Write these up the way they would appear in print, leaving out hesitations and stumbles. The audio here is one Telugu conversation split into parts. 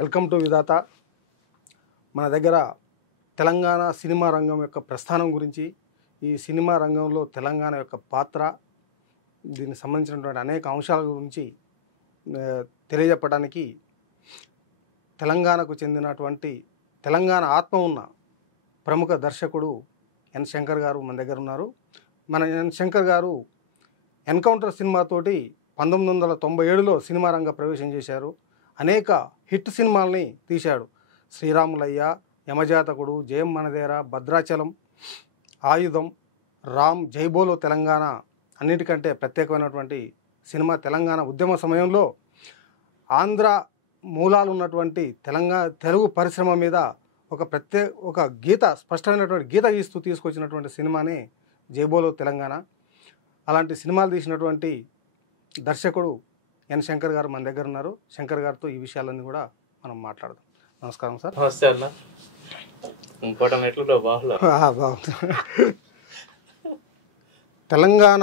వెల్కమ్ టు విధాత. మన దగ్గర తెలంగాణ సినిమా రంగం యొక్క ప్రస్థానం గురించి, ఈ సినిమా రంగంలో తెలంగాణ యొక్క పాత్ర, దీనికి సంబంధించినటువంటి అనేక అంశాల గురించి తెలియజెప్పడానికి తెలంగాణకు చెందినటువంటి తెలంగాణ ఆత్మ ఉన్న ప్రముఖ దర్శకుడు ఎన్ శంకర్ గారు మన దగ్గర ఉన్నారు. మన ఎన్ శంకర్ గారు ఎన్కౌంటర్ సినిమాతోటి 1997లో సినిమా రంగ ప్రవేశం చేశారు. అనేక హిట్ సినిమాల్ని తీశాడు. శ్రీరాములయ్య, యమజాతకుడు, జయం మనదేర, భద్రాచలం, ఆయుధం, రామ్, జైబోలో తెలంగాణ అన్నిటికంటే ప్రత్యేకమైనటువంటి సినిమా. తెలంగాణ ఉద్యమ సమయంలో ఆంధ్ర మూలాలు ఉన్నటువంటి తెలుగు పరిశ్రమ మీద ఒక గీత, స్పష్టమైనటువంటి గీత గీస్తూ తీసుకొచ్చినటువంటి సినిమానే జైబోలో తెలంగాణ. అలాంటి సినిమాలు తీసినటువంటి దర్శకుడు ఎన్ శంకర్ గారు మన దగ్గర ఉన్నారు. శంకర్ గారితో ఈ విషయాలన్నీ కూడా మనం మాట్లాడదాం. నమస్కారం సార్. నమస్తే అన్న. బాగుంది. తెలంగాణ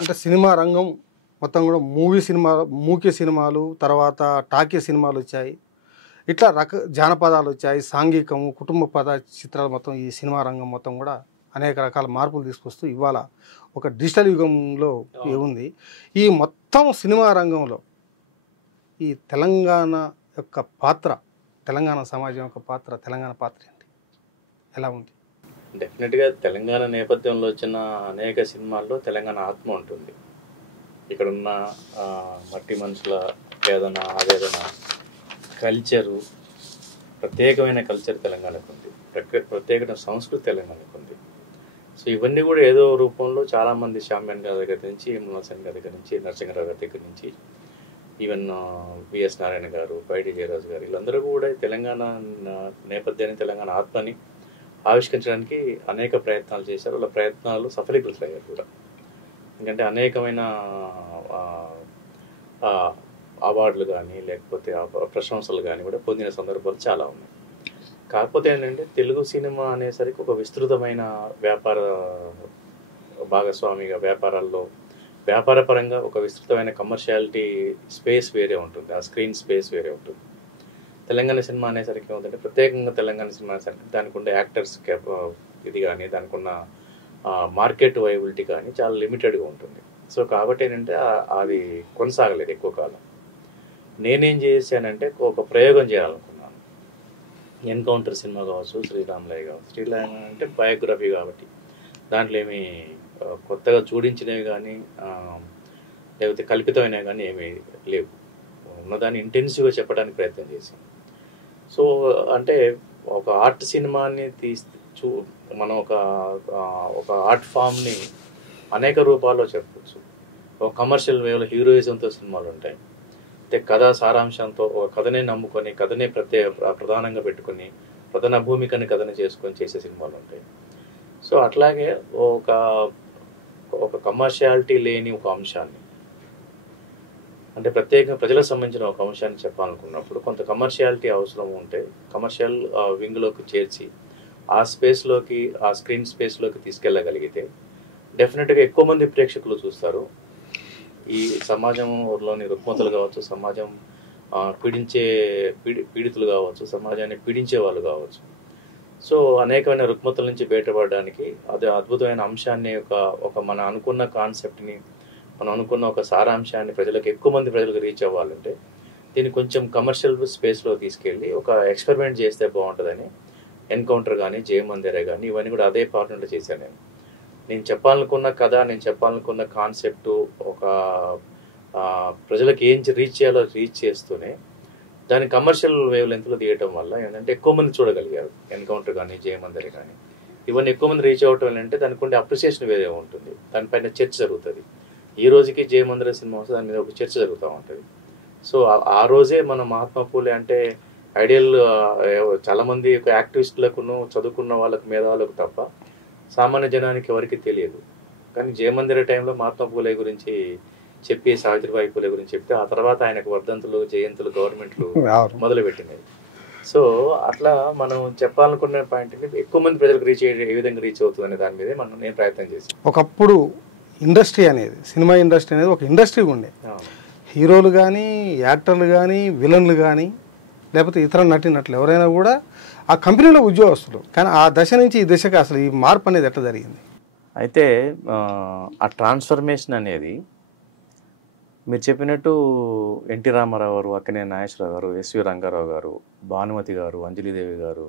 అంటే సినిమా రంగం మొత్తం కూడా మూకీ సినిమాలు, తర్వాత టాకీ సినిమాలు వచ్చాయి. ఇట్లా జానపదాలు వచ్చాయి, సాంఘికము, కుటుంబ పద చిత్రాలు, మొత్తం ఈ సినిమా రంగం మొత్తం కూడా అనేక రకాల మార్పులు తీసుకొస్తూ ఇవాళ ఒక డిజిటల్ యుగంలో ఉంది. ఈ మొత్తం సినిమా రంగంలో ఈ తెలంగాణ యొక్క పాత్ర, తెలంగాణ సమాజం యొక్క పాత్ర, తెలంగాణ పాత్ర ఏంటి, ఎలా ఉంది? డెఫినెట్గా తెలంగాణ నేపథ్యంలో వచ్చిన అనేక సినిమాల్లో తెలంగాణ ఆత్మ ఉంటుంది. ఇక్కడున్న మట్టి మనుషుల వేదన, ఆవేదన, కల్చరు, ప్రత్యేకమైన కల్చర్ తెలంగాణకు ఉంది, ప్రత్యేకమైన సంస్కృతి తెలంగాణకు ఉంది. సో ఇవన్నీ కూడా ఏదో రూపంలో చాలామంది శామ్యాన్ గారి దగ్గర నుంచి, ముల్లాసన్ గారి దగ్గర నుంచి, నరసింహరావు గారి దగ్గర నుంచి, ఈవెన్ విఎస్ నారాయణ గారు, పైడి జయరాజు గారు, వీళ్ళందరూ కూడా తెలంగాణ నేపథ్యాన్ని, తెలంగాణ ఆత్మని ఆవిష్కరించడానికి అనేక ప్రయత్నాలు చేశారు. వాళ్ళ ప్రయత్నాలు సఫలీకృతమయ్యారు కూడా. ఎందుకంటే అనేకమైన అవార్డులు కానీ లేకపోతే ప్రశంసలు కానీ కూడా పొందిన సందర్భాలు చాలా ఉన్నాయి. కాకపోతే ఏంటంటే తెలుగు సినిమా అనేసరికి ఒక విస్తృతమైన వ్యాపార భాగస్వామిగా, వ్యాపారపరంగా ఒక విస్తృతమైన కమర్షియాలిటీ స్పేస్ వేరే ఉంటుంది, ఆ స్క్రీన్ స్పేస్ వేరే ఉంటుంది. తెలంగాణ సినిమా అనేసరికి ఏమవుతుందంటే, ప్రత్యేకంగా తెలంగాణ సినిమా అనేసరికి దానికి ఉండే యాక్టర్స్ ఇది కానీ, దానికి ఉన్న మార్కెట్ వైబిలిటీ కానీ చాలా లిమిటెడ్గా ఉంటుంది. సో కాబట్టి ఏంటంటే అది కొనసాగలేదు ఎక్కువ కాలం. నేనేం చేశానంటే ఒక ప్రయోగం చేయాలనుకున్నాను. ఎన్కౌంటర్ సినిమా కావచ్చు, శ్రీరాములయ్య కావచ్చు. శ్రీరాములయ్య అంటే బయోగ్రఫీ కాబట్టి దాంట్లో ఏమి కొత్తగా చూడించినవి కానీ లేకపోతే కల్పితమైనవి కానీ ఏమీ లేవు. ఉన్నదాన్ని ఇంటెన్సివ్గా చెప్పడానికి ప్రయత్నం చేశాను. సో అంటే ఒక ఆర్ట్ సినిమాని మనం ఒక ఆర్ట్ ఫామ్ని అనేక రూపాల్లో చెప్పవచ్చు. ఒక కమర్షియల్ వేలో హీరోయిజంతో సినిమాలు ఉంటాయి. అంటే కథా సారాంశంతో ఒక కథనే నమ్ముకొని, కథనే ప్రధానంగా పెట్టుకొని, ప్రధాన భూమికని కథని చేసుకొని చేసే సినిమాలు ఉంటాయి. సో అట్లాగే ఒక కమర్షియాలిటీ లేని ఒక అంశాన్ని, అంటే ప్రత్యేకంగా ప్రజలకు సంబంధించిన ఒక అంశాన్ని చెప్పాలనుకున్నప్పుడు కొంత కమర్షియాలిటీ అవసరం ఉంటే కమర్షియల్ వింగ్లోకి చేర్చి ఆ స్పేస్లోకి, ఆ స్క్రీన్ స్పేస్లోకి తీసుకెళ్ళగలిగితే డెఫినెట్గా ఎక్కువ మంది ప్రేక్షకులు చూస్తారు. ఈ సమాజంలోని రుగ్మతలు కావచ్చు, సమాజం పీడితులు కావచ్చు, సమాజాన్ని పీడించే వాళ్ళు కావచ్చు. సో అనేకమైన రుగ్మతల నుంచి బయటపడడానికి అది అద్భుతమైన అంశాన్ని, ఒక మనం అనుకున్న కాన్సెప్ట్ని, మనం అనుకున్న ఒక సారాంశాన్ని ఎక్కువ మంది ప్రజలకు రీచ్ అవ్వాలంటే దీన్ని కొంచెం కమర్షియల్ స్పేస్లో తీసుకెళ్ళి ఒక ఎక్స్పెరిమెంట్ చేస్తే బాగుంటుందని ఎన్కౌంటర్ కానీ, జయమందిరే కానీ ఇవన్నీ కూడా అదే పార్ట్నర్లో చేశాను. నేను చెప్పాలనుకున్న కథ, నేను చెప్పాలనుకున్న కాన్సెప్టు ఒక ప్రజలకు ఏం రీచ్ చేయాలో రీచ్ చేస్తూనే దాన్ని కమర్షియల్ వేవ్ లెంత్లో తీయటం వల్ల ఏంటంటే ఎక్కువ మంది చూడగలిగారు. ఎన్కౌంటర్ కానీ, జయమందిరే కానీ ఇవన్నీ ఎక్కువ మంది రీచ్ అవ్వటం ఏంటంటే దానికి ఉండే అప్రిసియేషన్ వేరే ఉంటుంది, దానిపైన చర్చ జరుగుతుంది. ఈ రోజుకి జయమందిరే సినిమా వస్తే దాని మీద ఒక చర్చ జరుగుతూ ఉంటుంది. సో ఆ రోజే మన మహాత్మా పూలే అంటే ఐడియల్ చాలామంది యాక్టివిస్టులకును, చదువుకున్న వాళ్ళకు, మేధావులకు తప్ప సామాన్య జనానికి ఎవరికి తెలియదు. కానీ జయమందిరే టైంలో మహాత్మా పూలే గురించి చెప్పి, సావిత్రిబాయి పూలే గురించి చెప్తే ఆ తర్వాత ఆయనకు వర్ధంతులు, జయంతులు గవర్నమెంట్లు మొదలుపెట్టినాయి. సో అట్లా మనం చెప్పాలనుకున్న పాయింట్ని ఎక్కువ మంది ప్రజలకు ఏ విధంగా రీచ్ అవుతుంది అనే దాని మీదే నేను ప్రయత్నం చేశాను. ఒకప్పుడు ఇండస్ట్రీ అనేది, సినిమా ఇండస్ట్రీ అనేది ఒక ఇండస్ట్రీ ఉండే. హీరోలు కానీ, యాక్టర్లు కానీ, విలన్లు కానీ, లేకపోతే ఇతర నటీనటులు ఎవరైనా కూడా ఆ కంపెనీలో ఉద్యోగస్తులు. కానీ ఆ దశ నుంచి ఈ దశకు అసలు ఈ మార్పు అనేది ఎట్లా జరిగింది? అయితే ఆ ట్రాన్స్ఫర్మేషన్ అనేది మీరు చెప్పినట్టు ఎన్టీ రామారావు గారు, అక్కినేని నాగేశ్వరరావు గారు, ఎస్వి రంగారావు గారు, భానుమతి గారు, అంజలిదేవి గారు,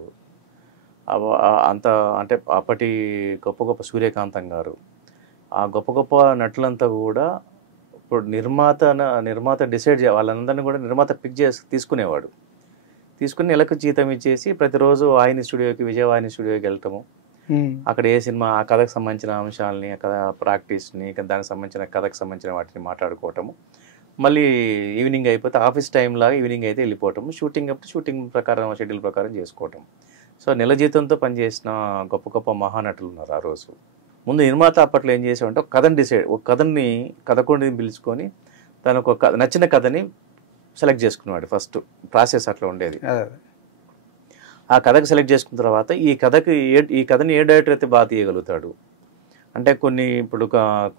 అంత అంటే అప్పటి గొప్ప గొప్ప సూర్యకాంతం గారు, ఆ గొప్ప గొప్ప నటులంతా కూడా ఇప్పుడు నిర్మాత డిసైడ్ వాళ్ళందరినీ కూడా నిర్మాత పిక్ చేసి తీసుకునేవాడు. తీసుకుని నెలకు జీతం ఇచ్చేసి ప్రతిరోజు ఆయన స్టూడియోకి, విజయవాహిని స్టూడియోకి వెళ్ళటము, అక్కడ ఏ సినిమా ఆ కథకు సంబంధించిన అంశాలని, ఆ కథ ప్రాక్టీస్ని, దానికి సంబంధించిన కథకు సంబంధించిన వాటిని మాట్లాడుకోవటము, మళ్ళీ ఈవినింగ్ అయిపోతే ఆఫీస్ టైం లాగా ఈవినింగ్ అయితే వెళ్ళిపోవటము, షూటింగ్ అప్పుడు షూటింగ్ ప్రకారం షెడ్యూల్ ప్రకారం చేసుకోవటం. సో నెల జీతంతో పనిచేసిన గొప్ప గొప్ప మహానటులు ఉన్నారు ఆ రోజు. ముందు నిర్మాత అప్పట్లో ఏం చేసామంటే ఒక కథని ఒక కథకుడిని పిలుచుకొని తనకు ఒక నచ్చిన కథని సెలెక్ట్ చేసుకునేవాడు. ఫస్ట్ ప్రాసెస్ అట్లా ఉండేది. ఆ కథకు సెలెక్ట్ చేసుకున్న తర్వాత ఈ కథని ఏ డైరెక్టర్ అయితే బాగా తీయగలుగుతాడు అంటే కొన్ని ఇప్పుడు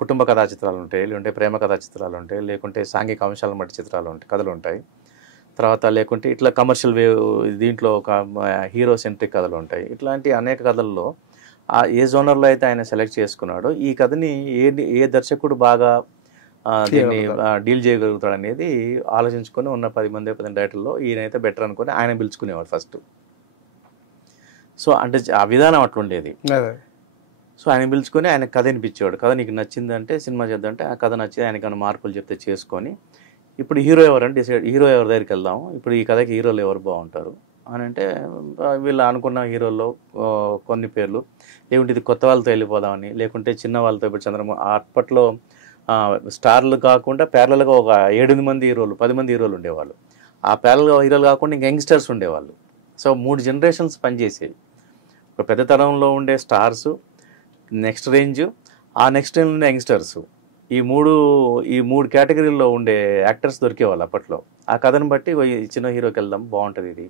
కుటుంబ కథా చిత్రాలు ఉంటాయి, లేకుంటే ప్రేమ కథా చిత్రాలు ఉంటాయి, లేకుంటే సాంఘిక అంశాల మట్టి చిత్రాలు ఉంటాయి, కథలు ఉంటాయి. తర్వాత లేకుంటే ఇట్లా కమర్షియల్ వేవ్ దీంట్లో ఒక హీరో సెంట్రిక్ కథలు ఉంటాయి. ఇట్లాంటి అనేక కథల్లో ఏ జోనర్లో అయితే ఆయన సెలెక్ట్ చేసుకున్నాడో ఈ కథని ఏ దర్శకుడు బాగా దీన్ని డీల్ చేయగలుగుతాడు అనేది ఆలోచించుకొని ఉన్న 10 మంది 15 డైరెక్టర్లో ఈయనైతే బెటర్ అనుకుని ఆయన పిలుచుకునేవాడు ఫస్ట్. సో అంటే ఆ విధానం అట్లుండేది. సో ఆయన పిలుచుకొని ఆయన కథ వినిపించేవాడు. కథ నీకు నచ్చిందంటే సినిమా చేద్దామంటే ఆ కథ నచ్చింది ఆయనకన్నా మార్పులు చెప్తే చేసుకొని ఇప్పుడు హీరో ఎవరంటే హీరో ఎవరి దగ్గరికి వెళ్దాము, ఇప్పుడు ఈ కథకి హీరోలు ఎవరు బాగుంటారు అని అంటే వీళ్ళు అనుకున్న హీరోల్లో కొన్ని పేర్లు, లేకుంటే ఇది కొత్త వాళ్ళతో వెళ్ళిపోదామని, లేకుంటే చిన్న వాళ్ళతో ఇప్పుడు అప్పట్లో స్టార్లు కాకుండా ప్యారలల్గా ఒక 7 మంది హీరోలు 10 మంది హీరోలు ఉండేవాళ్ళు. ఆ ప్యారల్ హీరోలు కాకుండా ఇంకా యంగ్స్టర్స్ ఉండేవాళ్ళు. సో 3 జనరేషన్స్ పనిచేసేవి. ఒక పెద్ద తరంలో ఉండే స్టార్స్, నెక్స్ట్ రేంజ్, ఆ నెక్స్ట్ రేంజ్ ఉండే యంగ్స్టర్స్, ఈ మూడు కేటగిరీల్లో ఉండే యాక్టర్స్ దొరికేవాళ్ళు అప్పట్లో. ఆ కథను బట్టి చిన్న హీరోకి వెళ్దాం బాగుంటుంది ఇది,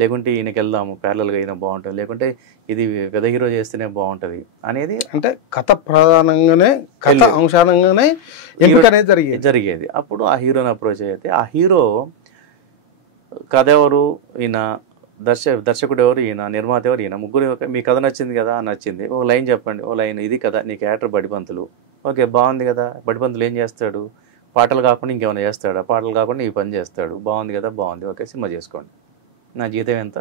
లేకుంటే ఈయనకి వెళ్దాము ప్యారలల్గా ఈయన బాగుంటుంది, లేకుంటే ఇది పెద్ద హీరో చేస్తేనే బాగుంటుంది అనేది అంటే కథ ప్రధానంగానే కథ అంశానంగానే ఎంపిక అనేది జరిగేది. అప్పుడు ఆ హీరోని అప్రోచ్ అయితే ఆ హీరో కథ ఎవరు ఈయన, దర్శకుడు ఎవరు ఈయన, నిర్మాత ఎవరు ఈయన, ముగ్గురు మీ కథ నచ్చింది కదా, నచ్చింది ఒక లైన్ చెప్పండి, ఓ లైన్ ఇది కథ, నీ క్యారెక్టర్ బడిపంతులు, ఓకే బాగుంది కదా, బడిపంతులు ఏం చేస్తాడు, పాటలు కాకుండా ఇంకేమైనా చేస్తాడా, పాటలు కాకుండా ఈ పని చేస్తాడు, బాగుంది కదా, బాగుంది, ఓకే సినిమా చేసుకోండి, నా జీతం ఎంత,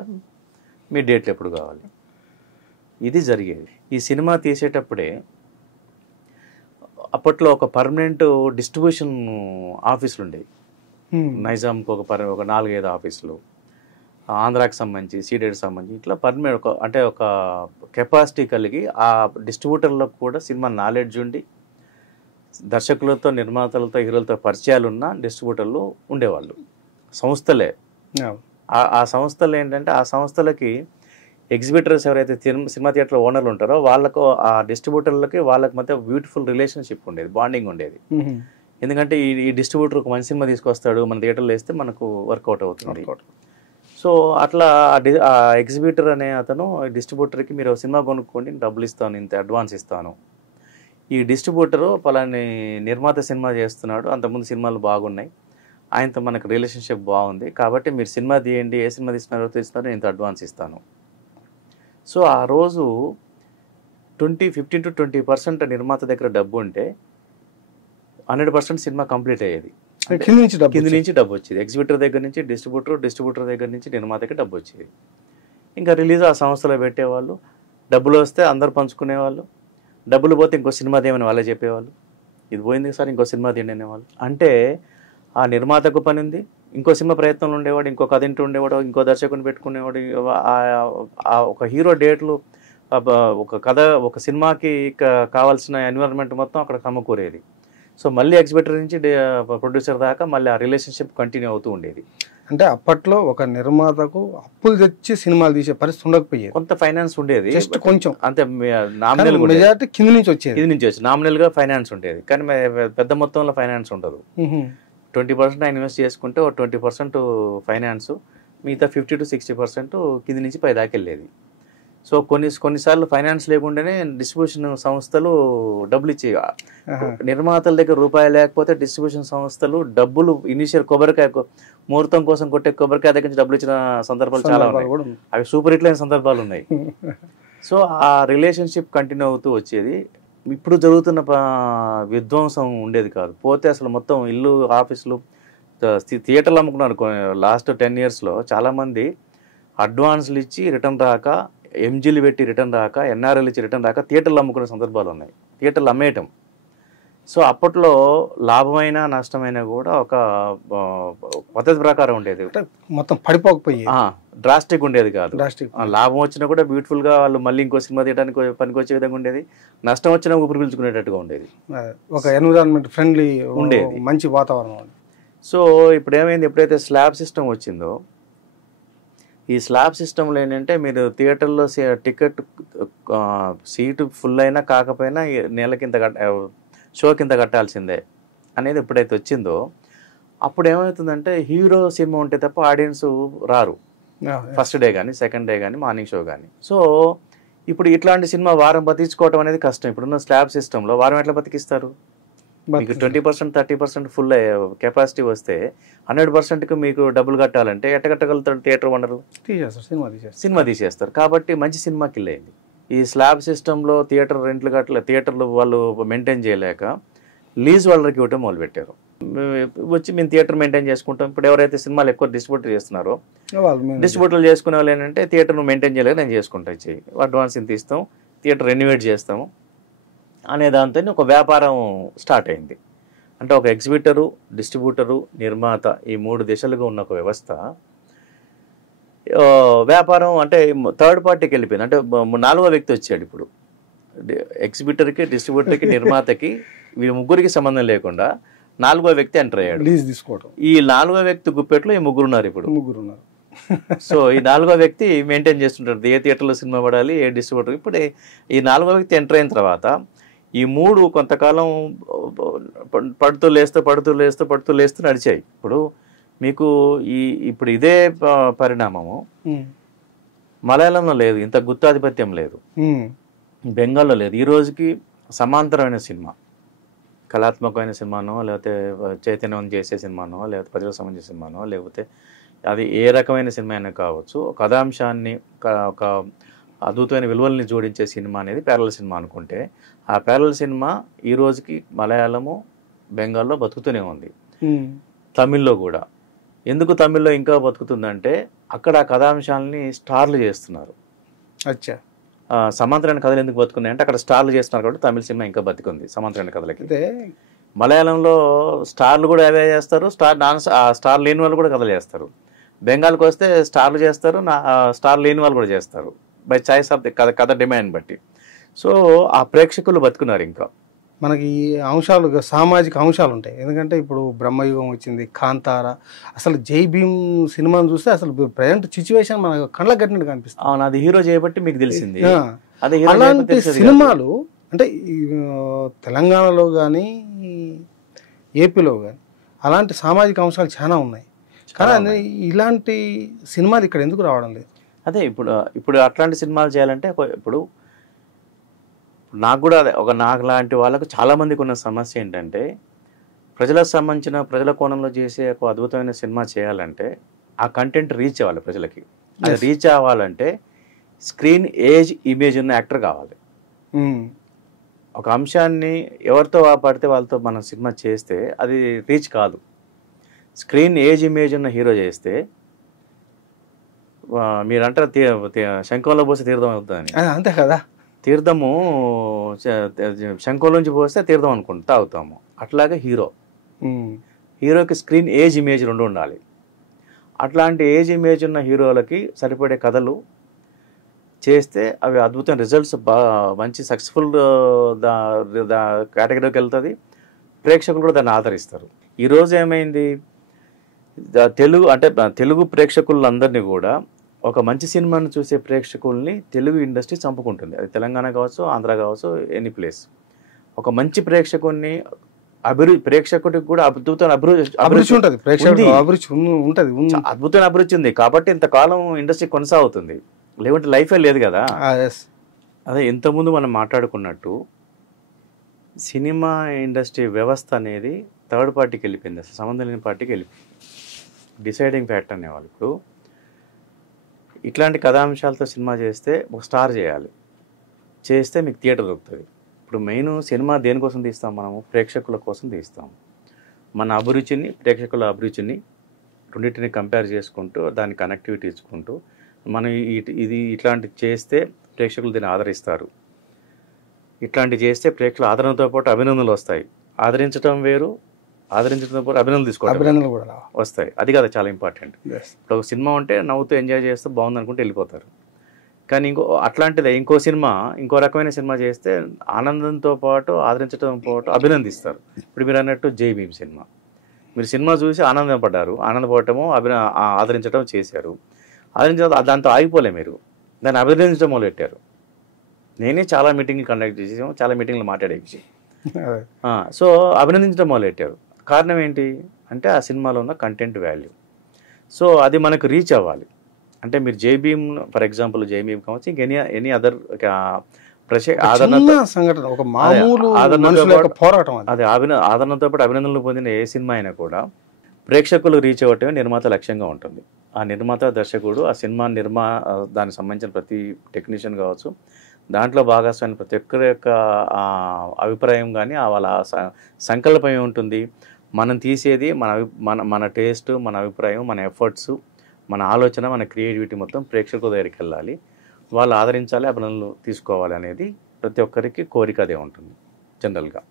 మీ డేట్లు ఎప్పుడు కావాలి, ఇది జరిగేది. ఈ సినిమా తీసేటప్పుడే అప్పట్లో ఒక పర్మనెంట్ డిస్ట్రిబ్యూషన్ ఆఫీసులు ఉండేవి. నైజాంకి ఒక 4-5 ఆఫీసులు, ఆంధ్రాకి సంబంధించి, సీడెడ్కి సంబంధించి ఇట్లా పర్మనెంట్ ఒక కెపాసిటీ కలిగి ఆ డిస్ట్రిబ్యూటర్లకు కూడా సినిమా నాలెడ్జ్ ఉండి దర్శకులతో, నిర్మాతలతో, హీరోలతో పరిచయాలు ఉన్న డిస్ట్రిబ్యూటర్లు ఉండేవాళ్ళు. సంస్థలే ఆ సంస్థలు ఏంటంటే ఆ సంస్థలకి ఎగ్జిబిటర్స్ ఎవరైతే సినిమా థియేటర్ ఓనర్లు ఉంటారో వాళ్ళకు ఆ డిస్ట్రిబ్యూటర్లకి వాళ్ళకి మధ్య బ్యూటిఫుల్ రిలేషన్షిప్ ఉండేది, బాండింగ్ ఉండేది. ఎందుకంటే ఈ డిస్ట్రిబ్యూటర్ ఒక మంచి సినిమా తీసుకొస్తాడు, మన థియేటర్లో వేస్తే మనకు వర్కౌట్ అవుతుంది. సో అట్లా ఆ ఎగ్జిబిటర్ అనే అతను డిస్ట్రిబ్యూటర్కి మీరు సినిమా కొనుక్కోండి, డబ్బులు ఇస్తాను, ఇంత అడ్వాన్స్ ఇస్తాను. ఈ డిస్ట్రిబ్యూటరు పలాని నిర్మాత సినిమా చేస్తున్నాడు, అంతకుముందు సినిమాలు బాగున్నాయి, ఆయనతో మనకు రిలేషన్షిప్ బాగుంది, కాబట్టి మీరు సినిమా తీయండి, ఏ సినిమా తీస్తున్నారో ఇంత అడ్వాన్స్ ఇస్తాను. సో ఆ రోజు 15 to 20% నిర్మాత దగ్గర డబ్బు ఉంటే 100% సినిమా కంప్లీట్ అయ్యేది. కింది నుంచి డబ్బు వచ్చేది, ఎగ్జిబిటర్ దగ్గర నుంచి డిస్ట్రిబ్యూటర్ దగ్గర నుంచి నిర్మాతకి డబ్బు వచ్చేది. ఇంకా రిలీజ్ ఆ సంస్థలో పెట్టేవాళ్ళు, డబ్బులు వస్తే అందరు పంచుకునేవాళ్ళు, డబ్బులు పోతే ఇంకో సినిమా తీయమని వాళ్ళే చెప్పేవాళ్ళు, ఇది పోయింది సార్ ఇంకో సినిమా తీయండి అనేవాళ్ళు. అంటే ఆ నిర్మాతకు పని ఉంది, ఇంకో సినిమా ప్రయత్నంలో ఉండేవాడు, ఇంకో కథ ఇంటూ ఉండేవాడు, ఇంకో దర్శకుని పెట్టుకునేవాడు. ఒక హీరో డేట్లు, ఒక కథ, ఒక సినిమాకి కావాల్సిన ఎన్విరాన్మెంట్ మొత్తం అక్కడ సమకూరేది. సో మళ్ళీ ఎగ్జిబిటర్ నుంచి ప్రొడ్యూసర్ దాకా మళ్ళీ ఆ రిలేషన్షిప్ కంటిన్యూ అవుతూ ఉండేది. అంటే అప్పట్లో ఒక నిర్మాతకు అప్పులు తెచ్చి సినిమాలు తీసే పరిస్థితి ఉండకపోయేది, కొంత ఫైనాన్స్ ఉండేది, జస్ట్ కొంచెం అంతే. నామినల్ మెజారిటీ కింద నుంచి వచ్చేది, నామినల్ గా ఫైనాన్స్ ఉండేది, కానీ పెద్ద మొత్తంలో ఫైనాన్స్ ఉండదు. 20% ఆయన ఇన్వెస్ట్ చేసుకుంటే 20% ఫైనాన్స్, మిగతా 50 to 60% కింది నుంచి పై దాకా వెళ్ళేది. సో కొన్నిసార్లు ఫైనాన్స్ లేకుండానే డిస్ట్రిబ్యూషన్ సంస్థలు డబ్బులు ఇచ్చి నిర్మాతల దగ్గర రూపాయి లేకపోతే డిస్ట్రిబ్యూషన్ సంస్థలు డబ్బులు ఇనిషియల్ కొబ్బరికాయ ముహూర్తం కోసం కొట్టే కొబ్బరికాయ దగ్గర నుంచి డబ్బులు ఇచ్చిన సందర్భాలు చాలా ఉన్నాయి. అవి సూపర్ హిట్ అయిన సందర్భాలు ఉన్నాయి. సో ఆ రిలేషన్షిప్ కంటిన్యూ అవుతూ వచ్చేది. ఇప్పుడు జరుగుతున్న విధ్వంసం ఉండేది కాదు. పోతే అసలు మొత్తం ఇల్లు, ఆఫీసులు, థియేటర్లు అమ్ముకున్నారు. లాస్ట్ 10 yearsలో చాలామంది అడ్వాన్స్లు ఇచ్చి రిటర్న్ రాక, ఎంజీలు పెట్టి రిటర్న్ రాక, ఎన్ఆర్ఎల్ ఇచ్చి రిటర్న్ రాక థియేటర్లు అమ్ముకునే సందర్భాలు ఉన్నాయి. థియేటర్లు అమ్మేయటం. సో అప్పట్లో లాభమైనా నష్టమైనా కూడా ఒక పద్ధతి ప్రకారం ఉండేది. మొత్తం పడిపోకపోయి డ్రాస్టిక్ ఉండేది కాదు. లాభం వచ్చినా కూడా బ్యూటిఫుల్గా వాళ్ళు మళ్ళీ ఇంకో సినిమా తీయడానికి పనికి వచ్చే విధంగా ఉండేది. నష్టం వచ్చినా ఊపిరి పీల్చుకునేటట్టుగా ఉండేది. ఒక ఎన్విరాన్మెంట్ ఫ్రెండ్లీ ఉండేది, మంచి వాతావరణం. సో ఇప్పుడు ఏమైంది, ఎప్పుడైతే స్లాబ్ సిస్టమ్ వచ్చిందో, ఈ స్లాబ్ సిస్టంలో ఏంటంటే మీరు థియేటర్లో టికెట్ సీటు ఫుల్ అయినా కాకపోయినా నెల కింద షో కింద కట్టాల్సిందే అనేది ఎప్పుడైతే వచ్చిందో అప్పుడు ఏమవుతుందంటే హీరో సినిమా ఉంటే తప్ప ఆడియన్స్ రారు. ఫస్ట్ డే కానీ, సెకండ్ డే కానీ, మార్నింగ్ షో కానీ. సో ఇప్పుడు ఇట్లాంటి సినిమా వారం బతికించుకోవడం అనేది కష్టం. ఇప్పుడున్న స్లాబ్ సిస్టంలో వారం ఎట్లా బతికిస్తారు? మీకు 20%, 30% ఫుల్ కెపాసిటీ వస్తే 100%కి మీకు డబ్బులు కట్టాలంటే ఎట్ట కట్టగలుగుతారు? థియేటర్ ఓనరు సినిమా తీసేస్తారు. కాబట్టి మంచి సినిమా కిల్ అయింది. ఈ స్లాబ్ సిస్టంలో థియేటర్ రెంట్లు థియేటర్లు వాళ్ళు మెయింటైన్ చేయలేక లీజ్ వాళ్ళకి ఇవ్వటం మొదలుపెట్టారు. వచ్చి మేము థియేటర్ మెయింటైన్ చేసుకుంటాం. ఇప్పుడు ఎవరైతే సినిమాలు ఎక్కువ డిస్ట్రిబ్యూటర్ చేస్తున్నారో, డిస్ట్రిబ్యూటర్లు చేసుకునే వాళ్ళు ఏంటంటే థియేటర్ మెయింటైన్ చేయలేక నేను చేసుకుంటా, ఇచ్చేయి అడ్వాన్స్ ఇంత ఇస్తాం, థియేటర్ రెన్యువేట్ చేస్తాము అనే దాంతో ఒక వ్యాపారం స్టార్ట్ అయింది. అంటే ఒక ఎగ్జిబిటరు, డిస్ట్రిబ్యూటరు, నిర్మాత, ఈ 3 దిశలుగా ఉన్న ఒక వ్యవస్థ వ్యాపారం అంటే థర్డ్ పార్టీకి వెళ్ళిపోయింది. అంటే 4వ వ్యక్తి వచ్చాడు. ఇప్పుడు ఎగ్జిబిటర్కి, డిస్ట్రిబ్యూటర్కి, నిర్మాతకి, వీళ్ళ ముగ్గురికి సంబంధం లేకుండా 4వ వ్యక్తి ఎంటర్ అయ్యాడు. ఈ 4వ వ్యక్తి గుప్పెట్లో ఈ ముగ్గురు ఉన్నారు. ఇప్పుడు సో ఈ 4వ వ్యక్తి మెయింటైన్ చేస్తుంటారు ఏ థియేటర్లో సినిమా పడాలి, ఏ డిస్ట్రిబ్యూటర్. ఇప్పుడు ఈ 4వ వ్యక్తి ఎంటర్ అయిన తర్వాత ఈ 3 కొంతకాలం పడుతూ లేస్తూ నడిచాయి. ఇప్పుడు మీకు ఇప్పుడు ఇదే పరిణామము మలయాళంలో లేదు, ఇంత గుత్తాధిపత్యం లేదు, బెంగాల్లో లేదు. ఈ రోజుకి సమాంతరమైన సినిమా, కళాత్మకమైన సినిమానో, లేకపోతే చైతన్యం చేసే సినిమానో, లేకపోతే ప్రజలకు సంబంధించిన సినిమానో, లేకపోతే అది ఏ రకమైన సినిమా అయినా కావచ్చు, కథాంశాన్ని ఒక అద్భుతమైన విలువల్ని జోడించే సినిమా అనేది ప్యారలల్ సినిమా అనుకుంటే, ఆ ప్యారలల్ సినిమా ఈ రోజుకి మలయాళము, బెంగాల్లో బతుకుతూనే ఉంది. తమిళ్లో కూడా. ఎందుకు తమిళ్లో ఇంకా బతుకుతుందంటే అక్కడ ఆ కథాంశాలని స్టార్లు చేస్తున్నారు. సమాంతరమైన కథలు ఎందుకు బతుకున్నాయి అంటే అక్కడ స్టార్లు చేస్తున్నారు కాబట్టి తమిళ సినిమా ఇంకా బతికుంది సమాంతరమైన కథలకి. మలయాళంలో స్టార్లు కూడా అవే చేస్తారు, స్టార్ లేని వాళ్ళు కూడా కథలు చేస్తారు. బెంగాల్కి వస్తే స్టార్లు చేస్తారు, స్టార్ లేని వాళ్ళు కూడా చేస్తారు, బై చాయిస్ ఆఫ్ ది కథ డిమాండ్ బట్టి. సో ఆ ప్రేక్షకులు బతుకున్నారు. ఇంకా మనకి అంశాలు, సామాజిక అంశాలు ఉంటాయి. ఎందుకంటే ఇప్పుడు బ్రహ్మయుగం వచ్చింది, కాంతార, అసలు జై భీమ్ సినిమాను చూస్తే అసలు ప్రజెంట్ సిచ్యువేషన్ మన కళ్ళకు కట్టినట్టు కనిపిస్తుంది. అవును, అది హీరో చేయబట్టి మీకు తెలిసింది. అలాంటి సినిమాలు అంటే తెలంగాణలో కానీ ఏపీలో కానీ అలాంటి సామాజిక అంశాలు చాలా ఉన్నాయి. కానీ ఇలాంటి సినిమాలు ఇక్కడ ఎందుకు రావడం లేదు? అదే ఇప్పుడు అట్లాంటి సినిమాలు చేయాలంటే ఇప్పుడు నాకు కూడా నాకు లాంటి వాళ్ళకు చాలామందికి ఉన్న సమస్య ఏంటంటే ప్రజలకు సంబంధించిన ప్రజల కోణంలో చేసే ఒక అద్భుతమైన సినిమా చేయాలంటే ఆ కంటెంట్ రీచ్ అవ్వాలి ప్రజలకి. అది రీచ్ అవ్వాలంటే స్క్రీన్ ఏజ్ ఇమేజ్ ఉన్న యాక్టర్ కావాలి. ఒక అంశాన్ని ఎవరితో పడితే వాళ్ళతో మనం సినిమా చేస్తే అది రీచ్ కాదు. స్క్రీన్ ఏజ్ ఇమేజ్ ఉన్న హీరో చేస్తే మీరు అంటారు శంఖంలో పోస్తే తీర్థం అవుతుందని. అంతే కదా, తీర్థము శంఖంలోంచి పోస్తే తీర్థం అనుకుంటా తాగుతాము. అట్లాగే హీరోకి స్క్రీన్ ఏజ్ ఇమేజ్ 2 ఉండాలి. అట్లాంటి ఏజ్ ఇమేజ్ ఉన్న హీరోలకి సరిపడే కథలు చేస్తే అవి అద్భుతమైన రిజల్ట్స్ మంచి సక్సెస్ఫుల్ కేటగిరీకి వెళ్తుంది. ప్రేక్షకులు కూడా దాన్ని ఆదరిస్తారు. ఈరోజు ఏమైంది, తెలుగు ప్రేక్షకులందరినీ కూడా ఒక మంచి సినిమాను చూసే ప్రేక్షకుల్ని తెలుగు ఇండస్ట్రీ చంపుకుంటుంది. అది తెలంగాణ కావచ్చు, ఆంధ్ర కావచ్చు, ఎనీ ప్లేస్. ఒక మంచి ప్రేక్షకుడిని ప్రేక్షకుడికి కూడా అద్భుతమైన అభిరుచి ఉంటుంది, అద్భుతమైన అభిరుచి ఉంది. కాబట్టి ఇంతకాలం ఇండస్ట్రీ కొనసాగుతుంది. లేకుంటే లైఫే లేదు కదా. ఎస్. అదే ఇంతకుముందు మనం మాట్లాడుకున్నట్టు సినిమా ఇండస్ట్రీ వ్యవస్థ అనేది థర్డ్ పార్టీకి వెళ్ళిపోయింది, అసలు సంబంధం లేని పార్టీకి వెళ్ళిపోయింది. డిసైడింగ్ ఫ్యాక్టర్ అనేవాళ్ళు. ఇప్పుడు ఇట్లాంటి కథాంశాలతో సినిమా చేస్తే ఒక స్టార్ చేయాలి, చేస్తే మీకు థియేటర్ దొరుకుతుంది. ఇప్పుడు మెయిన్ సినిమా దేనికోసం తీస్తాం మనము? ప్రేక్షకుల కోసం తీస్తాం. మన అభిరుచిని, ప్రేక్షకుల అభిరుచిని రెండింటిని కంపేర్ చేసుకుంటూ దాని కనెక్టివిటీ ఇచ్చుకుంటూ మనం ఇది ఇట్లాంటివి చేస్తే ప్రేక్షకులు దీన్ని ఆదరిస్తారు, ఇట్లాంటివి చేస్తే ప్రేక్షకుల ఆదరణతో పాటు అభినందనలు వస్తాయి. ఆదరించడం వేరు, ఆదరించడంతో పాటు అభినందనలు తీసుకోవడం కూడా వస్తాయి. అది కదా చాలా ఇంపార్టెంట్. ఇప్పుడు ఒక సినిమా ఉంటే నవ్వుతూ ఎంజాయ్ చేస్తూ బాగుంది అనుకుంటే వెళ్ళిపోతారు. కానీ అట్లాంటిదే ఇంకో సినిమా, ఇంకో రకమైన సినిమా చేస్తే ఆనందంతో పాటు ఆదరించడం పాటు అభినందిస్తారు. ఇప్పుడు మీరు అన్నట్టు జై భీమ్ సినిమా, మీరు సినిమా చూసి ఆనందపడ్డారు, ఆనందపడటము ఆదరించడం చేశారు. ఆదరించడం దాంతో ఆగిపోలే, మీరు దాన్ని అభినందించడం మొదలెట్టారు. నేనే చాలా మీటింగ్లు కండక్ట్ చేసాము, చాలా మీటింగ్లు మాట్లాడే విషయం. సో అభినందించడం మొదలెట్టారు. కారణం ఏంటి అంటే ఆ సినిమాలో ఉన్న కంటెంట్ వాల్యూ. సో అది మనకు రీచ్ అవ్వాలి. అంటే మీరు జై భీమ్ ఫర్ ఎగ్జాంపుల్, జై భీమ్ కావచ్చు, ఇంక ఎనీ అదర్ ఆదరణతో పాటు అభినందనలు పొందిన ఏ సినిమా అయినా కూడా ప్రేక్షకులు రీచ్ అవ్వటమే నిర్మాత లక్ష్యంగా ఉంటుంది. ఆ నిర్మాత, దర్శకుడు, ఆ సినిమా దానికి సంబంధించిన ప్రతి టెక్నీషియన్ కావచ్చు, దాంట్లో భాగస్వామి ప్రతి ఒక్కరి యొక్క అభిప్రాయం కానీ వాళ్ళ సంకల్పం ఏముంటుంది, మనం తీసేది మన టేస్ట్, మన అభిప్రాయం, మన ఎఫర్ట్స్, మన ఆలోచన, మన క్రియేటివిటీ మొత్తం ప్రేక్షకుల దగ్గరికి వెళ్ళాలి, వాళ్ళు ఆదరించాలి, అభినందనలు తీసుకోవాలి అనేది ప్రతి ఒక్కరికి కోరిక అదే ఉంటుంది జనరల్గా.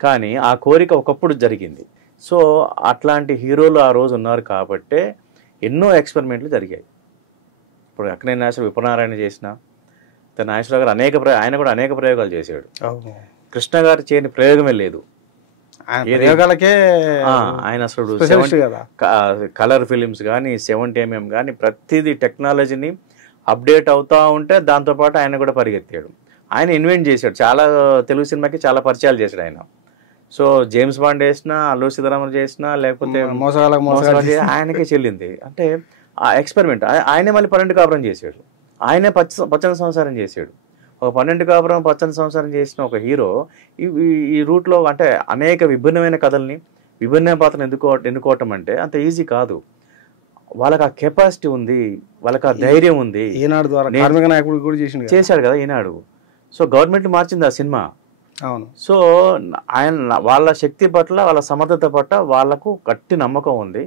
కానీ ఆ కోరిక ఒకప్పుడు జరిగింది. సో అట్లాంటి హీరోలు ఆ రోజు ఉన్నారు కాబట్టే ఎన్నో ఎక్స్పెరిమెంట్లు జరిగాయి. ఇప్పుడు అక్కినేని నాగేశ్వరరావు, విప్రనారాయణ చేసిన నాగేశ్వరరావు గారు ఆయన కూడా అనేక ప్రయోగాలు చేశాడు. కృష్ణ గారు చేయని ప్రయోగమే లేదు. ఆయన అసలు కలర్ ఫిలిమ్స్ కానీ 70mm కానీ ప్రతిదీ టెక్నాలజీని అప్డేట్ అవుతూ ఉంటే దాంతోపాటు ఆయన కూడా పరిగెత్తాడు. ఆయన ఇన్వెంట్ చేశాడు, చాలా తెలుగు సినిమాకి చాలా పరిచయాలు చేశాడు ఆయన. సో జేమ్స్ బాండ్ చేసినా, అల్లూరి సీతారామన్ చేసినా, లేకపోతే ఆయనకే చెల్లింది. అంటే ఆ ఎక్స్పెరిమెంట్ ఆయనే మళ్ళీ 12 కాపురం చేశాడు, ఆయనే పచ్చని సంసారం చేశాడు. ఒక 12 కాపురం పచ్చని సంసారం చేసిన ఒక హీరో ఈ రూట్లో అంటే అనేక విభిన్నమైన కథల్ని, విభిన్న పాత్రను ఎన్నుకోవటం అంటే అంత ఈజీ కాదు. వాళ్ళకి ఆ కెపాసిటీ ఉంది, వాళ్ళకి ఆ ధైర్యం ఉంది. ఈనాడు ద్వారా చేశాడు కదా ఈనాడు. సో గవర్నమెంట్ మార్చింది ఆ సినిమా. అవును. సో ఆయన వాళ్ళ శక్తి పట్ల, వాళ్ళ సమర్థత పట్ల వాళ్ళకు గట్టి నమ్మకం ఉంది,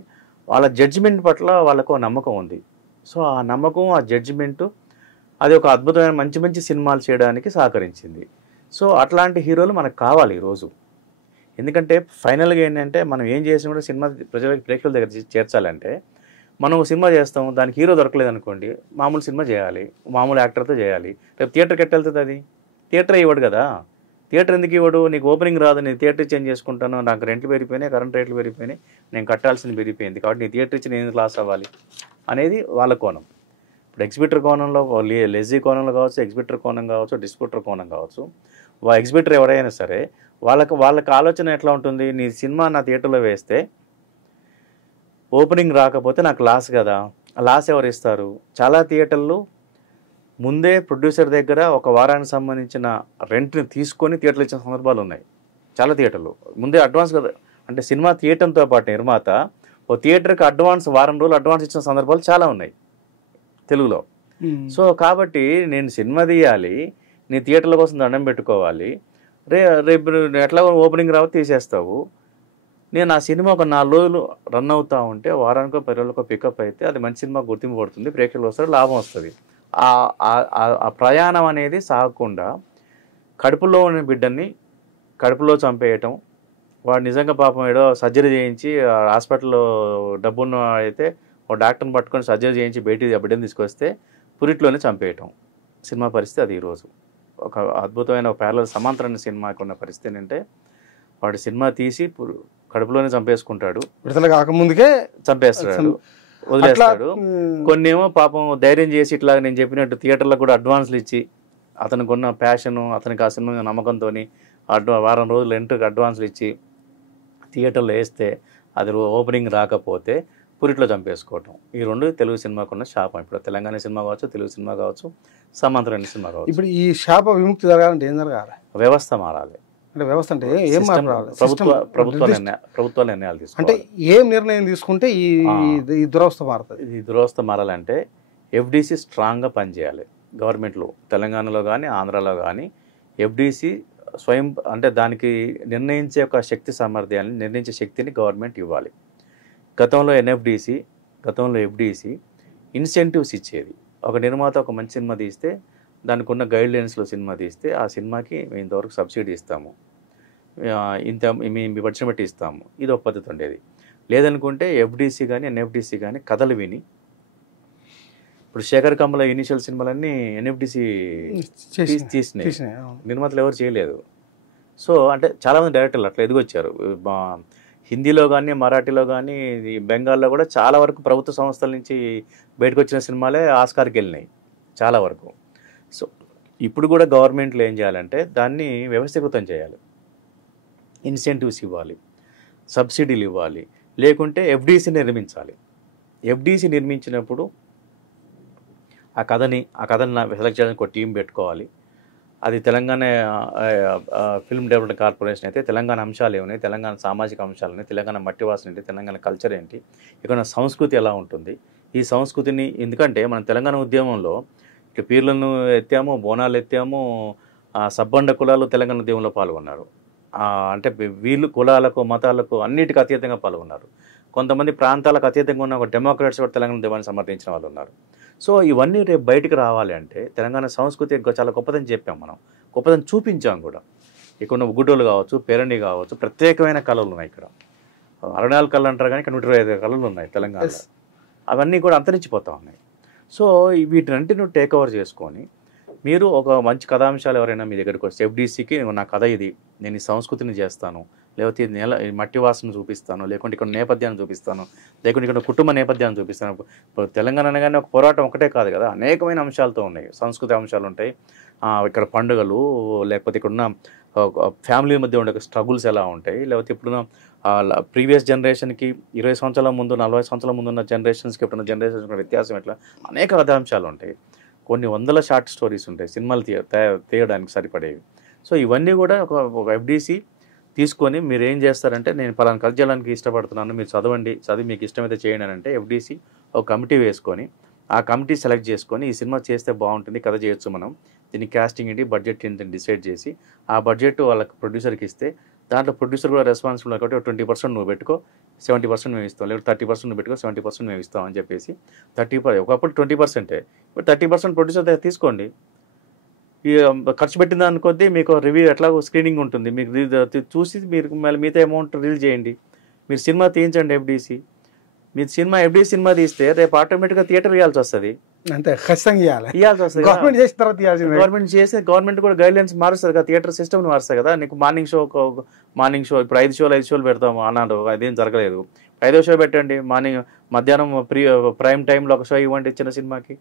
వాళ్ళ జడ్జిమెంట్ పట్ల వాళ్ళకు నమ్మకం ఉంది. సో ఆ నమ్మకం, ఆ జడ్జిమెంటు అది ఒక అద్భుతమైన మంచి మంచి సినిమాలు చేయడానికి సహకరించింది. సో అట్లాంటి హీరోలు మనకు కావాలి ఈరోజు. ఎందుకంటే ఫైనల్గా ఏంటంటే మనం ఏం చేసినా కూడా సినిమా ప్రేక్షకుల దగ్గర చేర్చాలంటే మనం సినిమా చేస్తాం, దానికి హీరో దొరకలేదు అనుకోండి, మామూలు సినిమా చేయాలి, మామూలు యాక్టర్తో చేయాలి. రేపు థియేటర్కి ఎట్టెళ్తుంది, అది థియేటర్ ఇవ్వడు కదా. థియేటర్ ఎందుకు ఇవ్వడు? నీకు ఓపెనింగ్ రాదు, నేను థియేటర్ చేంజ్ చేసుకుంటాను, నాకు రెంట్లు పెరిగిపోయినాయి, కరెంట్ రేట్లు పెరిగిపోయినాయి, నేను కట్టాల్సింది పెరిగిపోయింది, కాబట్టి నీ థియేటర్ ఇచ్చి నేను లాస్ అవ్వాలి అనేది వాళ్ళ కోణం. ఇప్పుడు ఎగ్జిబిటర్ కోణంలో, లెజీ కోణంలో కావచ్చు, ఎగ్జిబిటర్ కోణం కావచ్చు, డిస్ట్రిబ్యూటర్ కోణం కావచ్చు, ఎగ్జిబిటర్ ఎవరైనా సరే వాళ్ళకి ఆలోచన ఎట్లా ఉంటుంది, నీ సినిమా నా థియేటర్లో వేస్తే ఓపెనింగ్ రాకపోతే నాకు లాస్ కదా, లాస్ ఎవరు ఇస్తారు? చాలా థియేటర్లు ముందే ప్రొడ్యూసర్ దగ్గర ఒక వారానికి సంబంధించిన రెంట్ని తీసుకొని థియేటర్లు ఇచ్చిన సందర్భాలు ఉన్నాయి. చాలా థియేటర్లు ముందే అడ్వాన్స్ కదా, అంటే సినిమా థియేటర్తో పాటు నిర్మాత ఓ థియేటర్కి అడ్వాన్స్ వారం రోజులు అడ్వాన్స్ ఇచ్చిన సందర్భాలు చాలా ఉన్నాయి తెలుగులో. సో కాబట్టి నేను సినిమా తీయాలి, నీ థియేటర్ల కోసం దండం పెట్టుకోవాలి, రేపు ఎట్లా ఓపెనింగ్ రావు తీసేస్తావు, నేను ఆ సినిమా ఒక 4 రోజులు రన్ అవుతూ ఉంటే వారానికో 10 రోజులకో పికప్ అయితే అది మంచి సినిమా గుర్తింపు పడుతుంది, ప్రేక్షకులు వస్తారు, లాభం వస్తుంది. ఆ ప్రయాణం అనేది సాగకుండా కడుపులో ఉన్న బిడ్డని కడుపులో చంపేయటం, వాడు నిజంగా పాపం ఏదో సర్జరీ చేయించి హాస్పిటల్లో డబ్బున్న అయితే ఒక డాక్టర్ని పట్టుకొని సర్జరీ చేయించి బయటికి బిడ్డని తీసుకొస్తే పురిట్లోనే చంపేయటం సినిమా పరిస్థితి. అది ఈరోజు ఒక అద్భుతమైన ప్యారలల్ సమాంతరమైన సినిమాకి ఉన్న పరిస్థితి ఏంటంటే వాడు సినిమా తీసి కడుపులోనే చంపేసుకుంటాడు, విడుదల కాకముందుకే చంపేస్తాడు, వదిలేస్తాడు. కొన్ని ఏమో పాపం ధైర్యం చేసి ఇట్లా నేను చెప్పినట్టు థియేటర్లకు కూడా అడ్వాన్స్లు ఇచ్చి అతనికి ఉన్న ప్యాషను, అతనికి ఆ సినిమా నమ్మకంతో వారం రోజులు రెంట్కి అడ్వాన్స్లు ఇచ్చి థియేటర్లో వేస్తే అది ఓపెనింగ్ రాకపోతే పురిట్లో చంపేసుకోవటం. ఈ రెండు తెలుగు సినిమాకున్న శాపం. ఇప్పుడు తెలంగాణ సినిమా కావచ్చు, తెలుగు సినిమా కావచ్చు, సమాంతర సినిమా కావచ్చు. ఇప్పుడు ఈ శాప విముక్తి జరగాలంటే ఏం జరగాలి? వ్యవస్థ మారాలి. అంటే వ్యవస్థ అంటే ఏం మార్పు రావాలి? ప్రభుత్వ నిర్ణయాలు తీసుకోవాలి. అంటే ఏం నిర్ణయం తీసుకుంటే ఈ దురవస్థ మారుతుంది? ఈ దురవస్థ మారాలంటే ఎఫ్డీసీ స్ట్రాంగ్గా పనిచేయాలి. గవర్నమెంట్లో తెలంగాణలో కానీ ఆంధ్రాలో కానీ ఎఫ్డీసీ స్వయం అంటే దానికి నిర్ణయించే ఒక శక్తి సామర్థ్యాన్ని నిర్ణయించే శక్తిని గవర్నమెంట్ ఇవ్వాలి. గతంలో ఎఫ్డీసీ ఇన్సెంటివ్స్ ఇచ్చేది. ఒక నిర్మాత ఒక మంచి సినిమా తీస్తే దానికి ఉన్న గైడ్లైన్స్లో సినిమా తీస్తే ఆ సినిమాకి మేము ఇంతవరకు సబ్సిడీ ఇస్తాము, ఇంత మీ బడ్జెట్ బట్టి ఇస్తాము, ఇది ఒక పద్ధతి ఉండేది. లేదనుకుంటే ఎఫ్డీసీ కానీ ఎన్ఎఫ్డీసీ కానీ కథలు విని, ఇప్పుడు శేఖర్ కమల ఇనిషియల్ సినిమాలన్నీ ఎన్ఎఫ్డీసీ తీసినాయి, నిర్మాతలు ఎవరు చేయలేదు. సో అంటే చాలామంది డైరెక్టర్లు అట్లా ఎదిగొచ్చారు. హిందీలో కానీ మరాఠీలో కానీ బెంగాల్లో కూడా చాలా వరకు ప్రభుత్వ సంస్థల నుంచి బయటకు వచ్చిన సినిమాలే ఆస్కార్కి వెళ్ళినాయి చాలా వరకు. సో ఇప్పుడు కూడా గవర్నమెంట్లో ఏం చేయాలంటే దాన్ని వ్యవస్థీకృతం చేయాలి. ఇన్సెంటివ్స్ ఇవ్వాలి, సబ్సిడీలు ఇవ్వాలి, లేకుంటే ఎఫ్డీసీ నిర్మించాలి. ఎఫ్డీసీ నిర్మించినప్పుడు ఆ కథని సెలెక్ట్ చేయడానికి ఒక టీం పెట్టుకోవాలి. అది తెలంగాణ ఫిల్మ్ డెవలప్మెంట్ కార్పొరేషన్ అయితే తెలంగాణ అంశాలు ఏమున్నాయి, తెలంగాణ సామాజిక అంశాలు ఉన్నాయి, తెలంగాణ మట్టి వాసన ఏంటి, తెలంగాణ కల్చర్ ఏంటి, ఇక్కడ సంస్కృతి ఎలా ఉంటుంది, ఈ సంస్కృతిని. ఎందుకంటే మనం తెలంగాణ ఉద్యమంలో ఇట్లా పీర్లను ఎత్తాము, బోనాలు ఎత్తాము, సబ్బండ కులాలు తెలంగాణ ఉద్యమంలో పాల్గొన్నారు. అంటే వీళ్ళు కులాలకు మతాలకు అన్నిటికీ అతీతంగా పాల్గొన్నారు. కొంతమంది ప్రాంతాలకు అతీతంగా ఉన్న ఒక డెమోక్రాట్స్ కూడా తెలంగాణ ఉద్యమాన్ని సమర్థించిన వాళ్ళు ఉన్నారు. సో ఇవన్నీ రేపు బయటకు రావాలి అంటే తెలంగాణ సంస్కృతి చాలా గొప్పదని చెప్పాం, మనం గొప్పదని చూపించాం కూడా. ఇక్కడ ఉన్న ఉగ్గుటోళ్ళు కావచ్చు, పేరణి కావచ్చు, ప్రత్యేకమైన కళలు ఉన్నాయి. ఇక్కడ 64 కళలు అంటారు కానీ ఇక్కడ 125 కళలు ఉన్నాయి తెలంగాణలో. అవన్నీ కూడా అంతరించిపోతూ ఉన్నాయి. సో వీటినంటిని టేక్ ఓవర్ చేసుకొని మీరు ఒక మంచి కథాంశాలు ఎవరైనా మీ దగ్గరికి వస్తే ఎఫ్డీసీకి నా కథ ఇది, నేను ఈ సంస్కృతిని చేస్తాను, లేకపోతే మట్టి వాసన చూపిస్తాను, లేకుంటే ఇక్కడ నేపథ్యాన్ని చూపిస్తాను, లేకుంటే ఇక్కడ కుటుంబ నేపథ్యాన్ని చూపిస్తాను. ఇప్పుడు తెలంగాణ అనగానే ఒక పోరాటం ఒకటే కాదు కదా, అనేకమైన అంశాలతో ఉన్నాయి, సంస్కృతి అంశాలు ఉంటాయి. ఇక్కడ పండుగలు, లేకపోతే ఇక్కడున్న ఫ్యామిలీ మధ్య ఉండే స్ట్రగుల్స్ ఎలా ఉంటాయి, లేకపోతే ఇప్పుడున్న ప్రీవియస్ జనరేషన్కి 20 సంవత్సరాల ముందు 40 సంవత్సరాల ముందు ఉన్న జనరేషన్స్కి ఇప్పుడున్న జనరేషన్స్కి వ్యత్యాసం ఎట్లా, అనేక కథాంశాలు ఉంటాయి. కొన్ని వందల షార్ట్ స్టోరీస్ ఉంటాయి సినిమాలు తీయడానికి సరిపడేవి. సో ఇవన్నీ కూడా ఒక ఎఫ్డీసీ తీసుకొని మీరు ఏం చేస్తారంటే, నేను పలానా కథ చేయడానికి ఇష్టపడుతున్నాను, మీరు చదివి మీకు ఇష్టమైతే చేయండి అని అంటే ఎఫ్డీసీ ఒక కమిటీ వేసుకొని ఆ కమిటీ సెలెక్ట్ చేసుకొని ఈ సినిమా చేస్తే బాగుంటుంది, కథ చేయొచ్చు మనం, దీన్ని కాస్టింగ్ ఏంటి, బడ్జెట్ ఏంటి డిసైడ్ చేసి ఆ బడ్జెట్ వాళ్ళకి ప్రొడ్యూసర్కి ఇస్తే దాంట్లో ప్రొడ్యూసర్ కూడా రెస్పాన్సిబుల్ కాబట్టి 20% నువ్వు పెట్టుకో, 70% మేము ఇస్తాం, లేదా 30% నువ్వు పెట్టుకో, 70% మేము ఇస్తాం అని చెప్పేసి 30%, ఒకప్పుడు 20%, ఇప్పుడు 30% ప్రొడ్యూసర్ దగ్గర తీసుకోండి. ఈ ఖర్చు పెట్టిన దాని కొద్దీ మీకు రివ్యూ ఎట్లా స్క్రీనింగ్ ఉంటుంది, మీకు చూసి మీరు మళ్ళీ మిగతా అమౌంట్ రిలీజ్ చేయండి. మీరు సినిమా తీయించండి ఎఫ్డీసీ. మీరు ఎఫ్డీసీ సినిమా తీస్తే రేపు ఆటోమేటిక్గా థియేటర్ ఇవ్వాల్సి వస్తుంది. అంతే, ఖచ్చితంగా ఇవ్వాల్సి వస్తుంది. గవర్నమెంట్ చేస్తే గవర్నమెంట్ కూడా గైడ్ లైన్స్ మారుస్తుంది కదా, థియేటర్ సిస్టమ్ని మారుస్తుంది కదా. నీకు మార్నింగ్ షో ఇప్పుడు 5 షోలు పెడతాము అన్నారు, అదేం జరగలేదు. 5వ షో పెట్టండి, మధ్యాహ్నం ప్రైమ్ టైంలో ఒక షో ఇవ్వండి చిన్న సినిమాకి.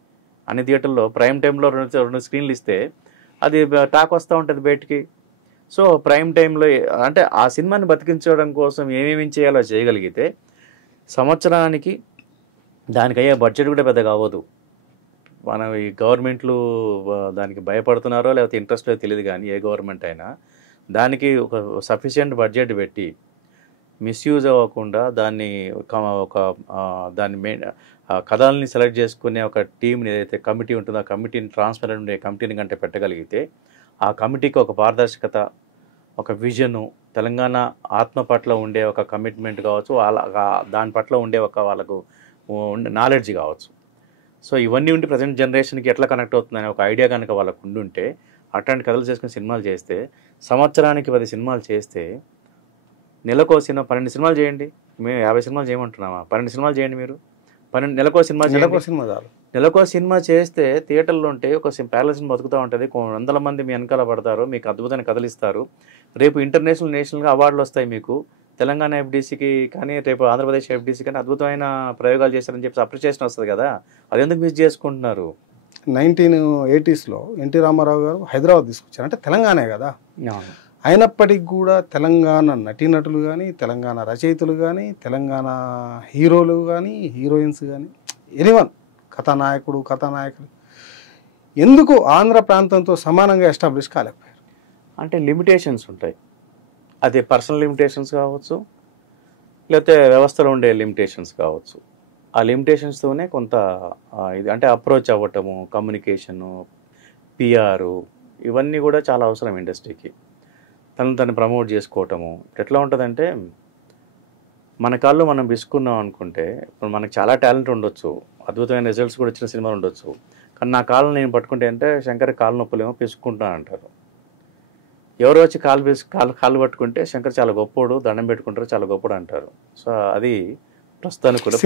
అన్ని థియేటర్లో ప్రైమ్ టైంలో 2 స్క్రీన్లు ఇస్తే అది టాక్ వస్తూ ఉంటుంది బయటికి. సో ప్రైమ్ టైంలో అంటే ఆ సినిమాని బతికించడం కోసం ఏమేమి చేయాలో చేయగలిగితే సంవత్సరానికి దానికి అయ్యే బడ్జెట్ కూడా పెద్దగా అవ్వదు. మనం ఈ గవర్నమెంట్లు దానికి భయపడుతున్నారో లేకపోతే ఇంట్రెస్ట్ తెలియదు, కానీ ఏ గవర్నమెంట్ అయినా దానికి ఒక సఫిషియెంట్ బడ్జెట్ పెట్టి మిస్యూజ్ అవ్వకుండా దాన్ని కథల్ని సెలెక్ట్ చేసుకునే ఒక టీంని ఏదైతే కమిటీ ఉంటుందో ఆ కమిటీని ట్రాన్స్పరెంట్ ఉండే కమిటీని కంటే పెట్టగలిగితే ఆ కమిటీకి ఒక పారదర్శకత, ఒక విజను, తెలంగాణ ఆత్మ పట్ల ఉండే ఒక కమిట్మెంట్ కావచ్చు, దాని పట్ల ఉండే ఒక వాళ్ళకు నాలెడ్జ్ కావచ్చు. సో ఇవన్నీ ఉండి ప్రజెంట్ జనరేషన్కి ఎట్లా కనెక్ట్ అవుతుందనే ఒక ఐడియా కనుక వాళ్ళకు ఉండుంటే అట్లాంటి కథలు చేసుకుని సినిమాలు చేస్తే, సంవత్సరానికి 10 సినిమాలు చేస్తే, నెలకో 12 సినిమాలు చేయండి. మేము 50 సినిమాలు చేయమంటున్నామా? 12 సినిమాలు చేయండి. మీరు నెలకో సినిమా చేస్తే థియేటర్లో ఉంటే ఒక ప్యారలల్ సినిమా బతుకుతూ ఉంటుంది. 100 మంది మీ వెనకాల పడతారు, మీకు అద్భుతమైన కథలు ఇస్తారు. రేపు ఇంటర్నేషనల్ నేషనల్గా అవార్డులు వస్తాయి మీకు. తెలంగాణ ఎఫ్డీసీకి కానీ రేపు ఆంధ్రప్రదేశ్ ఎఫ్డీసీ కానీ అద్భుతమైన ప్రయోగాలు చేశారని చెప్పి అప్రిషియేషన్ వస్తుంది కదా, అది ఎందుకు మిస్ చేసుకుంటున్నారు? 1980s ఎన్టీ రామారావు గారు హైదరాబాద్ తీసుకొచ్చారు, అంటే తెలంగాణే కదా. అయినప్పటికీ కూడా తెలంగాణ నటీనటులు కానీ, తెలంగాణ రచయితలు కానీ, తెలంగాణ హీరోలు కానీ, హీరోయిన్స్ కానీ, ఎనీవన్ కథానాయకులు ఎందుకు ఆంధ్ర ప్రాంతంతో సమానంగా ఎస్టాబ్లిష్ కాలేకపోయారు? అంటే లిమిటేషన్స్ ఉంటాయి. అది పర్సనల్ లిమిటేషన్స్ కావచ్చు, లేకపోతే వ్యవస్థలో ఉండే లిమిటేషన్స్ కావచ్చు. ఆ లిమిటేషన్స్తోనే కొంత ఇది అంటే అప్రోచ్ అవ్వటము, కమ్యూనికేషను, పిఆర్ ఇవన్నీ కూడా చాలా అవసరం ఇండస్ట్రీకి. తను ప్రమోట్ చేసుకోవటము ఎట్లా ఉంటుందంటే, మన కాళ్ళు మనం విసుకున్నాం అనుకుంటే, ఇప్పుడు మనకు చాలా టాలెంట్ ఉండొచ్చు, అద్భుతమైన రిజల్ట్స్ కూడా వచ్చిన సినిమాలు ఉండొచ్చు, కానీ నా కాళ్ళు నేను పట్టుకుంటే అంటే శంకర్ కాళ్ళు నొప్పులేమో పిసుకుంటాను అంటారు. ఎవరో వచ్చి కాళ్ళు పట్టుకుంటే శంకర్ చాలా గొప్పోడు, దండం పెట్టుకుంటారు, చాలా గొప్పడు అంటారు. సో అది ప్రస్తుతానికి కూడా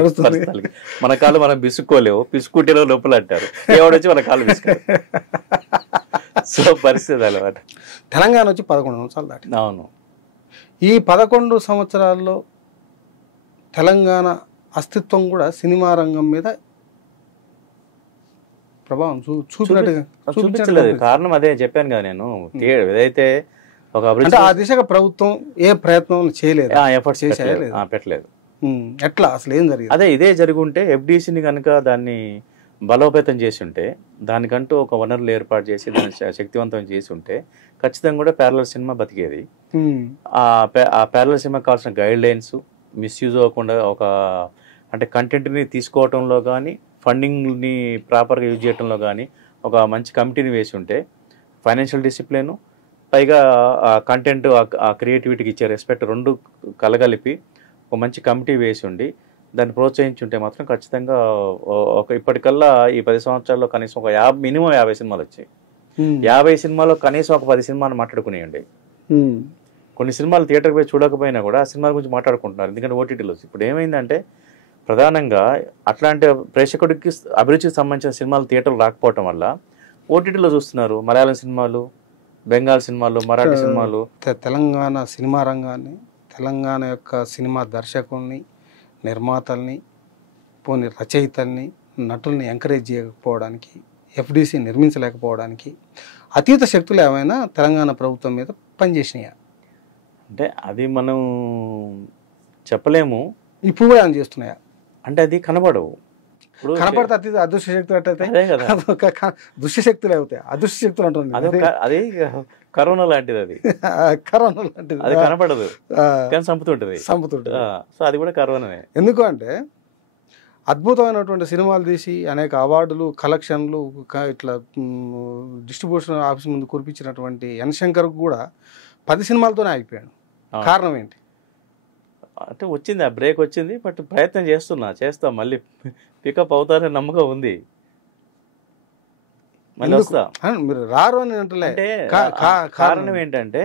ప్రస్తుతానికి మన కాళ్ళు మనం పిసుక్కోలేవు, పిసుకుంటేలో నొప్పులు అంటారు, ఎవడొచ్చి మన కాళ్ళు పిసుకారు. సో పరిస్థితి అలవాట. తెలంగాణ వచ్చి 11 సంవత్సరాలు దాటి. అవును. ఈ 11 సంవత్సరాల్లో తెలంగాణ అస్తిత్వం కూడా సినిమా రంగం మీద ప్రభావం చూపించలేదు. కారణం అదే చెప్పాను కదా నేను, ఏదైతే ఒక అంటే ఆ దిశగా ప్రభుత్వం ఏ ప్రయత్నం చేయలేదు, ఎఫర్ట్స్ పెట్టలేదు. ఎట్లా అసలు ఏం జరిగింది? అదే ఇదే జరుగుంటే ఎఫ్డిసిని కనుక దాన్ని బలోపేతం చేసి ఉంటే, దానికంటూ ఒక వనరులు ఏర్పాటు చేసి దాన్ని శక్తివంతం చేసి ఉంటే ఖచ్చితంగా కూడా ప్యారలల్ సినిమా బతికేది. ఆ ప్యారలల్ సినిమాకి కావాల్సిన గైడ్ లైన్స్ మిస్యూజ్ అవ్వకుండా, ఒక అంటే కంటెంట్ని తీసుకోవటంలో కానీ, ఫండింగ్ని ప్రాపర్గా యూజ్ చేయడంలో కానీ ఒక మంచి కమిటీని వేసి ఉంటే, ఫైనాన్షియల్ డిసిప్లిన్ పైగా ఆ కంటెంట్, ఆ క్రియేటివిటీకి ఇచ్చే రెస్పెక్ట్ రెండు కలగలిపి ఒక మంచి కమిటీ వేసి ఉండి దాన్ని ప్రోత్సహించుంటే మాత్రం ఖచ్చితంగా ఒక ఇప్పటికల్లా ఈ 10 సంవత్సరాల్లో కనీసం ఒక మినిమం 50 సినిమాలు వచ్చాయి. 50 సినిమాలో కనీసం ఒక 10 సినిమాలు మాట్లాడుకునేయండి. కొన్ని సినిమాలు థియేటర్కి పోయి చూడకపోయినా కూడా ఆ సినిమాల గురించి మాట్లాడుకుంటున్నారు, ఎందుకంటే ఓటీటీలో. ఇప్పుడు ఏమైందంటే ప్రధానంగా అట్లాంటి ప్రేక్షకుడికి అభిరుచికి సంబంధించిన సినిమాలు థియేటర్లు రాకపోవటం వల్ల ఓటీటీలో చూస్తున్నారు. మలయాళం సినిమాలు, బెంగాల్ సినిమాలు, మరాఠీ సినిమాలు. తెలంగాణ సినిమా రంగాన్ని, తెలంగాణ యొక్క సినిమా దర్శకుల్ని, నిర్మాతల్ని, పోనీ రచయితల్ని, నటుల్ని ఎంకరేజ్ చేయకపోవడానికి, ఎఫ్డిసి నిర్మించలేకపోవడానికి అతీత శక్తులు ఏమైనా తెలంగాణ ప్రభుత్వం మీద పనిచేసినాయా? అంటే అది మనం చెప్పలేము. ఇప్పుడు కూడా ఏమైనా చేస్తున్నాయా అంటే అది కనబడవు. ఇప్పుడు కనపడితే అతీత అదృశ్య శక్తులు అట్టయితే దుష్య శక్తులు అవుతాయి, అదృశ్య శక్తులు అంటుంది. అది కరోనా లాంటిది, అది కరోనా లాంటిది, అది కనపడదు కానీ చంపుతుంటది. సో అది కూడా కరోనానే. ఎందుకు అంటే అద్భుతమైనటువంటి సినిమాలు తీసి అనేక అవార్డులు, కలెక్షన్లు ఇట్లా డిస్ట్రిబ్యూషన్ ఆఫీస్ ముందు కురిపించినటువంటి ఎన్ శంకర్ కూడా 10 సినిమాలతోనే ఆగిపోయాడు. కారణం ఏంటి? అంటే వచ్చింది, ఆ బ్రేక్ వచ్చింది, బట్ ప్రయత్నం చేస్తాం, మళ్ళీ పికప్ అవుతారని నమ్మకం ఉంది, మళ్ళీ వస్తా. మీరు రారు అని అంటే కారణం ఏంటంటే,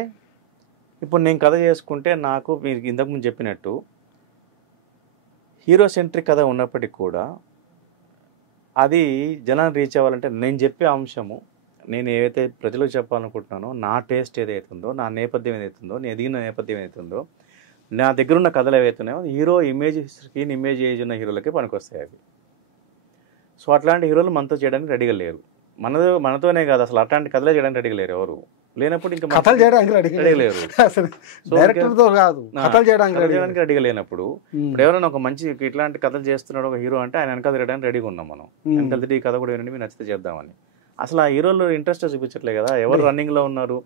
ఇప్పుడు నేను కథ చేసుకుంటే నాకు మీరు ఇంతకుముందు చెప్పినట్టు హీరో సెంట్రిక్ కథ ఉన్నప్పటికీ కూడా అది జనాన్ని రీచ్ అవ్వాలంటే నేను చెప్పే అంశము, నేను ఏవైతే ప్రజలకు చెప్పాలనుకుంటున్నానో, నా టేస్ట్ ఏదైతుందో, నా నేపథ్యం ఏదైతుందో, నేను ఎదిగిన నేపథ్యం ఏదైతుందో, నా దగ్గర ఉన్న కథలు ఏవైతున్నాయో హీరో ఇమేజ్ ఏజ్ ఉన్న హీరోలకే పనికొస్తాయి అవి. సో అట్లాంటి హీరోలు మనతో చేయడానికి రెడీగా లేరు. మనతోనే కాదు, అసలు అట్లాంటి కథలే చేయడానికి రెడీగా లేరు ఎవరు. లేనప్పుడు ఇంకా కథలు చేయడానికి రెడీగా లేరు, రెడీగా లేనప్పుడు ఇప్పుడు ఎవరైనా ఒక మంచి ఇట్లాంటి కథలు చేస్తున్నాడు ఒక హీరో అంటే ఆయన వెనకాల తిరగడానికి రెడీగా ఉన్నాం మనం. వెనకాల తిరిగి కథ కూడా వినండి, మీరు నచ్చితే చేద్దామని. అసలు ఆ హీరోలు ఇంట్రెస్ట్ చూపించట్లే కదా. ఎవరు రన్నింగ్లో ఉన్నారు,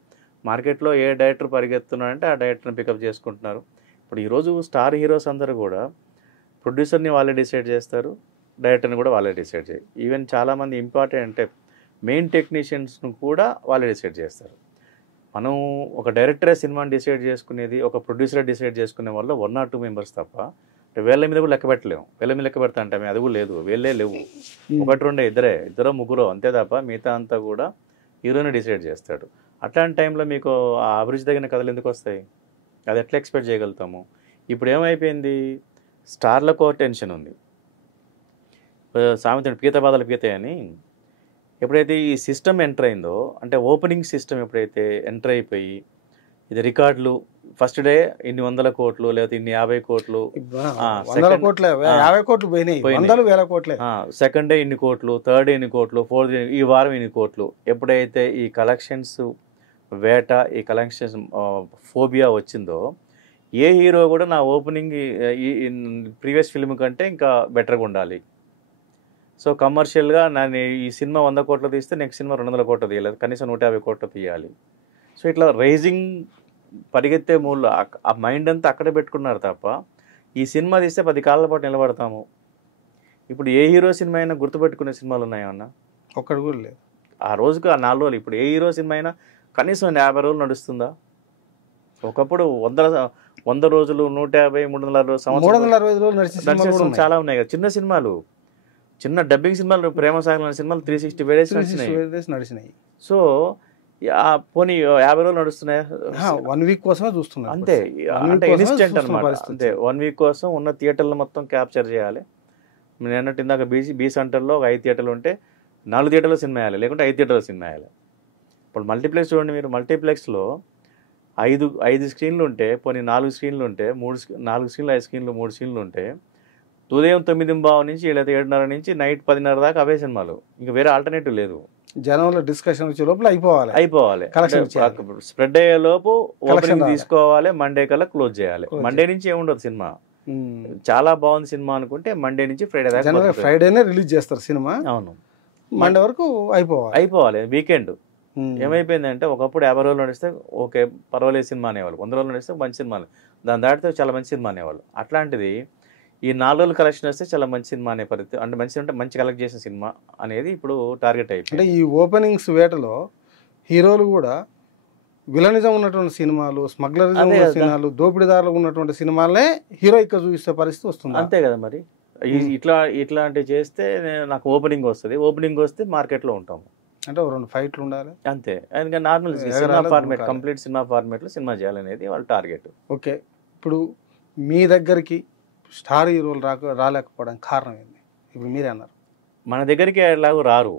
మార్కెట్లో ఏ డైరెక్టర్ పరిగెత్తున్నారంటే ఆ డైరెక్టర్ని పికప్ చేసుకుంటున్నారు. ఇప్పుడు ఈరోజు స్టార్ హీరోస్ అందరూ కూడా ప్రొడ్యూసర్ని వాళ్ళే డిసైడ్ చేస్తారు, డైరెక్టర్ని కూడా వాళ్ళే డిసైడ్ చేయాలి. ఈవెన్ చాలామంది ఇంపార్టెంట్ అంటే మెయిన్ టెక్నీషియన్స్ను కూడా వాళ్ళే డిసైడ్ చేస్తారు. మనం ఒక డైరెక్టరే సినిమాని డిసైడ్ చేసుకునేది, ఒక ప్రొడ్యూసరే డిసైడ్ చేసుకునే వల్ల 1 or 2 మెంబర్స్ తప్ప వేళ్ళ మీద కూడా లెక్క పెట్టలేము. వేళ్ళ మీద లెక్క పెడతా అంటే అది కూడా లేదు, వేళ్ళే లేవు, 1, 2 ఇద్దరు ముగ్గురు అంతే తప్ప మిగతా అంతా కూడా హీరోనే డిసైడ్ చేస్తాడు. అట్లాంటి టైంలో మీకు ఆ అభిరుచి తగిన కథలు ఎందుకు వస్తాయి? అది ఎట్లా ఎక్స్పెక్ట్ చేయగలుగుతాము? ఇప్పుడు ఏమైపోయింది, స్టార్లకు టెన్షన్ ఉంది. సామెత పీత బాధలు పీతాయి అని. ఎప్పుడైతే ఈ సిస్టమ్ ఎంటర్ అయిందో, అంటే ఓపెనింగ్ సిస్టమ్ ఎప్పుడైతే ఎంటర్ అయిపోయి ఇది రికార్డులు, ఫస్ట్ డే ఇన్ని 100 కోట్లు లేకపోతే ఇన్ని 50 కోట్లు, సెకండ్ డే ఇన్ని కోట్లు, థర్డ్ డే ఇన్ని కోట్లు, ఫోర్త్ డే ఈ వారం ఇన్ని కోట్లు, ఎప్పుడైతే ఈ కలెక్షన్స్ వేట ఈ కలెక్షన్ ఫోబియా వచ్చిందో ఏ హీరో కూడా నా ఓపెనింగ్ ఈ ప్రీవియస్ ఫిల్మ్ కంటే ఇంకా బెటర్గా ఉండాలి. సో కమర్షియల్గా నేను ఈ సినిమా 100 కోట్లు తీస్తే నెక్స్ట్ సినిమా 200 కోట్లు తీయలేదు, కనీసం 150 కోట్లు తీయాలి. సో ఇట్లా రైజింగ్ పరిగెత్తే మూల్లో ఆ మైండ్ అంతా అక్కడే పెట్టుకున్నారు తప్ప ఈ సినిమా తీస్తే 10 కాళ్ళ పాటు నిలబడతాము. ఇప్పుడు ఏ హీరో సినిమా అయినా గుర్తుపెట్టుకునే సినిమాలు ఉన్నాయన్నా? ఒక్కడు కూడా లేదు. ఆ రోజుకు ఆ 4 రోజులు. ఇప్పుడు ఏ హీరో సినిమా అయినా కనీసం 50 రోజులు నడుస్తుందా? ఒకప్పుడు 100 రోజులు, 150, 360 సంవత్సరాలు, 360 రోజులు నడిచే సినిమాలు కూడా చాలా ఉన్నాయి కదా. చిన్న సినిమాలు, చిన్న డబ్బింగ్ సినిమాలు, ప్రేమ సాగర్ సినిమాలు 360 డేస్ నడిచినాయి. సో పోనీ 50 రోజులు నడుస్తున్నాయి, 1 వీక్ కోసమే చూస్తున్నారు అంతే. అంటే ఇన్స్టెంట్ అనమాట, అంతే. 1 వీక్ కోసం ఉన్న థియేటర్లు మొత్తం క్యాప్చర్ చేయాలి. నేను అన్నట్టు ఇందాక బీ సెంటర్లో ఒక 5 థియేటర్లు ఉంటే 4 థియేటర్లో సినిమా వేయాలి, లేకుంటే 5 థియేటర్లో సినిమా వేయాలి. ఇప్పుడు మల్టీప్లెక్స్ చూడండి మీరు, మల్టీప్లెక్స్లో 5 స్క్రీన్లు ఉంటే, పోనీ 4 స్క్రీన్లు ఉంటే, 4 స్క్రీన్లు 5 స్క్రీన్లు 3 స్క్రీన్లు ఉంటే ఉదయం 9:15 నుంచి లేదా 7:30 నుంచి నైట్ 10:30 దాకా అవే సినిమాలు, ఇంకా వేరే ఆల్టర్నేటివ్ లేదు. జనంలో డిస్కషన్ వచ్చే లోపల అయిపోవాలి, స్ప్రెడ్ అయ్యే లోపు ఓపెనింగ్ తీసుకోవాలి, మండే కల్లా క్లోజ్ చేయాలి. మండే నుంచి ఏముండదు సినిమా. చాలా బాగుంది సినిమా అనుకుంటే మండే నుంచి ఫ్రైడే దాకా, ఫ్రైడేనే రిలీజ్ చేస్తారు సినిమా. అవును, మండే వరకు అయిపోవాలి వీకెండ్. ఏమైపోయిందంటే ఒకప్పుడు 50 రోజులు నడిస్తే ఓకే పర్వాలేదు సినిమా అనేవాళ్ళు, 100 రోజులు నడిస్తే మంచి సినిమా, దాని దాటితే చాలా మంచి సినిమా అనేవాళ్ళు. అట్లాంటిది ఈ 4 రోజులు కలెక్షన్ వస్తే చాలా మంచి సినిమా అనే పరిస్థితి, అంటే మంచి కలెక్ట్ చేసిన సినిమా అనేది ఇప్పుడు టార్గెట్ అయిపోయింది. అంటే ఈ ఓపెనింగ్స్ వేటలో హీరోలు కూడా విలనిజం ఉన్నటువంటి సినిమాలు, స్మగ్లరిజం ఉన్న సినిమాలు, దోపిడీదారులు ఉన్నటువంటి సినిమాలనే హీరోయిక్గా చూపిస్తే పరిస్థితి వస్తుంది. అంతే కదా మరి. ఇట్లాంటివి చేస్తే నాకు ఓపెనింగ్ వస్తుంది, ఓపెనింగ్ వస్తే మార్కెట్లో ఉంటాము. అంటే 2 ఫైట్లు ఉండాలి అంతే. ఎందుకంటే normal cinema format, complete cinema ఫార్మేట్లో సినిమా చేయాలనేది వాళ్ళ టార్గెట్. ఓకే, ఇప్పుడు మీ దగ్గరికి స్టార్ హీరోలు రాలేకపోవడానికి కారణం ఏంది? ఇప్పుడు మీరే అన్నారు మన దగ్గరికి ఎలాగో రారు,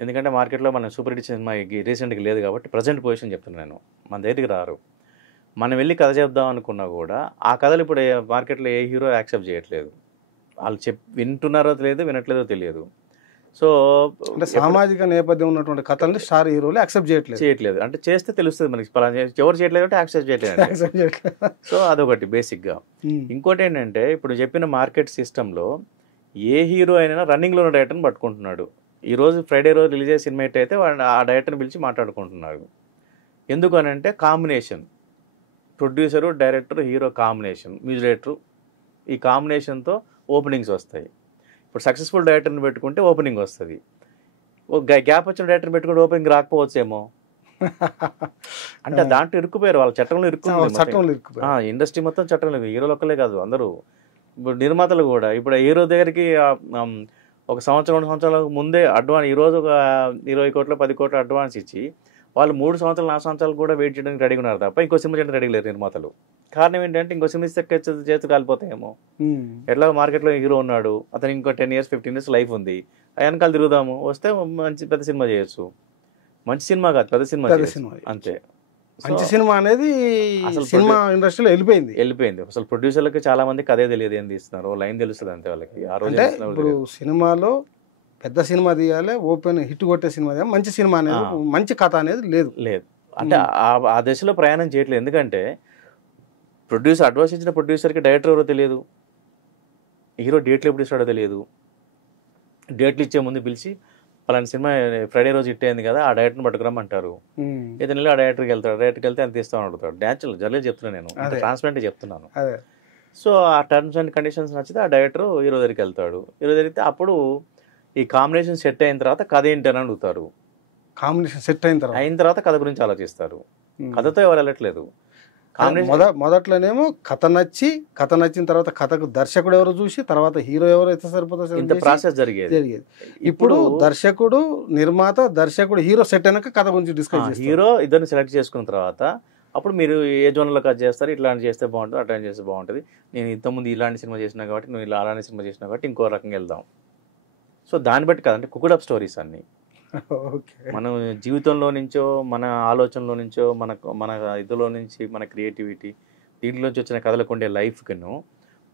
ఎందుకంటే మార్కెట్లో మన సూపర్ హిట్ సినిమా రీసెంట్గా లేదు కాబట్టి ప్రజెంట్ పొజిషన్ చెప్తున్నాను నేను. మన దగ్గరికి రారు. మనం వెళ్ళి కథ చెప్దాం అనుకున్నా కూడా ఆ కథలు ఇప్పుడు మార్కెట్లో ఏ హీరో యాక్సెప్ట్ చేయట్లేదు. వాళ్ళు వింటున్నారో తెలియదు, వినట్లేదో తెలియదు. సో అంటే సామాజిక నేపథ్యం ఉన్నటువంటి కథల్ని స్టార్ హీరోలు యాక్సెప్ట్ చేయట్లేదు. అంటే చేస్తే తెలుస్తుంది మనకి, ఎవరు చేయట్లేదు అంటే యాక్సెప్ట్ చేయట్లేదు. సో అదొకటి బేసిక్గా. ఇంకోటి ఏంటంటే ఇప్పుడు చెప్పిన మార్కెట్ సిస్టంలో ఏ హీరో అయినా రన్నింగ్లో ఉన్న డైరెక్టర్ని పట్టుకుంటున్నాడు. ఈరోజు ఫ్రైడే రోజు రిలీజ్ అయ్యే సినిమా అయితే వాడు ఆ డైరెక్టర్ని పిలిచి మాట్లాడుకుంటున్నారు. ఎందుకు అని అంటే combination, producer, director, hero combination, music director, ఈ కాంబినేషన్తో ఓపెనింగ్స్ వస్తాయి. ఇప్పుడు సక్సెస్ఫుల్ డైరెక్టర్ని పెట్టుకుంటే ఓపెనింగ్ వస్తుంది. గ్యాప్ వచ్చిన డైరెక్టర్ని పెట్టుకుంటే ఓపెనింగ్ రాకపోవచ్చేమో. అంటే దాంట్లో ఇరుక్కుపోయారు, వాళ్ళ చట్టంలో ఇరుక్కుపోయారు. ఇండస్ట్రీ మొత్తం చట్టంలో, హీరోలు ఒక్కలే కాదు అందరూ. ఇప్పుడు నిర్మాతలు కూడా ఇప్పుడు హీరో దగ్గరికి 1 సంవత్సరం 2 సంవత్సరాల ముందే అడ్వాన్స్, ఈరోజు ఒక 20 కోట్లు 10 కోట్లు అడ్వాన్స్ ఇచ్చి వాళ్ళు 3 సంవత్సరాలు 4 సంవత్సరాలు కూడా వెయిట్ చేయడానికి రెడీగా ఉన్నారు తప్ప ఇంకో సినిమా చేయడానికి రెడీ లేరు నిర్మాతలు. కారణం ఏంటంటే ఇంకో సినిమా ఇస్తే చేతులు కాలిపోతాయేమో. ఎట్లా మార్కెట్లో హీరో ఉన్నాడు, అతను ఇంకో 10 years 15 years లైఫ్ ఉంది, వెనకాల తిరుగుదాము, వస్తే మంచి పెద్ద సినిమా చేయొచ్చు. మంచి సినిమా కాదు, పెద్ద సినిమా అంతే. మంచి సినిమా అనేది అసలు సినిమా ఇండస్ట్రీలో వెళ్ళిపోయింది. అసలు ప్రొడ్యూసర్లకి చాలా మందికి అదే తెలియదు, ఏం తీస్తున్నారు, లైన్ తెలుస్తుంది అంతే వాళ్ళకి. ఆ రోజు ఇప్పుడు సినిమాలో పెద్ద సినిమా తీయాలి, ఓపెన్ హిట్ కొట్టే సినిమా తీయాలి, మంచి సినిమా అనేది, మంచి కథ అనేది లేదు. అంటే ఆ దశలో ప్రయాణం చేయట్లేదు. ఎందుకంటే ప్రొడ్యూసర్ అడ్వాన్స్ ఇచ్చిన ప్రొడ్యూసర్కి డైరెక్టర్ ఎవరో తెలియదు, హీరో డేట్లు ఎప్పుడు ఇస్తాడో తెలియదు. డేట్లు ఇచ్చే ముందు పిలిచి పలానా సినిమా ఫ్రైడే రోజు హిట్ అయింది కదా, ఆ డైరెక్టర్ని పట్టుకురమ్మంటారు. ఇతను ఆ డైరెక్టర్కి వెళ్తే ఎంత తీస్తామని అడుగుతాడు. న్యాచురల్ జర్నల్ చెప్తున్నాను నేను, ట్రాన్స్పరెంట్గా చెప్తున్నాను. సో ఆ టర్మ్స్ అండ్ కండిషన్స్ నచ్చితే ఆ డైరెక్టర్ హీరో దగ్గరికి వెళ్తాడు. హీరో దగ్గరికి అప్పుడు ఈ కాంబినేషన్ సెట్ అయిన తర్వాత కథ ఏంటని అడుగుతారు. కాంబినేషన్ సెట్ అయిన తర్వాత కథ గురించి ఆలోచిస్తారు. కథతో ఎవరు వెళ్ళట్లేదు. మొదట్లోనేమో కథ నచ్చిన తర్వాత కథకు దర్శకుడు ఎవరు చూసి తర్వాత హీరో ఎవరు అయితే సరిపోతారు, ఇంత ప్రాసెస్ జరిగేది. ఇప్పుడు దర్శకుడు, నిర్మాత, దర్శకుడు, హీరో సెట్ అయినాక కథ గురించి డిస్కస్ చేస్తారు. హీరో ఇద్దరిని సెలెక్ట్ చేసుకున్న తర్వాత అప్పుడు మీరు ఏ జోన్లో కట్ చేస్తారు, ఇట్లాంటి చేస్తే బాగుంటుంది, అట్లాంటి చేస్తే బాగుంటుంది, నేను ఇంతకుముందు ఇలాంటి సినిమా చేసినా కాబట్టి నువ్వు ఇలా అలాంటి సినిమా చేసినా కాబట్టి ఇంకో రకంగా వెళ్దాం. సో దాన్ని బట్టి కదంటే కుకుడ్ అప్ స్టోరీస్ అన్ని మనం జీవితంలో నుంచో, మన ఆలోచనలో నుంచో, మన ఇదిలో నుంచి, మన క్రియేటివిటీ, దీంట్లోంచి వచ్చిన కథలకు ఉండే లైఫ్కిను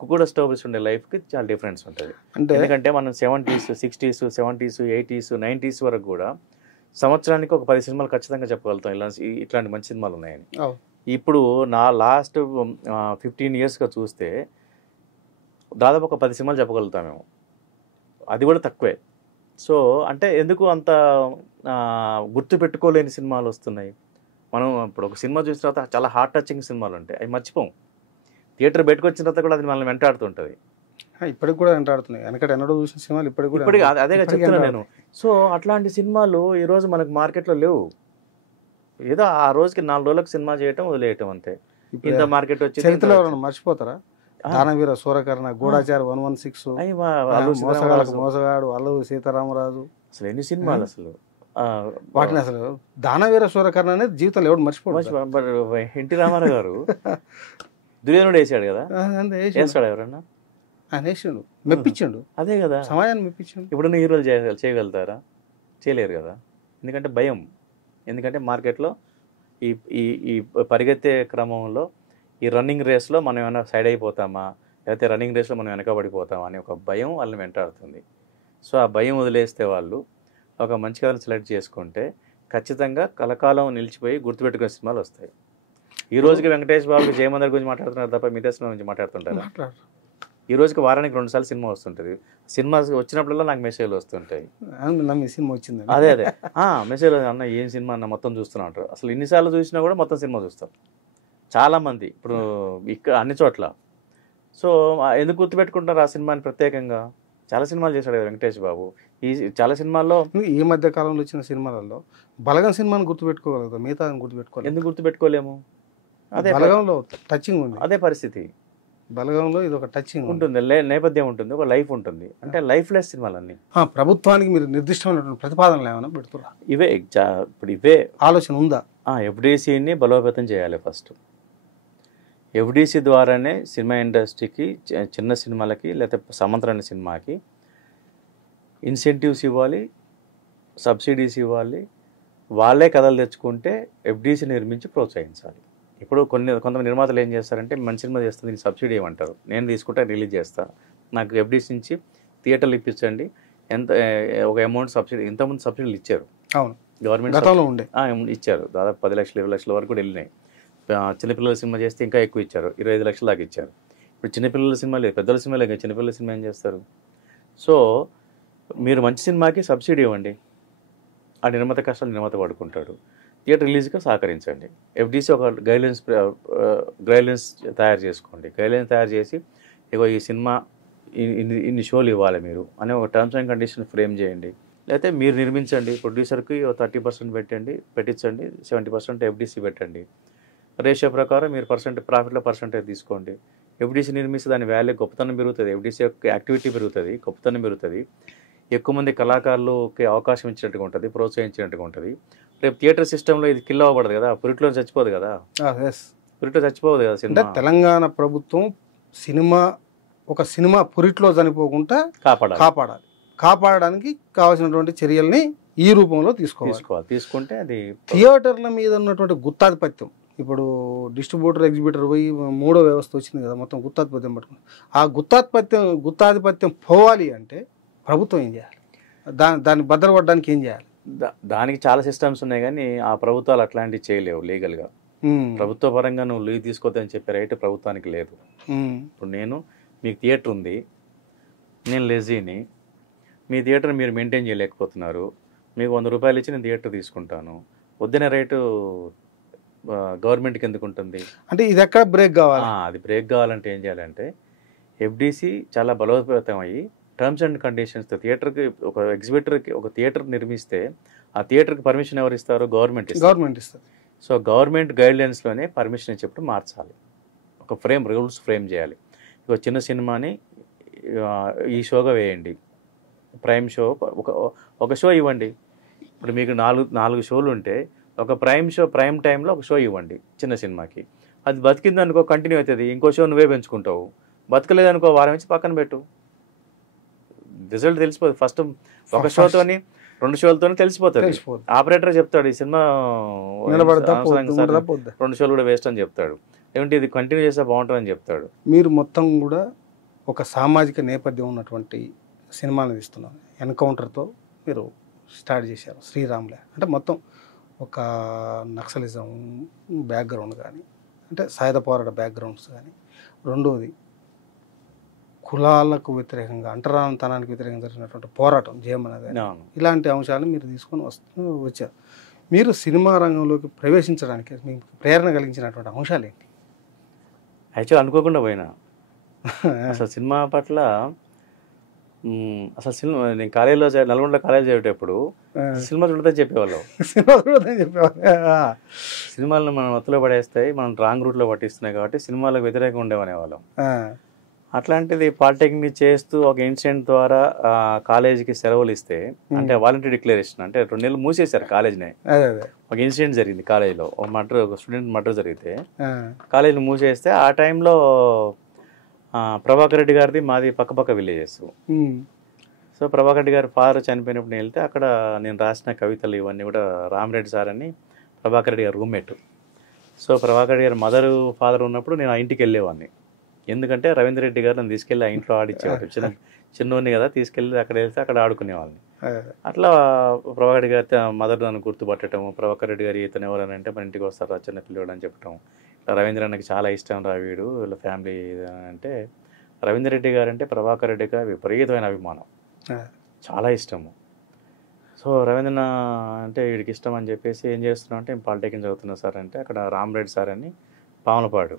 కుకుడ్ స్టోరీస్ ఉండే లైఫ్కి చాలా డిఫరెన్స్ ఉంటుంది. ఎందుకంటే మనం 70s 60s 70s 80s 90s వరకు కూడా సంవత్సరానికి ఒక 10 సినిమాలు ఖచ్చితంగా చెప్పగలుగుతాం ఇట్లాంటి మంచి సినిమాలు ఉన్నాయని. అవును. ఇప్పుడు నా లాస్ట్ 15 ఇయర్స్గా చూస్తే దాదాపు ఒక 10 సినిమాలు చెప్పగలుగుతాం మేము, అది కూడా తక్కువే. సో అంటే ఎందుకు అంత గుర్తు పెట్టుకోలేని సినిమాలు వస్తున్నాయి? మనం ఇప్పుడు ఒక సినిమా చూసిన తర్వాత చాలా హార్ట్ టచింగ్ సినిమాలు ఉంటాయి, అవి మర్చిపోం. థియేటర్ బయటకు వచ్చిన తర్వాత కూడా అది మనల్ని వెంటాడుతుంటుంది. ఇప్పటికి కూడా వెంటాడుతున్నాయి. వెనకటి ఎన్నడో చూసిన సినిమాలు ఇప్పటికి అదే చెప్తున్నా నేను. సో అట్లాంటి సినిమాలు ఈరోజు మనకు మార్కెట్లో లేవు. ఏదో ఆ రోజుకి 4 రోజులకు సినిమా చేయటం, వదిలేయటం అంతే. ఇంత మార్కెట్ వచ్చి చరిత్రలో ఎవరైనా మర్చిపోతారా? దానవీర సూరకర్ణ, గూఢాచారి 116, మోసగాడు, అల్లూరి సీతారామరాజు, అసలు ఎన్ని సినిమాలు అసలు. వాటిని అసలు దానవీర సూరకర్ణ అనేది జీవితంలో ఎవడు మర్చిపోడు. ఎన్టీ రామారావు గారు దుర్యోధనుడు వేసాడు కదా, వేస్తాడు ఎవరన్నా? ఆయన వేసిండు, మెప్పించిండు, అదే కదా సమాజాన్ని మెప్పించిండు. ఇప్పుడున్న హీరోలు చేయగలుగుతారా? చేయలేరు కదా. ఎందుకంటే భయం. ఎందుకంటే మార్కెట్లో ఈ పరిగెత్తే క్రమంలో, ఈ రన్నింగ్ రేస్లో మనం ఏమైనా సైడ్ అయిపోతామా, లేకపోతే రన్నింగ్ రేస్లో మనం వెనకబడిపోతామా అని ఒక భయం వాళ్ళని వెంటాడుతుంది. సో ఆ భయం వదిలేస్తే వాళ్ళు ఒక మంచి కథను సెలెక్ట్ చేసుకుంటే ఖచ్చితంగా కలకాలం నిలిచిపోయి గుర్తుపెట్టుకునే సినిమాలు వస్తాయి. ఈ రోజుకి వెంకటేష్ బాబుకి జయమందర్ గురించి మాట్లాడుతున్నారు తప్ప మిగతా సినిమా గురించి మాట్లాడుతుంటారు. ఈ రోజుకి వారానికి 2 సార్లు సినిమా వస్తుంటుంది. సినిమా వచ్చినప్పుడల్లా నాకు మెసేజ్లు వస్తుంటాయి, సినిమా వచ్చింది, అదే మెసేజ్ అన్న ఏం సినిమా అన్న మొత్తం చూస్తున్నా అంటారు. అసలు ఇన్నిసార్లు చూసినా కూడా మొత్తం సినిమా చూస్తాం చాలామంది ఇప్పుడు ఇక్కడ అన్ని చోట్ల. సో ఎందుకు గుర్తుపెట్టుకుంటారు ఆ సినిమాని ప్రత్యేకంగా? చాలా సినిమాలు చేశాడు కదా వెంకటేష్ బాబు. చాలా సినిమాల్లో ఈ మధ్య కాలంలో వచ్చిన సినిమాలలో బలగం సినిమాని గుర్తుపెట్టుకోగలుగుతాం, మిగతా గుర్తుపెట్టుకోవాలి. ఎందుకు గుర్తుపెట్టుకోలేము? అదే బలగంలో టచింగ్ ఉంది, అదే పరిస్థితి. బలగంలో ఇది ఒక టచింగ్ ఉంటుంది, నేపథ్యం ఉంటుంది, ఒక లైఫ్ ఉంటుంది. అంటే లైఫ్ లెస్ సినిమాలన్నీ. ప్రభుత్వానికి మీరు నిర్దిష్టమైనటువంటి ప్రతిపాదనలు ఏమైనా పెడుతున్నారు? ఇప్పుడు ఇవే ఆలోచన ఉందా? ఎఫ్డిసిని బలోపేతం చేయాలి ఫస్ట్. ఎఫ్డిసి ద్వారానే సినిమా ఇండస్ట్రీకి, చిన్న సినిమాలకి లేకపోతే సమంతరాని సినిమాకి ఇన్సెంటివ్స్ ఇవ్వాలి, సబ్సిడీస్ ఇవ్వాలి. వాళ్ళే కథలు తెచ్చుకుంటే ఎఫ్డిసి నిర్మించి ప్రోత్సహించాలి. ఇప్పుడు కొంతమంది నిర్మాతలు ఏం చేస్తారంటే, మంచి సినిమా చేస్తుంది, దీనికి సబ్సిడీ ఏమంటారు, నేను తీసుకుంటే రిలీజ్ చేస్తాను, నాకు ఎఫ్డిసి నుంచి థియేటర్లు ఇప్పించండి, ఎంత ఒక అమౌంట్ సబ్సిడీ. ఇంతకుముందు సబ్సిడీలు ఇచ్చారు, అవును, గవర్నమెంట్ ఇచ్చారు. దాదాపు 10 లక్షలు 20 లక్షల వరకు కూడా వెళ్ళినాయి. చిన్నపిల్లల సినిమా చేస్తే ఇంకా ఎక్కువ ఇచ్చారు, 25 లక్షల దాకా ఇచ్చారు. ఇప్పుడు చిన్నపిల్లల సినిమా లేదు, పెద్దల సినిమా లేదు, చిన్నపిల్లల సినిమా ఏం చేస్తారు? సో మీరు మంచి సినిమాకి సబ్సిడీ ఇవ్వండి, ఆ నిర్మాత కష్టాలు నిర్మాత పడుకుంటాడు. థియేటర్ రిలీజ్గా సహకరించండి. ఎఫ్డిసి ఒక గైడ్లైన్స్ తయారు చేసుకోండి. గైడ్లైన్స్ తయారు చేసి ఇగో ఈ సినిమా ఇన్ని షోలు ఇవ్వాలి మీరు అనే ఒక టర్మ్స్ అండ్ కండిషన్ ఫ్రేమ్ చేయండి. లేకపోతే మీరు నిర్మించండి, ప్రొడ్యూసర్కి 30% పెట్టించండి, 70% ఎఫ్డిసి పెట్టండి. రేషియో ప్రకారం మీరు ప్రాఫిట్లో పర్సెంటేజ్ తీసుకోండి. ఎఫ్డిసి నిర్మిస్తే దాని వాల్యూ, గొప్పతనం పెరుగుతుంది, ఎఫ్డిసి యొక్క యాక్టివిటీ పెరుగుతుంది, గొప్పతనం పెరుగుతుంది, ఎక్కువ మంది కళాకారులకి అవకాశం ఇచ్చినట్టుగా ఉంటుంది, ప్రోత్సహించినట్టుగా ఉంటుంది. రేపు థియేటర్ సిస్టంలో ఇది కిల్ అవ్వబడదు కదా, పురిట్లో చచ్చిపోదు కదా, పురిట్లో చచ్చిపోదు కదా సినిమా. తెలంగాణ ప్రభుత్వం ఒక సినిమా పురిట్లో చనిపోకుండా కాపాడడానికి కావాల్సినటువంటి చర్యల్ని ఈ రూపంలో తీసుకుంటే అది థియేటర్ల మీద ఉన్నటువంటి గుత్తాధిపత్యం. ఇప్పుడు డిస్ట్రిబ్యూటర్ ఎగ్జిబ్యూటర్ పోయి 3వ వ్యవస్థ వచ్చింది కదా, మొత్తం గుత్తాధిపత్యం పట్టుకుని, ఆ గుత్తాధిపత్యం పోవాలి అంటే ప్రభుత్వం ఏం చేయాలి? దాన్ని భద్రపడడానికి ఏం చేయాలి? దానికి చాలా సిస్టమ్స్ ఉన్నాయి, కానీ ఆ ప్రభుత్వాలు అట్లాంటివి చేయలేవు లీగల్గా. ప్రభుత్వ పరంగా నువ్వు లీవ్ తీసుకోవద్దని చెప్పే రైట్ ప్రభుత్వానికి లేదు. ఇప్పుడు మీకు థియేటర్ ఉంది, నేను లెజీని, మీ థియేటర్ మీరు మెయింటైన్ చేయలేకపోతున్నారు, మీకు 100 రూపాయలు ఇచ్చి నేను థియేటర్ తీసుకుంటాను, వద్దనే రైటు గవర్నమెంట్కి ఎందుకు ఉంటుంది? అంటే ఇది ఎక్కడ బ్రేక్ కావాలి? అది బ్రేక్ కావాలంటే ఏం చేయాలంటే, ఎఫ్డిసి చాలా బలోపేతం అయ్యి టర్మ్స్ అండ్ కండిషన్స్తో థియేటర్కి, ఒక ఎగ్జిబిటర్కి ఒక థియేటర్ నిర్మిస్తే ఆ థియేటర్కి పర్మిషన్ ఎవరు ఇస్తారు? గవర్నమెంట్ ఇస్తారు. సో గవర్నమెంట్ గైడ్లైన్స్లోనే పర్మిషన్ ఇచ్చేప్పుడు మార్చాలి, ఒక రూల్స్ ఫ్రేమ్ చేయాలి. ఒక చిన్న సినిమాని ఈ షోగా వేయండి, ప్రైమ్ షో ఒక షో ఇవ్వండి. ఇప్పుడు మీకు 4 షోలు ఉంటే ఒక ప్రైమ్ టైంలో ఒక షో ఇవ్వండి చిన్న సినిమాకి. అది బతికింది అనుకో, కంటిన్యూ అవుతుంది, ఇంకో షో నువ్వే పెంచుకుంటావు. బతకలేదనుకో, వారం నుంచి పక్కన పెట్టు, రిజల్ట్ తెలిసిపోతుంది. ఫస్ట్ ఒక షోతోని 2 షోలతోనే తెలిసిపోతుంది. ఆపరేటర్ చెప్తాడు ఈ సినిమా 2 షోలు కూడా వేస్ట్ అని చెప్తాడు, ఏమంటే ఇది కంటిన్యూ చేస్తే బాగుంటుందని చెప్తాడు. మీరు మొత్తం కూడా ఒక సామాజిక నేపథ్యం ఉన్నటువంటి సినిమాని తీస్తున్నారు. ఎన్కౌంటర్తో మీరు స్టార్ట్ చేశారు శ్రీరామ్లే. అంటే మొత్తం ఒక నక్సలిజం బ్యాక్గ్రౌండ్ కానీ, అంటే సాయుధ పోరాట బ్యాక్గ్రౌండ్స్ కానీ, రెండోది కులాలకు వ్యతిరేకంగా అంటరానితనానికి వ్యతిరేకంగా జరిగినటువంటి పోరాటం జయమనేది, అవును. ఇలాంటి అంశాలను మీరు తీసుకొని వచ్చారు. మీరు సినిమా రంగంలోకి ప్రవేశించడానికి మీకు ప్రేరణ కలిగించినటువంటి అంశాలు ఏంటి? యాక్చువల్ అనుకోకుండా పోయినా అసలు సినిమా పట్ల అసలు సినిమా నేను కాలేజీలో నల్గొండలో కాలేజ్ చదివేటప్పుడు సినిమా చూడదని చెప్పేవాళ్ళం. సినిమా చూడదని చెప్పేవాళ్ళు. సినిమాలను మనం మత్తులో పడేస్తాయి, మనం రాంగ్ రూట్లో పట్టిస్తున్నాయి కాబట్టి సినిమాలకు వ్యతిరేకంగా ఉండేవనేవాళ్ళం. అట్లాంటిది పాలిటెక్నిక్ చేస్తూ ఒక ఇన్సిడెంట్ ద్వారా కాలేజీకి సెలవులు ఇస్తే, అంటే వాలంటీర్ డిక్లరేషన్, అంటే 2 నెలలు మూసేశారు కాలేజీని. ఒక ఇన్సిడెంట్ జరిగింది కాలేజీలో, ఒక స్టూడెంట్ మర్డర్ జరిగితే కాలేజీని మూసేస్తే, ఆ టైంలో ప్రభాకర్ రెడ్డి గారిది మాది పక్కపక్క విలేజెస్. సో ప్రభాకర్ రెడ్డి గారి ఫాదర్ చనిపోయినప్పుడు నేను వెళ్తే అక్కడ నేను రాసిన కవితలు ఇవన్నీ కూడా రామరెడ్డి సార్ అని ప్రభాకర్ రెడ్డి గారు రూమ్మేట్. సో ప్రభాకర్ రెడ్డి గారి మదరు ఫాదర్ ఉన్నప్పుడు నేను ఆ ఇంటికి వెళ్ళేవాడిని. ఎందుకంటే రవీంద్ర రెడ్డి గారు నన్ను తీసుకెళ్ళి ఆ ఇంట్లో ఆడిచ్చేవాడు. చిన్నోడిని కదా, తీసుకెళ్ళి అక్కడ వెళ్తే అక్కడ ఆడుకునేవాళ్ళని. అట్లా ప్రభాకర్ రెడ్డి గారి మదర్ నన్ను గుర్తుపట్టడం, ప్రభాకర్ రెడ్డి గారు ఇతను ఎవరని అంటే మన ఇంటికి వస్తారు చిన్న పిల్లడు అని చెప్పడం. ఇట్లా రవీంద్ర అన్నకి చాలా ఇష్టం రా వీడు, వీళ్ళ ఫ్యామిలీ అంటే. రవీంద్ర రెడ్డి గారు అంటే ప్రభాకర్ రెడ్డి గారు విపరీతమైన అభిమానం, చాలా ఇష్టము. సో రవీంద్ర అంటే వీడికి ఇష్టం అని చెప్పేసి ఏం చేస్తున్నాం అంటే పాలిటెక్నిక్ చదువుతున్నా సార్ అంటే, అక్కడ రామరెడ్డి సార్ అని పాములపాడు,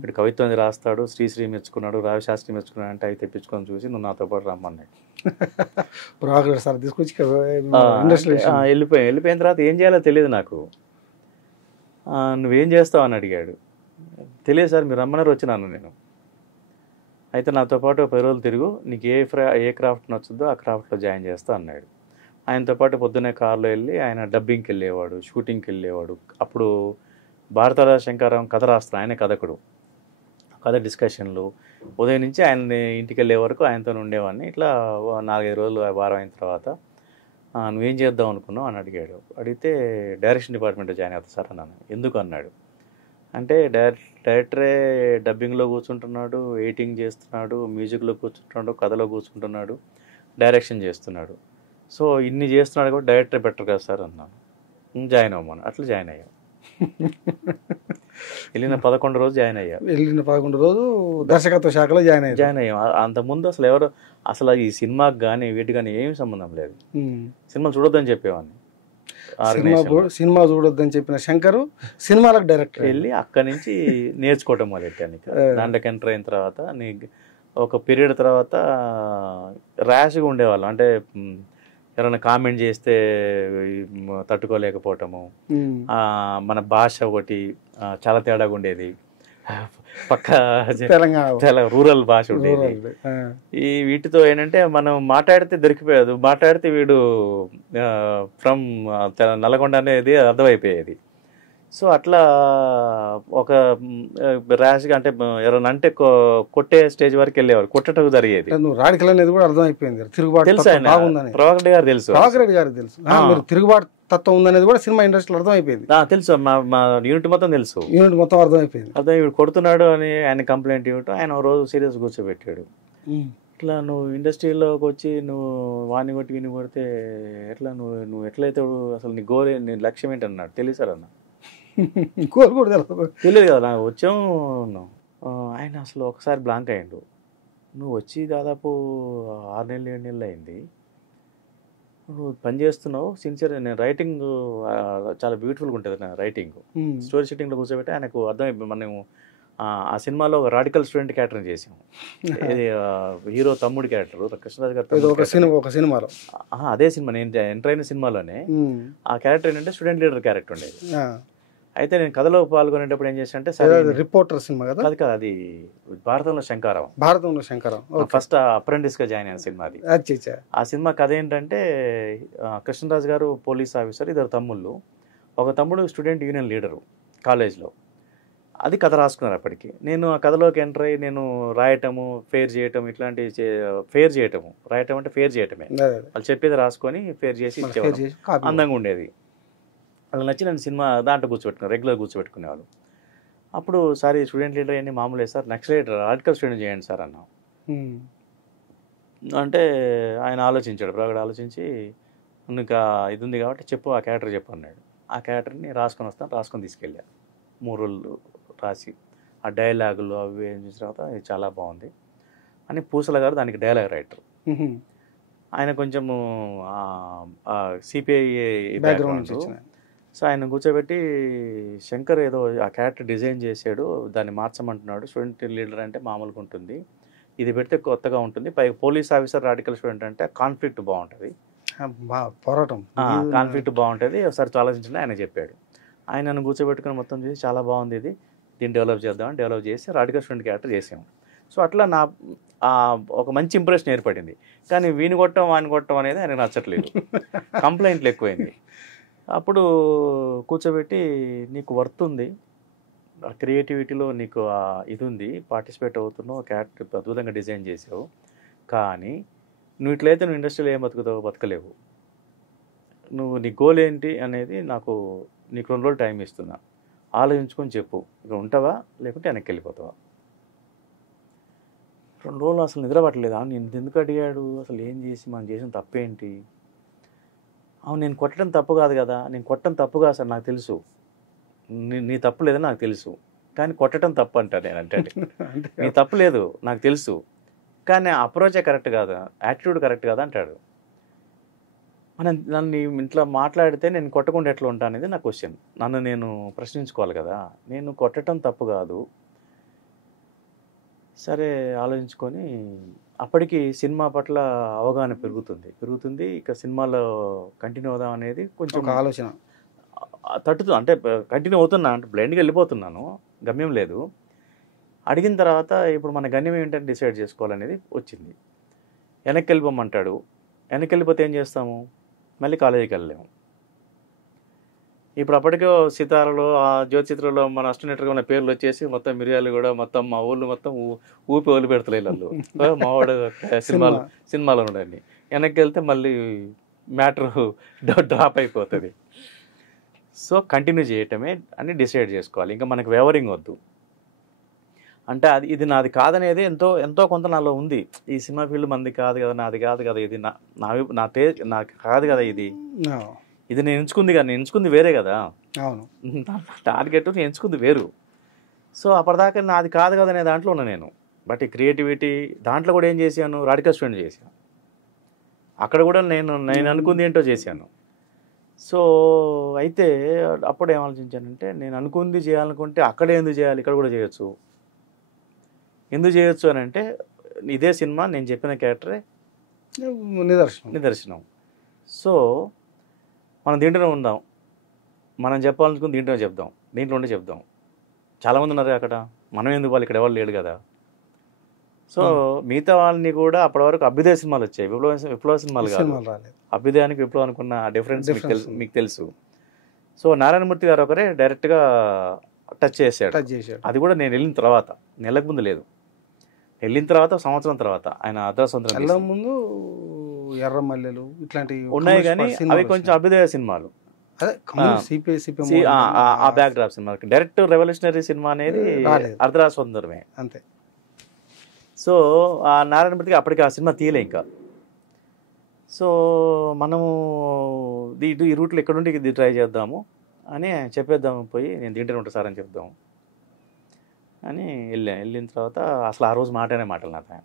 వీడు కవిత్వం రాస్తాడు, శ్రీశ్రీ మెచ్చుకున్నాడు, రావిశాస్త్రి మెచ్చుకున్నాడు అంటే అవి తెప్పించుకొని చూసి నువ్వు నాతో పాటు రమ్మన్నాడు. ప్రభాకర్ సార్ తీసుకొచ్చి వెళ్ళిపోయిన తర్వాత ఏం చేయాలో తెలియదు నాకు. నువ్వేం చేస్తావు అని అడిగాడు. తెలియదు సార్, మీరు రమ్మన్నారు వచ్చినాను నేను. అయితే నాతో పాటు 10 రోజులు తిరుగు, నీకు ఏ క్రాఫ్ట్ నచ్చుద్దో ఆ క్రాఫ్ట్లో జాయిన్ చేస్తా అన్నాడు. ఆయనతో పాటు పొద్దున్నే కార్లో వెళ్ళి ఆయన డబ్బింగ్కి వెళ్ళేవాడు, షూటింగ్కి వెళ్ళేవాడు. అప్పుడు భారతాల శంకరం కథ రాస్తాడు, ఆయన కథకుడు. కథ డిస్కషన్లు ఉదయం నుంచి ఆయన ఇంటికి వెళ్ళే వరకు ఆయనతో ఉండేవాడిని. ఇట్లా 4-5 రోజులు వారం అయిన తర్వాత నువ్వేం చేద్దాం అనుకున్నావు అని అడిగాడు. అడిగితే డైరెక్షన్ డిపార్ట్మెంట్లో జాయిన్ అవుతా సార్ అన్నాను. ఎందుకు అన్నాడు. అంటే డైరెక్టరే డబ్బింగ్లో కూర్చుంటున్నాడు, ఎడిటింగ్ చేస్తున్నాడు, మ్యూజిక్లో కూర్చుంటున్నాడు, కథలో కూర్చుంటున్నాడు, డైరెక్షన్ చేస్తున్నాడు. సో ఇన్ని చేస్తున్నాడు కూడా డైరెక్టరే బెటర్ కదా సార్ అన్నాను. జాయిన్ అవ్వమని. అట్లా జాయిన్ అయ్యా. వెళ్ళిన 11 రోజు జాయిన్ అయ్యా. వెళ్ళిన 11 రోజు దర్శకత్వ శాఖలో జాయిన్ అయ్యాం. అంతకుముందు అసలు అసలు ఈ సినిమాకి కానీ వీటి కానీ ఏమి సంబంధం లేదు. సినిమా చూడొద్దని చెప్పేవాడిని. సినిమా చూడొద్దని చెప్పిన శంకరు సినిమాలకు డైరెక్టర్ వెళ్ళి అక్కడి నుంచి నేర్చుకోవటం మొదలెట్టాను. దాంట్లోకి ఎంటర్ అయిన తర్వాత ఒక పీరియడ్ తర్వాత ర్యాష్గా ఉండేవాళ్ళం. అంటే ఎవరైనా కామెంట్ చేస్తే తట్టుకోలేకపోవటము, మన భాష ఒకటి చాలా తేడాగా ఉండేది, పక్క తెలంగాణ రూరల్ భాష ఉండేది. ఈ వీటితో ఏంటంటే మనం మాట్లాడితే దొరికిపోయేది, మాట్లాడితే వీడు ఫ్రమ్ నల్గొండ అనేది అర్థమైపోయేది. సో అట్లా ఒక ర్యాష్గా అంటే ఎవరైనా అంటే కొట్టే స్టేజ్ వరకు వెళ్ళేవారు, కొట్టడం జరిగేది. రాడికల్ అనేది కూడా అర్థమైపోయింది. తిరుగుబాటు తెలుసు, ప్రభాకర్ రెడ్డి గారు తెలుసు, తిరుగుబాటు తత్వం ఉందనేది కూడా సినిమా ఇండస్ట్రీలో అర్థమైపోయింది. తెలుసు, మా యూనిట్ మొత్తం తెలుసు, యూనిట్ మొత్తం అర్థమైపోయింది. వీడు కొడుతున్నాడు అని ఆయన కంప్లైంట్ ఇవ్వటం, ఆయన రోజు సీరియస్ కూర్చోబెట్టాడు. ఇట్లా నువ్వు ఇండస్ట్రీలోకి వచ్చి నువ్వు వాణి కొట్టి విని కొడితే ఎట్లా, నువ్వు ఎట్లయితే అసలు నీ గోల్ నీ లక్ష్యం ఏంటన్నాడు. తెలియదు సార్ అన్న, తెలియదు కదా, నాకు వచ్చాము. ఆయన అసలు ఒకసారి బ్లాంక్ అయ్యిండు. నువ్వు వచ్చి దాదాపు 6 నెలలు 7 నెలలు అయింది, నువ్వు పని చేస్తున్నావు సిన్సియర్. నేను రైటింగ్ చాలా బ్యూటిఫుల్గా ఉంటుంది నా రైటింగ్. స్టోరీ షీటింగ్లో కూర్చోబెట్టి ఆయనకు అర్థమైపోయింది. మనం ఆ సినిమాలో ఒక రాడికల్ స్టూడెంట్ క్యారెక్టర్ చేసాం. ఇది హీరో తమ్ముడి క్యారెక్టర్, కృష్ణరాజు గారు ఒక సినిమాలో. అదే సినిమా నేను ఎంటర్ అయిన సినిమాలోనే ఆ క్యారెక్టర్ ఏంటంటే స్టూడెంట్ లీడర్ క్యారెక్టర్ ఉండేది. అయితే నేను కథలో పాల్గొనేటప్పుడు ఏం చేశానంటే, రిపోర్టర్ సినిమా కదా, అది కాదు, అది భారతంలో శంకరం. ఫస్ట్ అప్రెంటిస్ గా జాయిన్ అయిన సినిమా అది. ఆ సినిమా కథ ఏంటంటే, కృష్ణరాజు గారు పోలీస్ ఆఫీసర్, 2 తమ్ముళ్ళు, ఒక తమ్ముడు స్టూడెంట్ యూనియన్ లీడరు కాలేజ్లో. అది కథ రాసుకున్నారు. అప్పటికి నేను ఆ కథలోకి ఎంటర్ అయ్యి నేను రాయటము, ఫేర్ చేయటం, ఇట్లాంటి ఫేర్ చేయటము, రాయటం అంటే ఫేర్ చేయటమే, వాళ్ళు చెప్పేది రాసుకొని ఫేర్ చేసి ఇచ్చేవాళ్ళు. అందంగా ఉండేది. అలా నచ్చి నేను సినిమా దాంట్లో కూర్చోబెట్టుకున్నాను, రెగ్యులర్ కూర్చోబెట్టుకునేవాళ్ళు. అప్పుడు సార్ స్టూడెంట్ లీడర్ అయ్యి మామూలే సార్, నక్సలైట్ రాడికల్ స్టూడెంట్ చేయండి సార్ అన్నాం. అంటే ఆయన ఆలోచించాడు, ప్రగడ ఆలోచించి నీకు ఇది ఉంది కాబట్టి చెప్పు, ఆ క్యారెక్టర్ చెప్పు అన్నాడు. ఆ క్యారెక్టర్ని రాసుకొని వస్తాను, రాసుకొని తీసుకెళ్ళాను. 3 రోజులు రాసి ఆ డైలాగులు అవి ఏం చూసిన తర్వాత ఇది చాలా బాగుంది అని పూసల గారు దానికి డైలాగ్ రైటర్. ఆయన కొంచెము సిపిఐ బ్యాక్గ్రౌండ్ బ్యాక్గ్రౌండ్. నుంచి వచ్చిన సో ఆయన కూర్చోబెట్టి శంకర్ ఏదో ఆ క్యారెక్టర్ డిజైన్ చేశాడు, దాన్ని మార్చమంటున్నాడు. స్టూడెంట్ లీడర్ అంటే మామూలుగా ఉంటుంది, ఇది పెడితే కొత్తగా ఉంటుంది, పైగా పోలీస్ ఆఫీసర్ రాడికల్ స్టూడెంట్ అంటే కాన్ఫ్లిక్ట్ బాగుంటుంది, పోరాటం కాన్ఫ్లిక్ట్ బాగుంటుంది, ఒకసారి ఆలోచించండి ఆయన చెప్పాడు. ఆయన నన్ను కూర్చోబెట్టుకుని మొత్తం చేసి చాలా బాగుంది ఇది, దీన్ని డెవలప్ చేద్దామని డెవలప్ చేసి రాడికల్ స్టూడెంట్ క్యారెక్టర్ చేసాము. సో అట్లా నా ఒక మంచి ఇంప్రెషన్ ఏర్పడింది. కానీ వీని కొట్టడం వాని కొట్టడం అనేది ఆయనకు నచ్చట్లేదు, కంప్లైంట్లు ఎక్కువైంది. అప్పుడు కూర్చోబెట్టి నీకు వర్త్ ఉంది, ఆ క్రియేటివిటీలో నీకు ఇది ఉంది, పార్టిసిపేట్ అవుతున్నావు, క్యారెక్టర్ అద్భుతంగా డిజైన్ చేసావు, కానీ నువ్వు ఇట్లయితే నువ్వు ఇండస్ట్రీలో ఏం బతుకుతావు, బతకలేవు, నువ్వు నీ గోల్ ఏంటి అనేది నీకు 2 రోజులు టైం ఇస్తున్నా, ఆలోచించుకొని చెప్పు, ఇక ఉంటావా లేకుంటే వెనక్కి వెళ్ళిపోతావా. 2 రోజులు అసలు నిద్ర పట్టలేదు. నేను ఎందుకు అడిగాడు, అసలు ఏం చేసి మనం చేసిన తప్పేంటి, అవును నేను కొట్టడం తప్పు కాదు కదా, నేను కొట్టడం తప్పు కాదు సార్ నాకు తెలుసు, నీ తప్పు లేదని నాకు తెలుసు, కానీ కొట్టడం తప్పు అంటాను నేను. అంటే నీ తప్పు లేదు నాకు తెలుసు, కానీ అప్రోచే కరెక్ట్ కాదా, యాటిట్యూడ్ కరెక్ట్ కాదా అంటాడు. నన్ను ఇంట్లో మాట్లాడితే నేను కొట్టకుండా ఎట్లా ఉంటాను అనేది నా క్వశ్చన్. నన్ను నేను ప్రశ్నించుకోవాలి కదా. నేను కొట్టడం తప్పు కాదు, సరే ఆలోచించుకొని అప్పటికి సినిమా పట్ల అవగాహన పెరుగుతుంది. ఇక సినిమాలో కంటిన్యూ అవుదాం అనేది కొంచెం ఆలోచన తట్టుతుంది. అంటే కంటిన్యూ అవుతున్నా, అంటే బ్లైండ్గా వెళ్ళిపోతున్నాను, గమ్యం లేదు. అడిగిన తర్వాత ఇప్పుడు మన గమ్యం ఏంటంటే డిసైడ్ చేసుకోవాలనేది వచ్చింది. వెనక్కి వెళ్ళిపోమంటాడు, వెనక్కి వెళ్ళిపోతే ఏం చేస్తాము, మళ్ళీ కాలేజీకి వెళ్ళలేము. ఇప్పుడు అప్పటికే సితారలో ఆ జ్యోతిచిత్రలో మన అస్టనేటర్గా ఉన్న పేర్లు వచ్చేసి మొత్తం మిరియాలు కూడా మొత్తం మా ఊళ్ళు మొత్తం ఊపి వదిలి పెడతలేదు వాళ్ళు, మావాడు సినిమాలో ఉండండి. వెనక్కి వెళ్తే మళ్ళీ మ్యాటర్ డ్రాప్ అయిపోతుంది. సో కంటిన్యూ చేయటమే అని డిసైడ్ చేసుకోవాలి. ఇంకా మనకు వేవరింగ్ వద్దు. అంటే ఇది నాది కాదనేది ఎంతో కొంత నాలో ఉంది. ఈ సినిమా ఫీల్డ్ మంది కాదు కదా, నాది కాదు కదా, ఇది నాకు కాదు కదా, ఇది నేను ఎంచుకుంది వేరే కదా, టార్గెట్ నేను ఎంచుకుంది వేరు. సో అప్పటిదాకా నాది కాదు కదా అనే దాంట్లో ఉన్నా నేను. బట్ ఈ క్రియేటివిటీ దాంట్లో కూడా ఏం చేశాను, రాడికల్ స్టూడెంట్ చేశాను. అక్కడ కూడా నేను అనుకుంది ఏంటో చేశాను. సో అయితే అప్పుడు ఏం ఆలోచించానంటే, నేను అనుకుంది చేయాలనుకుంటే అక్కడే ఎందుకు చేయాలి, ఇక్కడ కూడా చేయొచ్చు. ఎందుకు చేయొచ్చు అని అంటే, ఇదే సినిమా నేను చెప్పిన క్యారెక్టరే నిదర్శనం. సో మనం దీంట్లోనే ఉందాం, మనం చెప్పాలనుకుని దీంట్లోనే చెప్దాం. చాలామంది ఉన్నారు అక్కడ, మనం ఎందుకు వాళ్ళు ఇక్కడ ఎవరు లేడు కదా. సో మిగతా వాళ్ళని కూడా అప్పటి వరకు అభ్యుదయ సినిమాలు వచ్చాయి, విప్లవ సినిమాలు కాదు. అభ్యుదయానికి విప్లవానికి ఉన్న డిఫరెన్స్ మీకు తెలుసు. సో నారాయణమూర్తి గారు ఒకరే డైరెక్ట్గా టచ్ చేశాడు. అది కూడా నేను వెళ్ళిన తర్వాత, నెలకు ముందు లేదు, వెళ్ళిన తర్వాత సంవత్సరం తర్వాత. ఆయన అర్ధసంవత్సరం ముందు ఎర్రమల్లెలు ఇట్లాంటి ఉన్నాయి, కానీ అవి కొంచెం అభ్యుదయ సినిమాలు, ఆ back drop cinema. Direct revolutionary cinema అనేది అర్ధరాస్వందరమే అంతే. సో ఆ నారాయణమూర్తికి అప్పటికి ఆ సినిమా తీయలే ఇంకా. సో మనము ఈ రూట్లో ఇక్కడ నుండి ఇది ట్రై చేద్దాము అని చెప్పేద్దాము, పోయి నేను దీంట్లోనే ఉంటా సార్ అని చెప్దాము అని వెళ్ళిన తర్వాత అసలు ఆ రోజు మాటలు నాకు ఆయన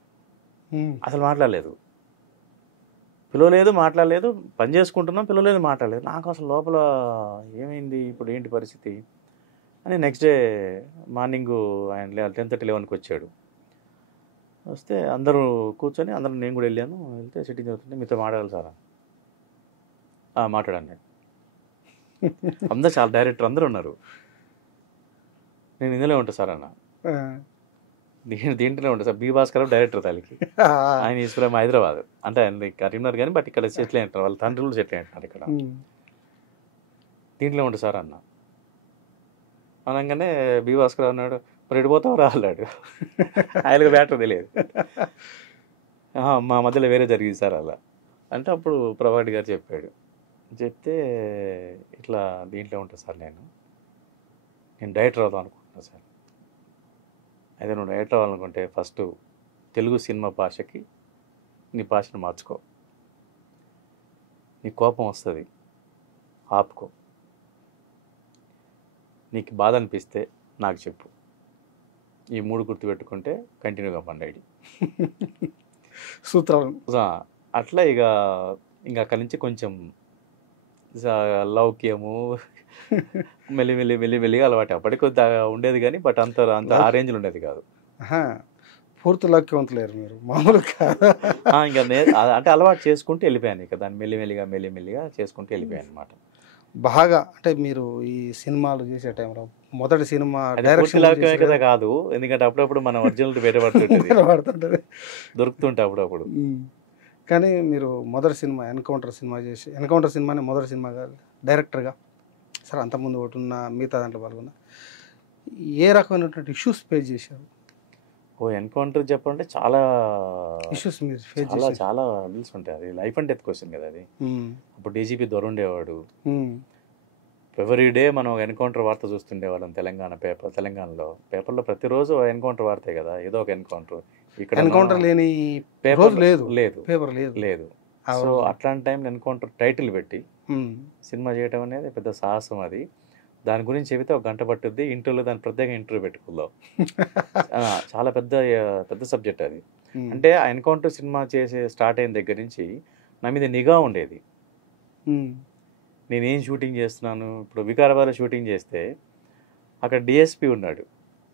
అసలు మాట్లాడలేదు, పని చేసుకుంటున్నాం, మాట్లాడలేదు. నాకు అసలు లోపల ఏమైంది, ఇప్పుడు ఏంటి పరిస్థితి అని. నెక్స్ట్ డే మార్నింగ్ ఆయన 10:30, 11కి వచ్చాడు. వస్తే అందరూ కూర్చొని, నేను కూడా వెళ్ళాను. వెళ్తే సిట్టింగ్ జరుగుతుంటే, మీతో మాట్లాడాలి సార్, మాట్లాడండి. అందరూ చాలా డైరెక్టర్ అందరూ ఉన్నారు. నేను ఇందులో ఉంటా సార్ అన్న, దీంట్లోనే ఉంటా సార్. బి భాస్కర్ డైరెక్టర్ తాలికి, ఆయన ఈశ్వరం హైదరాబాద్, అంటే ఆయన కరీంనగర్ కానీ, బట్ ఇక్కడ సెటిల్ అయినారు, వాళ్ళ తండ్రులు సెటిల్ అయినారు ఇక్కడ. దీంట్లో ఉంటా సార్ అన్న అనగానే బి భాస్కర్ అన్నాడు, మరి ఎడిపోతావు రాలాడు, ఆయనకు బ్యాటర్ తెలియదు, మా మధ్యలో వేరే జరిగింది సార్ అలా అంటే. అప్పుడు ప్రభాకర్ గారు చెప్తే ఇట్లా దీంట్లో ఉంటా సార్, నేను డైరెక్టర్ అవుదాం అనుకుంటున్నాను సార్. అయితే నువ్వు డైరెక్టర్ అవ్వాలనుకుంటే ఫస్ట్ తెలుగు సినిమా భాషకి నీ భాషను మార్చుకో, నీకు కోపం వస్తుంది, ఆపుకో. నీకు బాధ అనిపిస్తే నాకు చెప్పు. ఈ 3 గుర్తుపెట్టుకుంటే కంటిన్యూగా పండేది సూత్రాలు. అట్లా ఇంకా అక్కడి నుంచి కొంచెం లౌక్యము మెల్లిగా అలవాటు. అప్పటికి కొద్ది ఉండేది కానీ బట్ అంత ఆ రేంజ్లో ఉండేది కాదు. పూర్తి లౌక్యవంతులేరు మీరు, మామూలుగా. ఇంకా అంటే అలవాటు చేసుకుంటూ వెళ్ళిపోయాను. ఇక దాన్ని మెల్లిమెల్లిగా చేసుకుంటూ వెళ్ళిపోయాను అనమాట. బాగా అంటే మీరు ఈ సినిమాలు చేసే టైంలో మొదటి సినిమా డైరెక్షన్ కదా కాదు, ఎందుకంటే అప్పుడప్పుడు మనం ఒరిజినల్ పడుతుంటుంది, దొరుకుతుంటే అప్పుడప్పుడు. కానీ మీరు మొదటి సినిమా ఎన్కౌంటర్ సినిమాని మొదటి సినిమాగా డైరెక్టర్గా, సరే అంతకుముందు ఒకటి ఉన్న మిగతా దాంట్లో పాల్గొన్న, ఏ రకమైనటువంటి ఇష్యూస్ ఫేస్ చేశారు? ఎన్కౌంటర్ చెప్పాలంటే చాలా ఇష్యూస్ మీరు ఫేస్ చాలా చేశారు. చాలా బిల్స్ ఉంటాయి. అది లైఫ్ అండ్ డెత్ క్వశ్చన్ కదా అది. అప్పుడు డీజీపీ దొర ఉండేవాడు. ఎవ్రీ డే మనం ఎన్కౌంటర్ వార్త చూస్తుండేవాళ్ళం. తెలంగాణలో పేపర్లో ప్రతిరోజు ఎన్కౌంటర్ వార్తే కదా, ఏదో ఒక ఎన్కౌంటర్. ఇక్కడ ఎన్కౌంటర్ లేని పేపర్ లేదు, పేపర్ లేదు. సో అట్లాంటి టైంలో ఎన్కౌంటర్ టైటిల్ పెట్టి సినిమా చేయడం అనేది పెద్ద సాహసం. అది దాని గురించి చెబితే 1 గంట పట్టుద్ది. ఇంటర్వ్యూలో దాని ప్రత్యేక ఇంటర్వ్యూ పెట్టుకుందాం. చాలా పెద్ద సబ్జెక్ట్ అది. అంటే ఆ ఎన్కౌంటర్ సినిమా స్టార్ట్ అయిన దగ్గర నుంచి నా మీద నిఘా ఉండేది. నేనేం షూటింగ్ చేస్తున్నాను. ఇప్పుడు వికారాబాద్లో షూటింగ్ చేస్తే అక్కడ డిఎస్పీ ఉన్నాడు.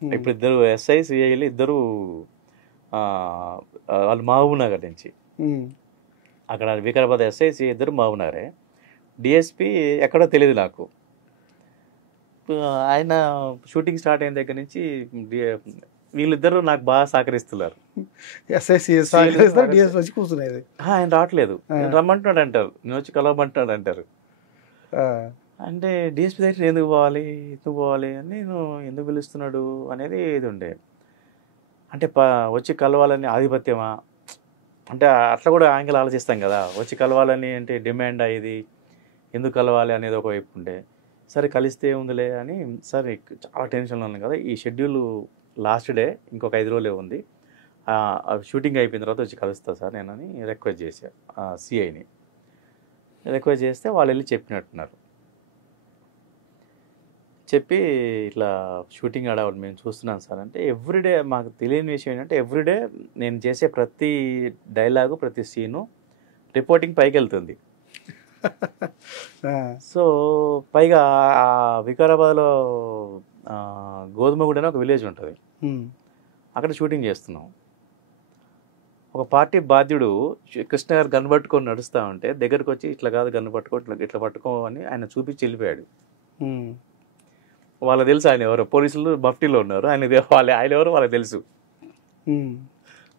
ఇప్పుడు 2 ఎస్ఐ సిఐలు, 2 వాళ్ళు మహబూబ్నగర్ నుంచి. అక్కడ వికారాబాద్ ఎస్ఐ సిఐ 2 మహబూబ్నగరే. డిఎస్పీ ఎక్కడో తెలియదు నాకు. ఆయన షూటింగ్ స్టార్ట్ అయిన దగ్గర నుంచి వీళ్ళిద్దరూ నాకు బాగా సహకరిస్తున్నారు. ఆయన రావట్లేదు, రమ్మంటున్నాడు అంటారు, నేను వచ్చి కలవమంటున్నాడు అంటారు. అంటే డిఎస్పీ దగ్గర నేను ఎందుకు పోవాలి అని, నేను ఎందుకు పిలుస్తున్నాడు అనేది ఇది ఉండే. అంటే వచ్చి కలవాలని ఆధిపత్యమా అంటే అట్లా కూడా యాంగిల్ ఆలోచిస్తాం కదా. వచ్చి కలవాలని అంటే డిమాండ్ అయ్యేది, ఎందుకు కలవాలి అనేది ఒకవైపు ఉండే. సరే కలిస్తే ఉందిలే అని, సరే చాలా టెన్షన్లో ఉన్నాను కదా. ఈ షెడ్యూల్ లాస్ట్ డే ఇంకొక 5 రోజులే ఉంది, షూటింగ్ అయిపోయిన తర్వాత వచ్చి కలుస్తా సార్ నేనని రిక్వెస్ట్ చేశాను. సిఐని రిక్వెస్ట్ చేస్తే వాళ్ళు వెళ్ళి చెప్పినట్టున్నారు. చెప్పి ఇట్లా షూటింగ్ ఆడవాడు మేము చూస్తున్నాం సార్ అంటే, ఎవ్రీడే మాకు తెలియని విషయం ఏంటంటే ఎవ్రీడే నేను చేసే ప్రతి డైలాగు ప్రతి సీను రిపోర్టింగ్ పైకి వెళ్తుంది. సో పైగా వికారాబాద్లో గోధుమగూడ అని ఒక విలేజ్ ఉంటుంది, అక్కడ షూటింగ్ చేస్తున్నాం. ఒక పార్టీ బాధ్యుడు కృష్ణ గారు గన్ పట్టుకొని నడుస్తూ ఉంటే దగ్గరకు వచ్చి ఇట్లా కాదు గన్ను పట్టుకో, ఇట్లా పట్టుకో అని ఆయన చూపించి వెళ్ళిపోయాడు. వాళ్ళకి తెలుసు ఆయన ఎవరో, పోలీసులు మఫ్టీలో ఉన్నారు, ఆయన ఎవరో వాళ్ళకి తెలుసు.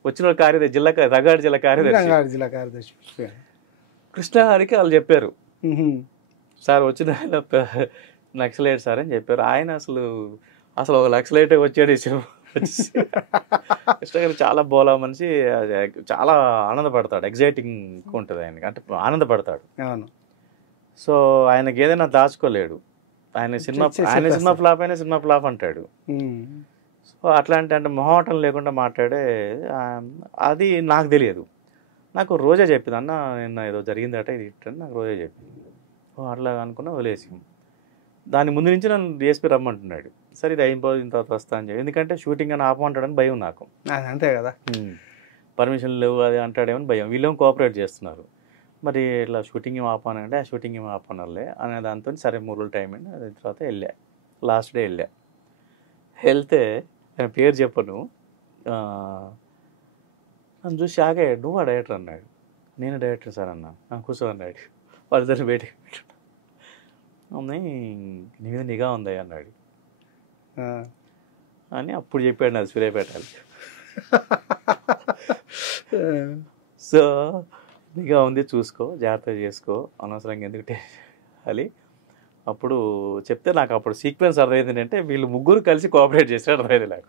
వచ్చిన కార్యదర్శి రంగారెడ్డి జిల్లా కార్యదర్శి కృష్ణ గారికి వాళ్ళు చెప్పారు, సార్ వచ్చిన ఆయన నక్సలైట్ సార్ అని చెప్పారు. ఆయన అసలు 1 నక్సలైట్ వచ్చాడు. కృష్ణ గారు చాలా బోలా మనిషి, చాలా ఆనందపడతాడు, ఎగ్జైటింగ్ ఉంటుంది ఆయనకి, అంటే ఆనందపడతాడు. సో ఆయనకి ఏదైనా దాచుకోలేడు. ఆయన సినిమా ఫ్లాప్ అయినా సినిమా ఫ్లాప్ అంటాడు. సో అట్లాంటి అంటే మొహమాటం లేకుండా మాట్లాడే అది నాకు తెలియదు. నాకు రోజే చెప్పింది, అన్న నిన్న ఏదో జరిగిందట ఇది ఇట్టని నాకు రోజే చెప్పింది. అట్లా అనుకున్నా వదిలేసి. దాని ముందు నుంచి నన్ను డిఎస్పీ రమ్మంటున్నాడు. సరే ఇది అయిపోయిన తర్వాత వస్తా అని చెప్పి, ఎందుకంటే షూటింగ్ అని ఆపమంటాడని భయం నాకు. అంతే కదా, పర్మిషన్ లేవు అది అంటాడేమని భయం. వీళ్ళేమో కోఆపరేట్ చేస్తున్నారు. మరి ఇట్లా షూటింగ్ ఏం ఆపానంటే, ఆ షూటింగ్ ఏం ఆపనర్లే అనే దాంతో సరే 3 రోజులు టైం అయింది. అది తర్వాత వెళ్ళా, లాస్ట్ డే వెళ్తే ఆయన పేరు చెప్పను, నన్ను చూసి ఆగాడు. నువ్వు ఆ డైరెక్టర్ అన్నాడు. నేను డైరెక్టర్ సార్ అన్నా. కూర్చో అన్నాడు. వాళ్ళిద్దరిని బయటకు పెట్టాడు. నీ మీద నిఘా ఉందా అన్నాడు అని అప్పుడు చెప్పాడు నాది సూర్యాపేటకి. సో నిఘా ఉంది, చూసుకో, జాగ్రత్తగా చేసుకో, అనవసరంగా ఎందుకు అని అప్పుడు చెప్తే నాకు అప్పుడు సీక్వెన్స్ అర్థమైంది. అంటే వీళ్ళు 3 కలిసి కోఆపరేట్ చేసినట్టు అర్థమైంది నాకు.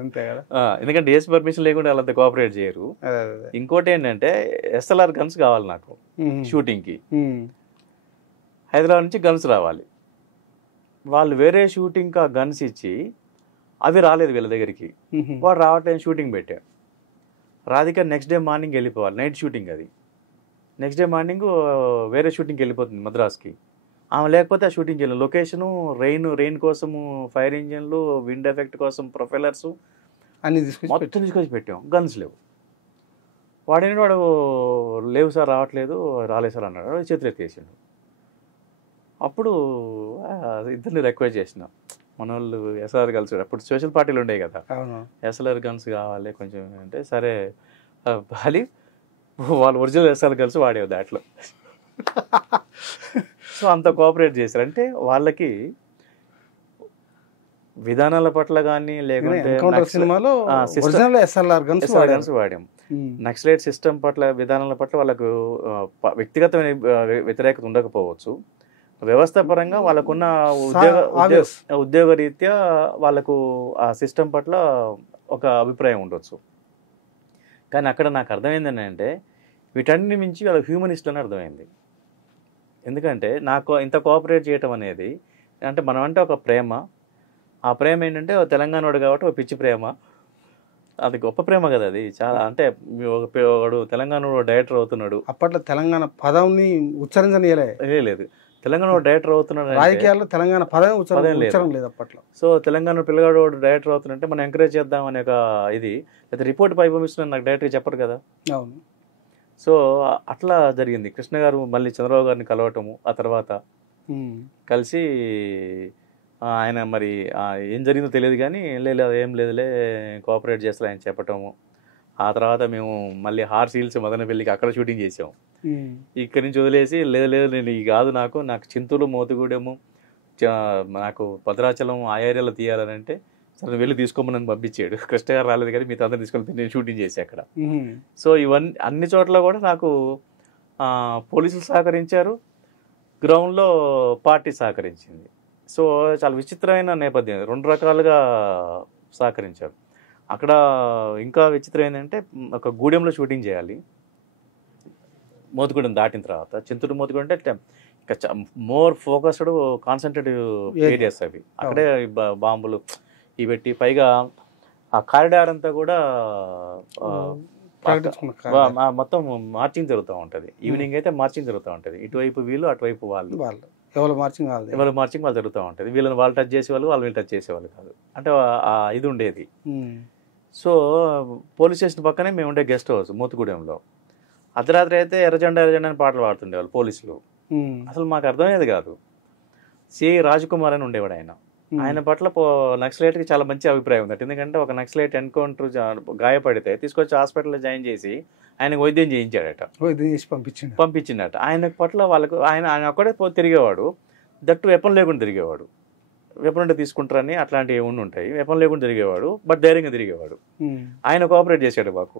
అంతే కదా, ఎందుకంటే డిఎస్ పర్మిషన్ లేకుండా వాళ్ళంతా కోఆపరేట్ చేయరు. ఇంకోటి ఏంటంటే ఎస్ఎల్ఆర్ గన్స్ కావాలి నాకు షూటింగ్కి. హైదరాబాద్ నుంచి గన్స్ రావాలి. వాళ్ళు వేరే షూటింగ్కి ఆ గన్స్ ఇచ్చి అవి రాలేదు వీళ్ళ దగ్గరికి. వాడు రావట్లేదు, షూటింగ్ పెట్టాడు. రాధిక నెక్స్ట్ డే మార్నింగ్ వెళ్ళిపోవాలి, నైట్ షూటింగ్ అది. నెక్స్ట్ డే మార్నింగ్ వేరే షూటింగ్కి వెళ్ళిపోతుంది మద్రాస్కి. ఆమె లేకపోతే ఆ షూటింగ్కి వెళ్ళిన లొకేషను రెయిన్ కోసము ఫైర్ ఇంజిన్లు, విండ్ ఎఫెక్ట్ కోసం ప్రొఫైలర్స్ అన్ని తీసుకొచ్చి మొత్తం తీసుకొచ్చి పెట్టాం. గన్స్ లేవు. వాడు లేవు సార్ రావట్లేదు, రాలేదు సార్ అన్నాడు. చేతులు ఎత్తేసిండు. అప్పుడు ఇద్దరిని రిక్వెస్ట్ చేసిన, మన వాళ్ళు ఎస్ఆర్ గన్స్, అప్పుడు సోషల్ పార్టీలు ఉండేవి కదా, అవును ఎస్ఎల్ఆర్ గన్స్ కావాలి కొంచెం అంటే, సరే అని వాళ్ళు ఒరిజినల్ ఎస్ఆర్ గన్స్ వాడేవి దాంట్లో. సో అంత కోఆపరేట్ చేశారు. అంటే వాళ్ళకి విధానాల పట్ల కానీ లేకుంటే సినిమాలో గన్స్ వాడాం. నక్సలైట్ సిస్టమ్ పట్ల, విధానాల పట్ల వాళ్ళకు వ్యక్తిగతమైన వ్యతిరేకత ఉండకపోవచ్చు, వ్యవస్థ పరంగా వాళ్ళకున్న ఉద్యోగ రీత్యా వాళ్ళకు ఆ సిస్టమ్ పట్ల ఒక అభిప్రాయం ఉండొచ్చు. కానీ అక్కడ నాకు అర్థమైంది అంటే వీటన్ని మించి వాళ్ళ హ్యూమనిస్ట్ అని అర్థమైంది. ఎందుకంటే నాకు ఇంత కోఆపరేట్ చేయటం అనేది అంటే మనం అంటే ఒక ప్రేమ, ఆ ప్రేమ ఏంటంటే తెలంగాణ వాడు కాబట్టి ఒక పిచ్చి ప్రేమ, అది గొప్ప ప్రేమ కదా. అది చాలా అంటే వాడు తెలంగాణ డైరెక్టర్ అవుతున్నాడు, అప్పట్లో తెలంగాణ పదంని ఉచ్చరించనీయలే లేదు, తెలంగాణ డైరెక్టర్ అవుతున్నాడు, రాజకీయాల్లో తెలంగాణ పదం ఉచ్చరణ లేదు అప్పట్లో. సో తెలంగాణ పిల్లగాడు డైరెక్టర్ అవుతుందంటే మనం ఎంకరేజ్ చేద్దాం అనే ఒక ఇది, లేదా రిపోర్ట్ పై పంపిస్తున్నాను నాకు డైరెక్ట్గా చెప్పరు కదా. అవును. సో అట్లా జరిగింది. కృష్ణ గారు మళ్ళీ చంద్రబాబు గారిని కలవటము, ఆ తర్వాత కలిసి ఆయన మరి ఏం జరిగిందో తెలియదు కానీ లేదు ఏం లేదులే కోఆపరేట్ చేస్తారు ఆయన చెప్పటము. ఆ తర్వాత మేము మళ్ళీ హార్స్ హిల్స్ మదనపల్లికి అక్కడ షూటింగ్ చేసాము. ఇక్కడి నుంచి వదిలేసి లేదు నేను ఈ కాదు, నాకు చింతూరు, మోతుగూడెము, నాకు భద్రాచలం ఆ ఏరియాలో తీయాలని అంటే సరే వెళ్ళి తీసుకోమని పంపించాడు. కృష్ణ గారు రాలేదు కానీ మీతో అందరూ తీసుకొని నేను షూటింగ్ చేసి అక్కడ. సో ఇవన్నీ అన్ని చోట్ల కూడా నాకు పోలీసులు సహకరించారు, గ్రౌండ్లో పార్టీ సహకరించింది. సో చాలా విచిత్రమైన నేపథ్యం, రెండు రకాలుగా సహకరించారు. అక్కడ ఇంకా విచిత్రం ఏంటంటే ఒక గూడెంలో షూటింగ్ చేయాలి, మోతుగూడెం దాటిన తర్వాత. చింతూరు మోతుగూడెం అంటే ఇంకా మోర్ ఫోకస్డ్ కాన్సన్ట్రేటివ్ ఏరియాస్ అవి. అక్కడే బాంబులు ఇవి పెట్టి, పైగా ఆ కారిడార్ అంతా కూడా మొత్తం మార్చింగ్ జరుగుతూ ఉంటుంది. ఈవినింగ్ అయితే మార్చింగ్ జరుగుతూ ఉంటుంది, ఇటువైపు వీళ్ళు అటువైపు వాళ్ళు, ఎవరు మార్చింగ్ వాళ్ళు జరుగుతూ ఉంటుంది. వీళ్ళని వాళ్ళు టచ్ చేసేవాళ్ళు, వాళ్ళు వీళ్ళు టచ్ చేసేవాళ్ళు కాదు, అంటే ఇది ఉండేది. సో పోలీస్ స్టేషన్ పక్కనే మేము ఉండే గెస్ట్ హౌస్ మోతుగూడెంలో. అర్ధరాత్రి అయితే ఎర్రజెండా అని పాటలు పాడుతుండేవాళ్ళు పోలీసులు. అసలు మాకు అర్థమయ్యేది కాదు. సిఐ రాజకుమార్ అని ఉండేవాడు ఆయన పట్ల నక్సలైట్కి చాలా మంచి అభిప్రాయం ఉంది. ఎందుకంటే ఒక నక్సలైట్ ఎన్కౌంటర్ గాయపడితే తీసుకొచ్చి హాస్పిటల్లో జాయిన్ చేసి ఆయనకు వైద్యం చేయించాడట, పంపించిండట. ఆయన పట్ల వాళ్ళకు ఆయన ఒక్కడే తిరిగేవాడు, దట్టు వెపన్ లేకుండా తిరిగేవాడు. వెపన్ ఉంటే తీసుకుంటారని అట్లాంటివి ఉంటాయి, వెపన్ లేకుండా తిరిగేవాడు, బట్ ధైర్యంగా తిరిగేవాడు. ఆయన కోఆపరేట్ చేశాడు మాకు,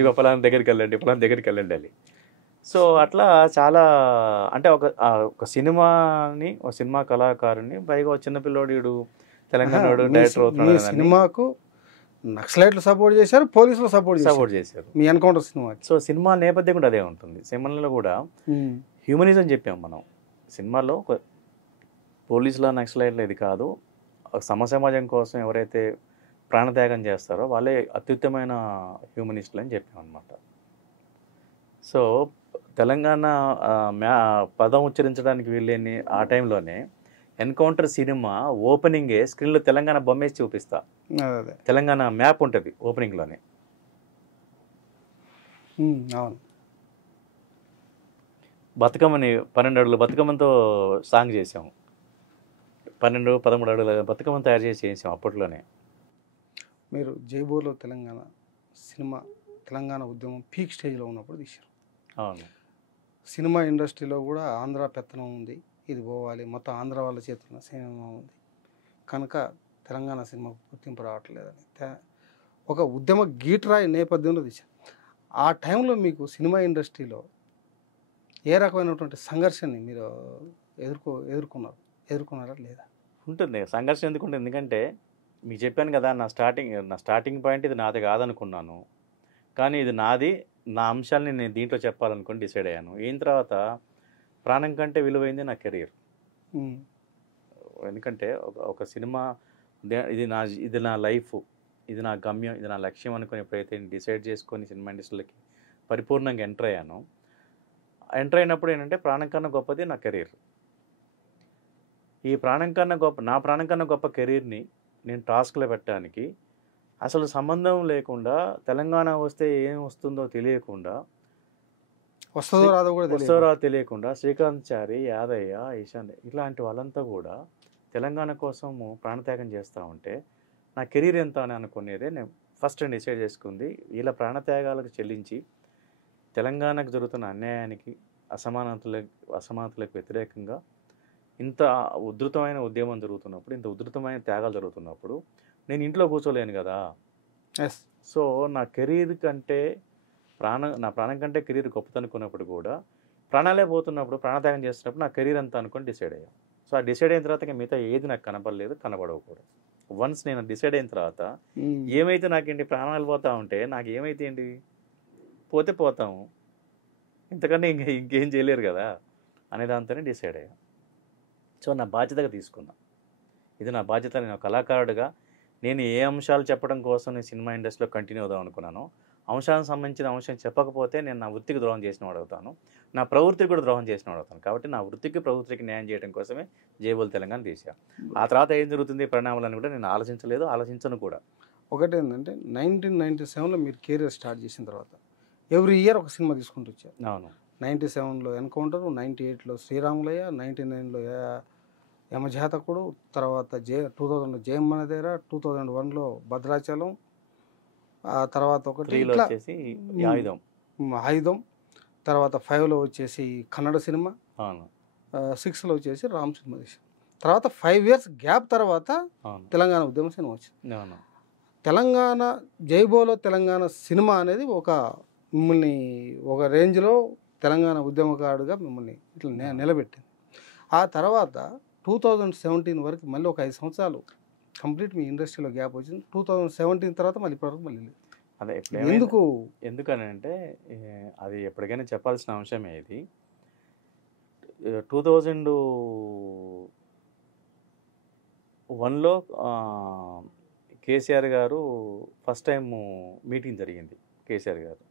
ఇక ఫలానా దగ్గరికి వెళ్ళండి అని. సో అట్లా చాలా అంటే ఒక సినిమా కళాకారుని, పైగా చిన్నపిల్లోడు తెలంగాణ డైరెక్టర్ అవుతున్నాడు. సినిమాకు నక్సలైట్లు సపోర్ట్ చేశారు, పోలీసులు సపోర్ట్ చేశారు మీ ఎన్కౌంటర్ సినిమా. సో సినిమా నేపథ్యం కూడా అదే ఉంటుంది. సినిమాలో కూడా హ్యూమనిజం చెప్పాం మనం. సినిమాలో పోలీసుల నక్సలైట్లు ఇది కాదు, సమాజం కోసం ఎవరైతే ప్రాణత్యాగం చేస్తారో వాళ్ళే అత్యుత్తమైన హ్యూమనిస్టులు అని చెప్పాం అనమాట. సో తెలంగాణ పదం ఉచ్చరించడానికి వీళ్ళని ఆ టైంలోనే ఎన్కౌంటర్ సినిమా ఓపెనింగే స్క్రీన్లో తెలంగాణ బొమ్మేసి చూపిస్తా, తెలంగాణ మ్యాప్ ఉంటుంది ఓపెనింగ్లోనే. బతుకమ్మని 12 అడుగుల బతుకమ్మతో సాంగ్ చేసాము, 12-13 అడుగుల బతుకమ్మని తయారు చేసాం అప్పట్లోనే. మీరు జైబోలో తెలంగాణ సినిమా, తెలంగాణ ఉద్యమం పీక్ స్టేజ్లో ఉన్నప్పుడు తీశారు. అవును. సినిమా ఇండస్ట్రీలో కూడా ఆంధ్ర పెత్తనం ఉంది, ఇది పోవాలి, మొత్తం ఆంధ్ర వాళ్ళ చేతుల్లో సినిమా ఉంది కనుక తెలంగాణ సినిమాకు గుర్తింపు రావట్లేదని ఒక ఉద్యమ గీట్రాయి నేపథ్యంలో తీశారు. ఆ టైంలో మీకు సినిమా ఇండస్ట్రీలో ఏ రకమైనటువంటి సంఘర్షణని మీరు ఎదుర్కొన్నారా లేదా? ఉంటుంది సంఘర్షణ. ఎందుకంటే మీకు చెప్పాను కదా, నా స్టార్టింగ్ పాయింట్ ఇది నాది కాదనుకున్నాను, కానీ ఇది నాది, నా అంశాలని నేను దీంట్లో చెప్పాలనుకుని డిసైడ్ అయ్యాను. అయిన తర్వాత ప్రాణం కంటే విలువైంది నా కెరీర్. ఎందుకంటే ఒక సినిమా ఇది నా లైఫ్, ఇది నా గమ్యం, ఇది నా లక్ష్యం అనుకుని ఎప్పుడైతే డిసైడ్ చేసుకొని సినిమా ఇండస్ట్రీలోకి పరిపూర్ణంగా ఎంటర్ అయ్యాను, ఎంటర్ అయినప్పుడు ఏంటంటే ప్రాణం కన్నా గొప్పది నా కెరీర్. ఈ ప్రాణం కన్నా గొప్ప నా ప్రాణం కన్నా గొప్ప కెరీర్ని నేను టాస్క్లో పెట్టడానికి అసలు సంబంధం లేకుండా తెలంగాణ వస్తే ఏం వస్తుందో తెలియకుండా, వస్తుందో రాదో కూడా వస్తుందో రాదో తెలియకుండా శ్రీకాంత్ చారి, యాదయ్య, ఈశాన్ ఇలాంటి వాళ్ళంతా కూడా తెలంగాణ కోసము ప్రాణత్యాగం చేస్తూ ఉంటే నా కెరీర్ ఎంత అని అనుకునేదే నేను ఫస్ట్ డిసైడ్ చేసుకుంది. వీళ్ళ ప్రాణత్యాగాలకు చెల్లించి తెలంగాణకు జరుగుతున్న అన్యాయానికి, అసమానతలకు వ్యతిరేకంగా ఇంత ఉధృతమైన ఉద్యమం జరుగుతున్నప్పుడు, ఇంత ఉధృతమైన త్యాగాలు జరుగుతున్నప్పుడు నేను ఇంట్లో కూర్చోలేను కదా. సో నా కెరీర్ కంటే నా ప్రాణం కంటే కెరీర్ గొప్పదనుకున్నప్పుడు కూడా ప్రాణాలే పోతున్నప్పుడు, ప్రాణత్యాగం చేస్తున్నప్పుడు నా కెరీర్ అంతా అనుకొని డిసైడ్ అయ్యాను. సో ఆ డిసైడ్ అయిన తర్వాత మిగతా ఏది నాకు కనపడలేదు, కనబడవు కూడా. వన్స్ నేను డిసైడ్ అయిన తర్వాత ఏమైతే నాకేంటి, ప్రాణాలు పోతా ఉంటే నాకు ఏమైతే ఏంటి, పోతే పోతాము, ఇంతకన్నా ఇంకేం చేయలేరు కదా అనే దాంతోనే డిసైడ్ అయ్యాను. సో నా బాధ్యతగా తీసుకున్నా, ఇది నా బాధ్యత. నేను కళాకారుడిగా నేను ఏ అంశాలు చెప్పడం కోసం నేను సినిమా ఇండస్ట్రీలో కంటిన్యూ అవుదాం అనుకున్నాను, అంశానికి సంబంధించిన అంశం చెప్పకపోతే నేను నా వృత్తికి ద్రోహం చేసిన వాడు అవుతాను, నా ప్రవృత్తికి కూడా ద్రోహం చేసిన వాడు అవుతాను. కాబట్టి నా వృత్తికి ప్రవృత్తికి న్యాయం చేయడం కోసమే జై బోలో తెలంగాణ తీసా. ఆ తర్వాత ఏం జరుగుతుంది పరిణామాలను కూడా నేను ఆలోచించలేదు, ఆలోచించను కూడా. ఒకటి ఏంటంటే 1997లో మీరు కెరీర్ స్టార్ట్ చేసిన తర్వాత ఎవ్రీ ఇయర్ ఒక సినిమా తీసుకుంటూ వచ్చారు. అవును. 97లో ఎన్కౌంటర్, 98లో శ్రీరాములయ్య, 99లో యమజాతకుడు, తర్వాత 2000లో జయమ్మనదేర, 2001లో భద్రాచలం, ఆ తర్వాత ఒకటి ఇట్లా ఆయుధం, తర్వాత 5లో వచ్చేసి కన్నడ సినిమా, 6లో వచ్చేసి రామ్ సినిమా తీసాం. తర్వాత 5 years గ్యాప్ తర్వాత తెలంగాణ ఉద్యమ సినిమా వచ్చింది. తెలంగాణ జై బోలో తెలంగాణ సినిమా అనేది మిమ్మల్ని ఒక రేంజ్లో తెలంగాణ ఉద్యమకారుడుగా మిమ్మల్ని ఇట్లా నిలబెట్టింది. ఆ తర్వాత 2017 వరకు మళ్ళీ ఒక 5 సంవత్సరాలు కంప్లీట్ మీ ఇండస్ట్రీలో గ్యాప్ వచ్చింది. 2017 తర్వాత మళ్ళీ ఇప్పటివరకు మళ్ళీ లేదు. అదే ఎందుకనంటే అది ఎప్పటికైనా చెప్పాల్సిన అంశమే. ఇది 2001లో కేసీఆర్ గారు ఫస్ట్ టైం మీటింగ్ జరిగింది. కేసీఆర్ గారు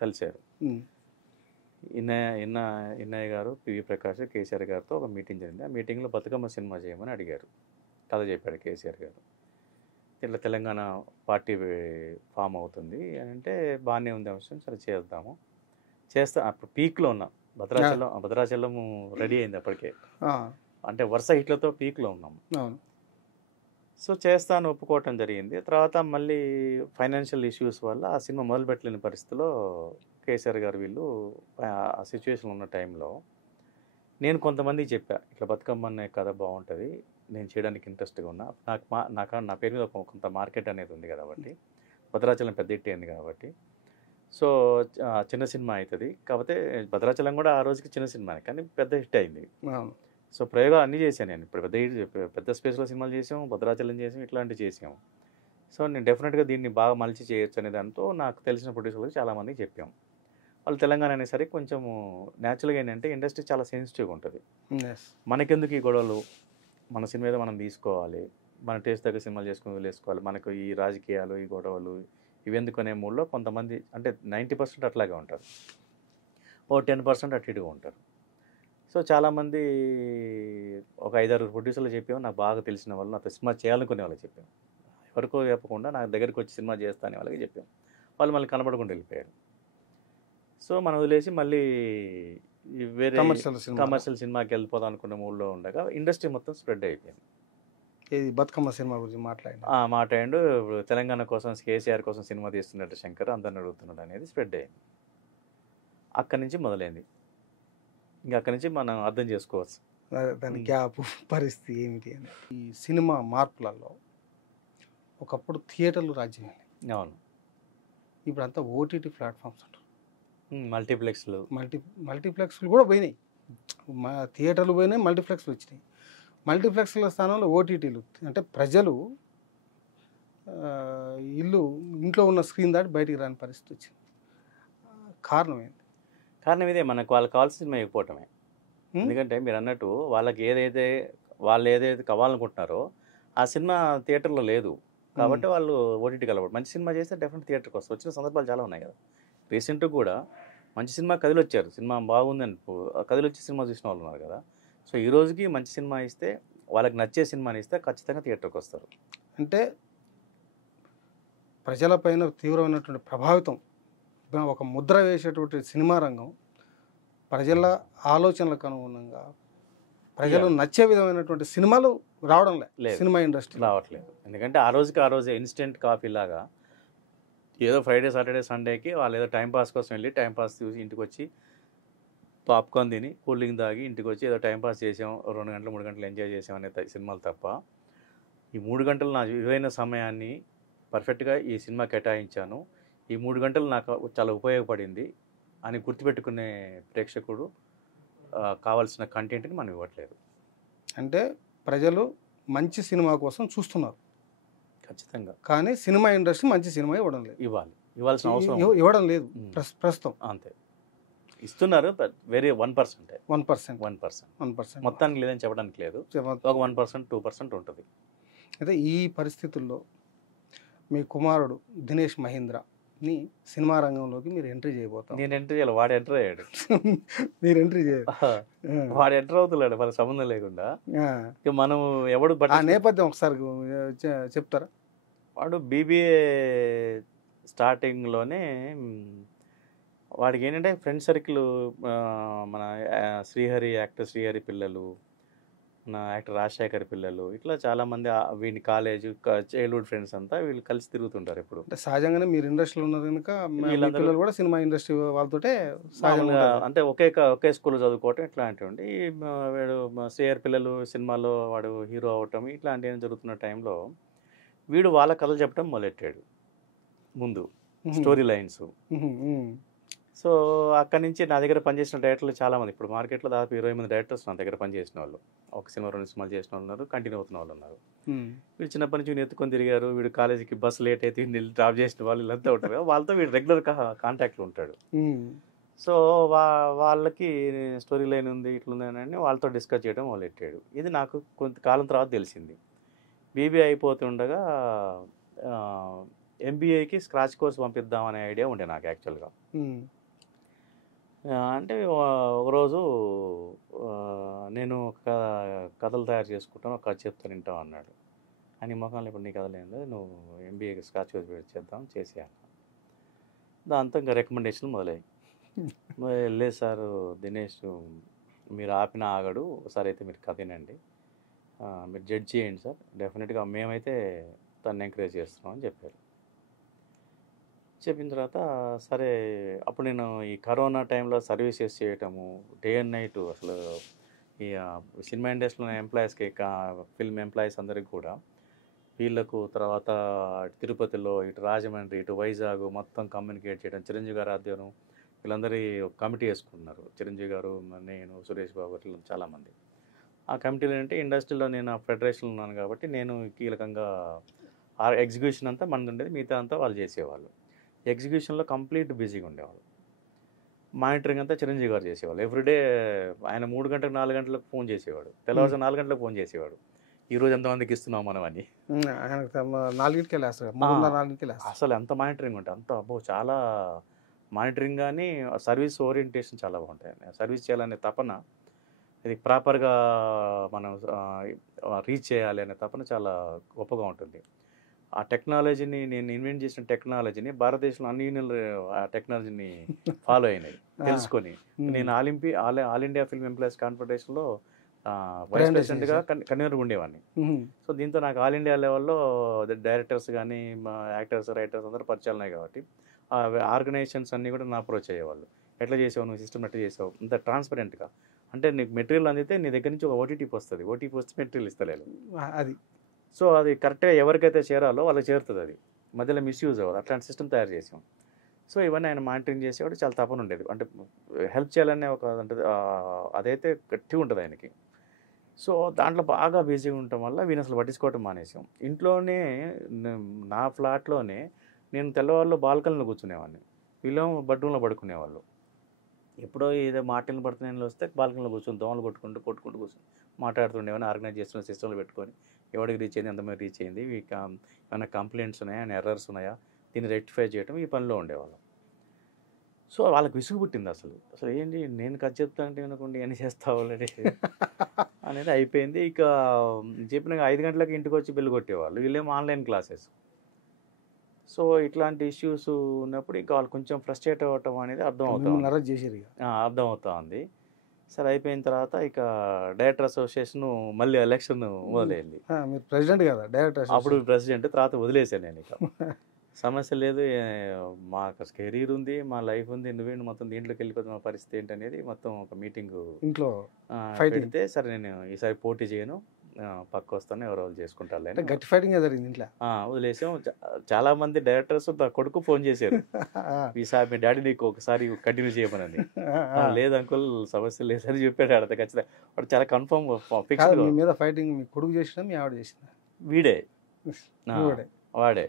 కలిశారు. ఇన్నయ్య గారు, పివి ప్రకాష్, కేసీఆర్ గారితో ఒక మీటింగ్ జరిగింది. ఆ మీటింగ్లో బతుకమ్మ సినిమా చేయమని అడిగారు. కథ చెప్పాడు కేసీఆర్ గారు. ఇట్లా తెలంగాణ పార్టీ ఫామ్ అవుతుంది అని అంటే బాగానే ఉంది అంశం, సరే చేద్దాము. అప్పుడు పీక్లో ఉన్నాం. భద్రాచలం రెడీ అయింది అప్పటికే, అంటే వరుస హిట్లతో పీక్లో ఉన్నాము. సో చేస్తాను ఒప్పుకోవటం జరిగింది. తర్వాత మళ్ళీ ఫైనాన్షియల్ ఇష్యూస్ వల్ల ఆ సినిమా మొదలుపెట్టలేని పరిస్థితిలో కేసీఆర్ గారు వీళ్ళు ఆ సిచ్యువేషన్ ఉన్న టైంలో నేను కొంతమందికి చెప్పా, ఇట్లా బతుకమ్మ అనే కథ బాగుంటుంది, నేను చేయడానికి ఇంట్రెస్ట్గా ఉన్నా, నా పేరు మీద కొంత మార్కెట్ అనేది ఉంది కాబట్టి, భద్రాచలం పెద్ద హిట్ అయింది కాబట్టి, సో చిన్న సినిమా అవుతుంది. కాకపోతే భద్రాచలం కూడా ఆ రోజుకి చిన్న సినిమానే, కానీ పెద్ద హిట్ అయింది. సో ప్రయోగాలు అన్నీ చేశాను నేను. ఇప్పుడు పెద్ద స్పేస్లో సినిమాలు చేసాము, భద్రాచలం చేసాము, ఇట్లాంటివి చేసాము. సో నేను డెఫినెట్గా దీన్ని బాగా మలిచి చేయొచ్చు అనే దాంతో నాకు తెలిసిన ప్రొడ్యూసర్లకు చాలామందికి చెప్పాము. వాళ్ళు తెలంగాణ అనేసరికి కొంచెము న్యాచురల్గా ఏంటంటే ఇండస్ట్రీ చాలా సెన్సిటివ్గా ఉంటుంది. మనకెందుకు ఈ గొడవలు, మన సినిమా మీద మనం తీసుకోవాలి, మన టేస్ట్ దగ్గర సినిమాలు చేసుకుని వదిలేసుకోవాలి, మనకు ఈ రాజకీయాలు, ఈ గొడవలు ఇవి ఎందుకనే మూడ్లో కొంతమంది, అంటే 90% అట్లాగే ఉంటారు, ఓ 10% అటు ఇటుగా ఉంటారు. సో చాలామంది ఒక 5-6 ప్రొడ్యూసర్లు చెప్పాము, నాకు బాగా తెలిసిన వాళ్ళు, నాతో సినిమా చేయాలనుకునే వాళ్ళకి చెప్పాము. ఎవరికో చెప్పకుండా నా దగ్గరికి వచ్చి సినిమా చేస్తానే వాళ్ళకి చెప్పాము. వాళ్ళు మళ్ళీ కనబడకుండా వెళ్ళిపోయారు. సో మనం వదిలేసి మళ్ళీ వేరే కమర్షియల్ సినిమాకి వెళ్ళిపోదాం అనుకున్న మూడ్లో ఉండగా ఇండస్ట్రీ మొత్తం స్ప్రెడ్ అయిపోయింది. బతుకమ్మ సినిమా గురించి మాట్లాడు ఇప్పుడు తెలంగాణ కోసం, కేసీఆర్ కోసం సినిమా తీస్తున్నట్టు శంకర్ అందరిని అడుగుతున్నాడు అనేది స్ప్రెడ్ అయింది. అక్కడి నుంచి మొదలైంది. ఇంకా అక్కడి నుంచి మనం అర్థం చేసుకోవచ్చు దాని గ్యాప్ పరిస్థితి ఏమిటి అని. ఈ సినిమా మార్పులలో ఒకప్పుడు థియేటర్లు రాజ్యం. అవును. ఇప్పుడు అంతా ఓటీటీ ప్లాట్ఫామ్స్ ఉంటారు, మల్టీప్లెక్స్లు కూడా పోయినాయి. థియేటర్లు పోయినాయి, మల్టీప్లెక్స్లు వచ్చినాయి. మల్టీప్లెక్స్ల స్థానంలో ఓటీటీలు, అంటే ప్రజలు ఇంట్లో ఉన్న స్క్రీన్ దాటి బయటికి రాని పరిస్థితి వచ్చింది. కారణం ఏంటి? కారణం ఇదే, మనకు వాళ్ళకి కావాల్సిన సినిమా ఇవ్వకపోవటమే. ఎందుకంటే మీరు అన్నట్టు వాళ్ళకి వాళ్ళు ఏదైతే కావాలనుకుంటున్నారో ఆ సినిమా థియేటర్లో లేదు కాబట్టి వాళ్ళు ఓటీటీ కలవడం. మంచి సినిమా చేస్తే డెఫినెట్ థియేటర్కి వస్తారు. వచ్చిన సందర్భాలు చాలా ఉన్నాయి కదా. రీసెంట్గా కూడా మంచి సినిమా కదిలొచ్చారు, సినిమా బాగుందని కదిలొచ్చి సినిమా చూసిన వాళ్ళు ఉన్నారు కదా. సో ఈ రోజుకి మంచి సినిమా ఇస్తే, వాళ్ళకి నచ్చే సినిమాని ఇస్తే ఖచ్చితంగా థియేటర్కి వస్తారు. అంటే ప్రజలపైన తీవ్రమైనటువంటి ప్రభావితం, ఒక ముద్ర వేసేటువంటి సినిమా రంగం ప్రజల ఆలోచనలకు అనుగుణంగా ప్రజలు నచ్చే విధమైనటువంటి సినిమాలు రావడం లేదు సినిమా ఇండస్ట్రీ రావట్లేదు. ఎందుకంటే ఆ రోజుకి ఆ రోజే ఇన్స్టెంట్ కాఫీ లాగా ఏదో ఫ్రైడే సాటర్డే సండేకి వాళ్ళు ఏదో టైంపాస్ కోసం వెళ్ళి టైంపాస్ చూసి ఇంటికి వచ్చి పాప్కార్న్ తిని కూల్ డ్రింక్ తాగి ఇంటికి వచ్చి ఏదో టైంపాస్ చేసాం, 2 గంటలు 3 గంటలు ఎంజాయ్ చేసాం అనే సినిమాలు తప్ప, ఈ 3 గంటలు నా విలువైన సమయాన్ని పర్ఫెక్ట్గా ఈ సినిమా కేటాయించాను, ఈ 3 గంటలు నాకు చాలా ఉపయోగపడింది అని గుర్తుపెట్టుకునే ప్రేక్షకుడు కావాల్సిన కంటెంట్ని మనం ఇవ్వట్లేదు. అంటే ప్రజలు మంచి సినిమా కోసం చూస్తున్నారు ఖచ్చితంగా, కానీ సినిమా ఇండస్ట్రీ మంచి సినిమా ఇవ్వడం లేదు, ఇవ్వాల్సిన అవసరం ఇవ్వడం లేదు ప్రస్తుతం. అంతే ఇస్తున్నారు, వెరీ 1%. 1% మొత్తానికి లేదని చెప్పడానికి లేదు, ఒక 1% 2% ఉంటుంది. అయితే ఈ పరిస్థితుల్లో మీ కుమారుడు దినేష్ మహీంద్రని సినిమా రంగంలోకి మీరు ఎంట్రీ చేయబోతారు. నేను ఎంట్రీ చేయాలి, వాడు ఎంటర్ అయ్యాడు. మీరు ఎంట్రీ చేయాలి, వాడు ఎంటర్ అవుతున్నాడు మన సంబంధం లేకుండా. మనం ఎవడు ఆ నేపథ్యం ఒకసారి చెప్తారా? వాడు BBA స్టార్టింగ్లోనే వాడికి ఏంటంటే ఫ్రెండ్ సర్కిల్, మన యాక్టర్ శ్రీహరి పిల్లలు, మన యాక్టర్ రాజశేఖర్ పిల్లలు, ఇట్లా చాలామంది వీడిని కాలేజ్ చైల్డ్హుడ్ ఫ్రెండ్స్ అంతా వీళ్ళు కలిసి తిరుగుతుంటారు ఎప్పుడు. అంటే సహజంగానే మీరు ఇండస్ట్రీలో ఉన్నారు కనుక వీళ్ళందరూ కూడా సినిమా ఇండస్ట్రీ వాళ్ళతోటే సహజంగా అంటే ఒకే స్కూల్లో చదువుకోవటం ఇట్లాంటివి. వీడు శ్రీహరి పిల్లలు సినిమాలో వాడు హీరో అవటం ఇట్లాంటివి జరుగుతున్న టైంలో వీడు వాళ్ళ కథలు చెప్పడం మొదలెట్టాడు ముందు, స్టోరీ లైన్స్. సో అక్కడి నుంచి నా దగ్గర పనిచేసిన డైరెక్టర్లు చాలామంది, ఇప్పుడు మార్కెట్లో దాదాపు 20 మంది డైరెక్టర్స్ నా దగ్గర పనిచేసిన వాళ్ళు, ఒక సినిమా 2 సినిమాలు చేసిన వాళ్ళు ఉన్నారు, కంటిన్యూ అవుతున్న వాళ్ళు ఉన్నారు. వీడు చిన్నప్పటి నుంచి వీడు ఎత్తుకొని తిరిగారు, వీడు కాలేజీకి బస్సు లేట్ అయితే వీళ్ళు డ్రాప్ చేసిన వాళ్ళు వీళ్ళంతా ఉంటారు, వాళ్ళతో వీడు రెగ్యులర్ కాంటాక్ట్లో ఉంటాడు. సో వాళ్ళకి స్టోరీ లైన్ ఉంది ఇట్లుంది అని వాళ్ళతో డిస్కస్ చేయడం మొదలెట్టాడు. ఇది నాకు కొంతకాలం తర్వాత తెలిసింది. BBA అయిపోతుండగా MBAకి స్క్రాచ్ కోర్స్ పంపిద్దామనే ఐడియా ఉండే నాకు యాక్చువల్గా. అంటే ఒకరోజు నేను ఒక కథలు తయారు చేసుకుంటాను, ఒక కథ చెప్తాను వింటాం అన్నాడు. అని మొఖంలో ఇప్పుడు నీ కథలేదు, నువ్వు MBAకి స్క్రాచ్ కోర్స్ చేద్దాం చేసేయాలి. దాంతో ఇంకా రికమెండేషన్ మొదలయ్యాయి. లేదు సార్ దినేష్ మీరు ఆపిన ఆగడు, ఒకసారి అయితే మీరు కథ వినండి, మీరు జడ్జ్ చేయండి సార్, డెఫినెట్గా మేమైతే తను ఎంకరేజ్ చేస్తున్నాం అని చెప్పారు. చెప్పిన తర్వాత సరే, అప్పుడు నేను ఈ కరోనా టైంలో సర్వీసెస్ చేయటము డే అండ్ నైట్, అసలు ఈ సినిమా ఇండస్ట్రీలో ఎంప్లాయీస్కి, ఫిల్మ్ ఎంప్లాయీస్ అందరికి కూడా వీళ్ళకు, తర్వాత తిరుపతిలో, ఇటు రాజమండ్రి, ఇటు వైజాగ్ మొత్తం కమ్యూనికేట్ చేయడం, చిరంజీవి గారు ఆధ్వర్యం వీళ్ళందరి కమిటీ వేసుకుంటున్నారు, చిరంజీవి గారు, నేను, సురేష్ బాబు ఇట్లా చాలామంది. ఆ కమిటీలో ఏంటంటే ఇండస్ట్రీలో నేను ఫెడరేషన్లో ఉన్నాను కాబట్టి నేను కీలకంగా ఎగ్జిక్యూషన్ అంతా మనది ఉండేది, మిగతా అంతా వాళ్ళు చేసేవాళ్ళు. ఎగ్జిక్యూషన్లో కంప్లీట్ బిజీగా ఉండేవాళ్ళు. మానిటరింగ్ అంతా చిరంజీవి గారు చేసేవాళ్ళు. ఎవ్రీడే ఆయన 3 గంటలకు 4 గంటలకు ఫోన్ చేసేవాడు, తెల్లవారు 4 గంటలకు ఫోన్ చేసేవాడు, ఈరోజు ఎంతమందికి ఇస్తున్నాం మనం అని. 4కి అసలు ఎంత మానిటరింగ్ ఉంటుంది, అంత చాలా మానిటరింగ్. కానీ సర్వీస్ ఓరియంటేషన్ చాలా బాగుంటాయి, సర్వీస్ చేయాలనే తపన, ఇది ప్రాపర్గా మనం రీచ్ చేయాలి అనే తపన చాలా గొప్పగా ఉంటుంది. ఆ టెక్నాలజీని, నేను ఇన్వెంట్ చేసిన టెక్నాలజీని భారతదేశంలో అన్ని యూనియన్లు ఆ టెక్నాలజీని ఫాలో అయినాయి తెలుసుకొని. నేను ఆల్ ఇండియా ఫిల్మ్ ఎంప్లాయీస్ కాన్ఫెడరేషన్లో వైస్ ప్రెసిడెంట్గా కన్వీనర్ ఉండేవాడిని. సో దీంతో నాకు ఆల్ ఇండియా లెవెల్లో డైరెక్టర్స్ కానీ యాక్టర్స్ రైటర్స్ అందరూ పరిచయాలు ఉన్నాయి కాబట్టి ఆ ఆర్గనైజేషన్స్ అన్నీ కూడా నా అప్రోచ్ అయ్యేవాళ్ళు. ఎట్లా చేసావు నువ్వు, సిస్టమ్ ఎట్లా చేసావు, అంత ట్రాన్స్పరెంట్గా. అంటే నీకు మెటీరియల్ అందితే నీ దగ్గర నుంచి ఒక ఓటీటీ వస్తుంది, ఓటీపీ వస్తే మెటీరియల్ ఇస్తలేదు అది. సో అది కరెక్ట్గా ఎవరికైతే చేరాలో వాళ్ళకి చేరుతుంది, అది మధ్యలో మిస్యూజ్ అవ్వదు, అట్లాంటి సిస్టమ్ తయారు చేసాం. సో ఇవన్నీ ఆయన మానిటరింగ్ చేసేవాడు, చాలా తపన ఉండేది, అంటే హెల్ప్ చేయాలనే ఒక అంటే అదైతే గట్టిగా ఉంటుంది ఆయనకి. సో దాంట్లో బాగా బిజీగా ఉండటం వల్ల వీని అసలు పట్టించుకోవటం మానేసాం. ఇంట్లోనే నా ఫ్లాట్లోనే నేను తెల్లవాళ్ళు బాల్కనీలో కూర్చునేవాడిని, వీళ్ళు బెడ్రూమ్లో పడుకునేవాళ్ళు. ఎప్పుడో ఏదో మాటలు పడుతున్నాయి వస్తే బాల్కనీలో కూర్చొని దోమలు కొట్టుకుంటూ కూర్చొని మాట్లాడుతుండేవాడిని. ఆర్గనైజ్ చేస్తున్న సిస్టంలో పెట్టుకొని ఎవరికి రీచ్ అయింది, ఎంతమంది రీచ్ అయింది, ఏమైనా కంప్లైంట్స్ ఉన్నాయా, ఏమైనా ఎర్రర్స్ ఉన్నాయా, దీన్ని రెక్టిఫై చేయడం, ఈ పనిలో ఉండేవాళ్ళం. సో వాళ్ళకి విసుగు పుట్టింది అసలు. అసలు ఏంటి నేను కథ చెప్తా అంటే వినకుండా ఇవన్నీ చేస్తావు అనేది అయిపోయింది. ఇక చెప్పిన 5 గంటలకు ఇంటికి వచ్చి బిల్లు కొట్టేవాళ్ళు. వీళ్ళేమో ఆన్లైన్ క్లాసెస్. సో ఇట్లాంటి ఇష్యూస్ ఉన్నప్పుడు ఇంకా వాళ్ళు కొంచెం ఫ్రస్ట్రేట్ అవ్వటం అనేది అర్థం అవుతా ఉంది. సరే అయిపోయిన తర్వాత ఇక డైరెక్టర్ అసోసియేషన్ మళ్ళీ ఎలక్షన్ మొదలైంది. ప్రెసిడెంట్ కదా డైరెక్టర్, అప్పుడు ప్రెసిడెంట్. తర్వాత వదిలేసాను నేను. ఇక సమస్య లేదు, మాకు కెరీర్ ఉంది, మా లైఫ్ ఉంది, నువ్వేంటి మొత్తం దీంట్లోకి వెళ్ళిపోతే మా పరిస్థితి ఏంటనేది మొత్తం ఒక మీటింగ్ ఇంట్లో పెడితే, సరే నేను ఈసారి పోటీ చేయను, పక్క వస్తాను, ఎవరో వాళ్ళు చేసుకుంటారు. గట్టి ఫైటింగ్ జరిగింది ఇంట్లో. వదిలేసాం. చాలా మంది డైరెక్టర్స్ నా కొడుకు ఫోన్ చేశారు, ఈసారి మీ డాడీ నీకు ఒకసారి కంటిన్యూ చేయమని. లేదు అంకుల్ సమస్య లేదని చెప్పాడు. ఆడ ఖచ్చితంగా వాడు చాలా కన్ఫర్మ్ ఫిక్స్. మీ మీద ఫైటింగ్ మీ కొడుకు చేసినా మీ ఆవిడ చేసిన? వీడే, వాడే.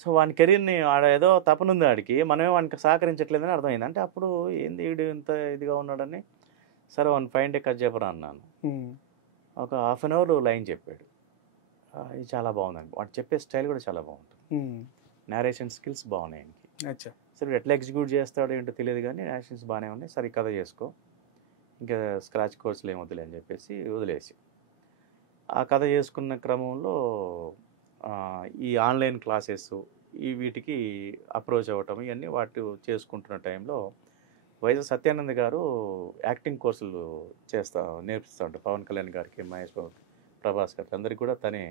సో వాని కెరీర్ని ఆడ ఏదో తపనుంది వాడికి, మనమే వానికి సహకరించట్లేదని అర్థమైంది. అంటే అప్పుడు ఏంది వీడు ఇంత ఇదిగా ఉన్నాడని, సరే వన్ 5 డే కట్ చెప్పరా అన్నాను. ఒక 1/2 అవర్ లైన్ చెప్పాడు. ఇది చాలా బాగుందండి, వాడు చెప్పే స్టైల్ కూడా చాలా బాగుంటుంది, నేరేషన్ స్కిల్స్ బాగున్నాయి ఆయనకి. సరే ఎట్లా ఎగ్జిక్యూట్ చేస్తాడో ఏంటో తెలియదు కానీ నేరేషన్స్ బాగానే ఉన్నాయి, సరే కథ చేసుకో, ఇంకా స్క్రాచ్ కోర్సులు ఏం వదిలే అని చెప్పేసి వదిలేసి ఆ కథ చేసుకున్న క్రమంలో ఈ ఆన్లైన్ క్లాసెస్ వీటికి అప్రోచ్ అవ్వటం ఇవన్నీ వాటి చేసుకుంటున్న టైంలో వైఎస్ సత్యానంద్ గారు యాక్టింగ్ కోర్సులు నేర్పిస్తూ ఉంటారు. పవన్ కళ్యాణ్ గారికి, మహేష్ బాబు, ప్రభాస్ గారికి అందరికి కూడా తనే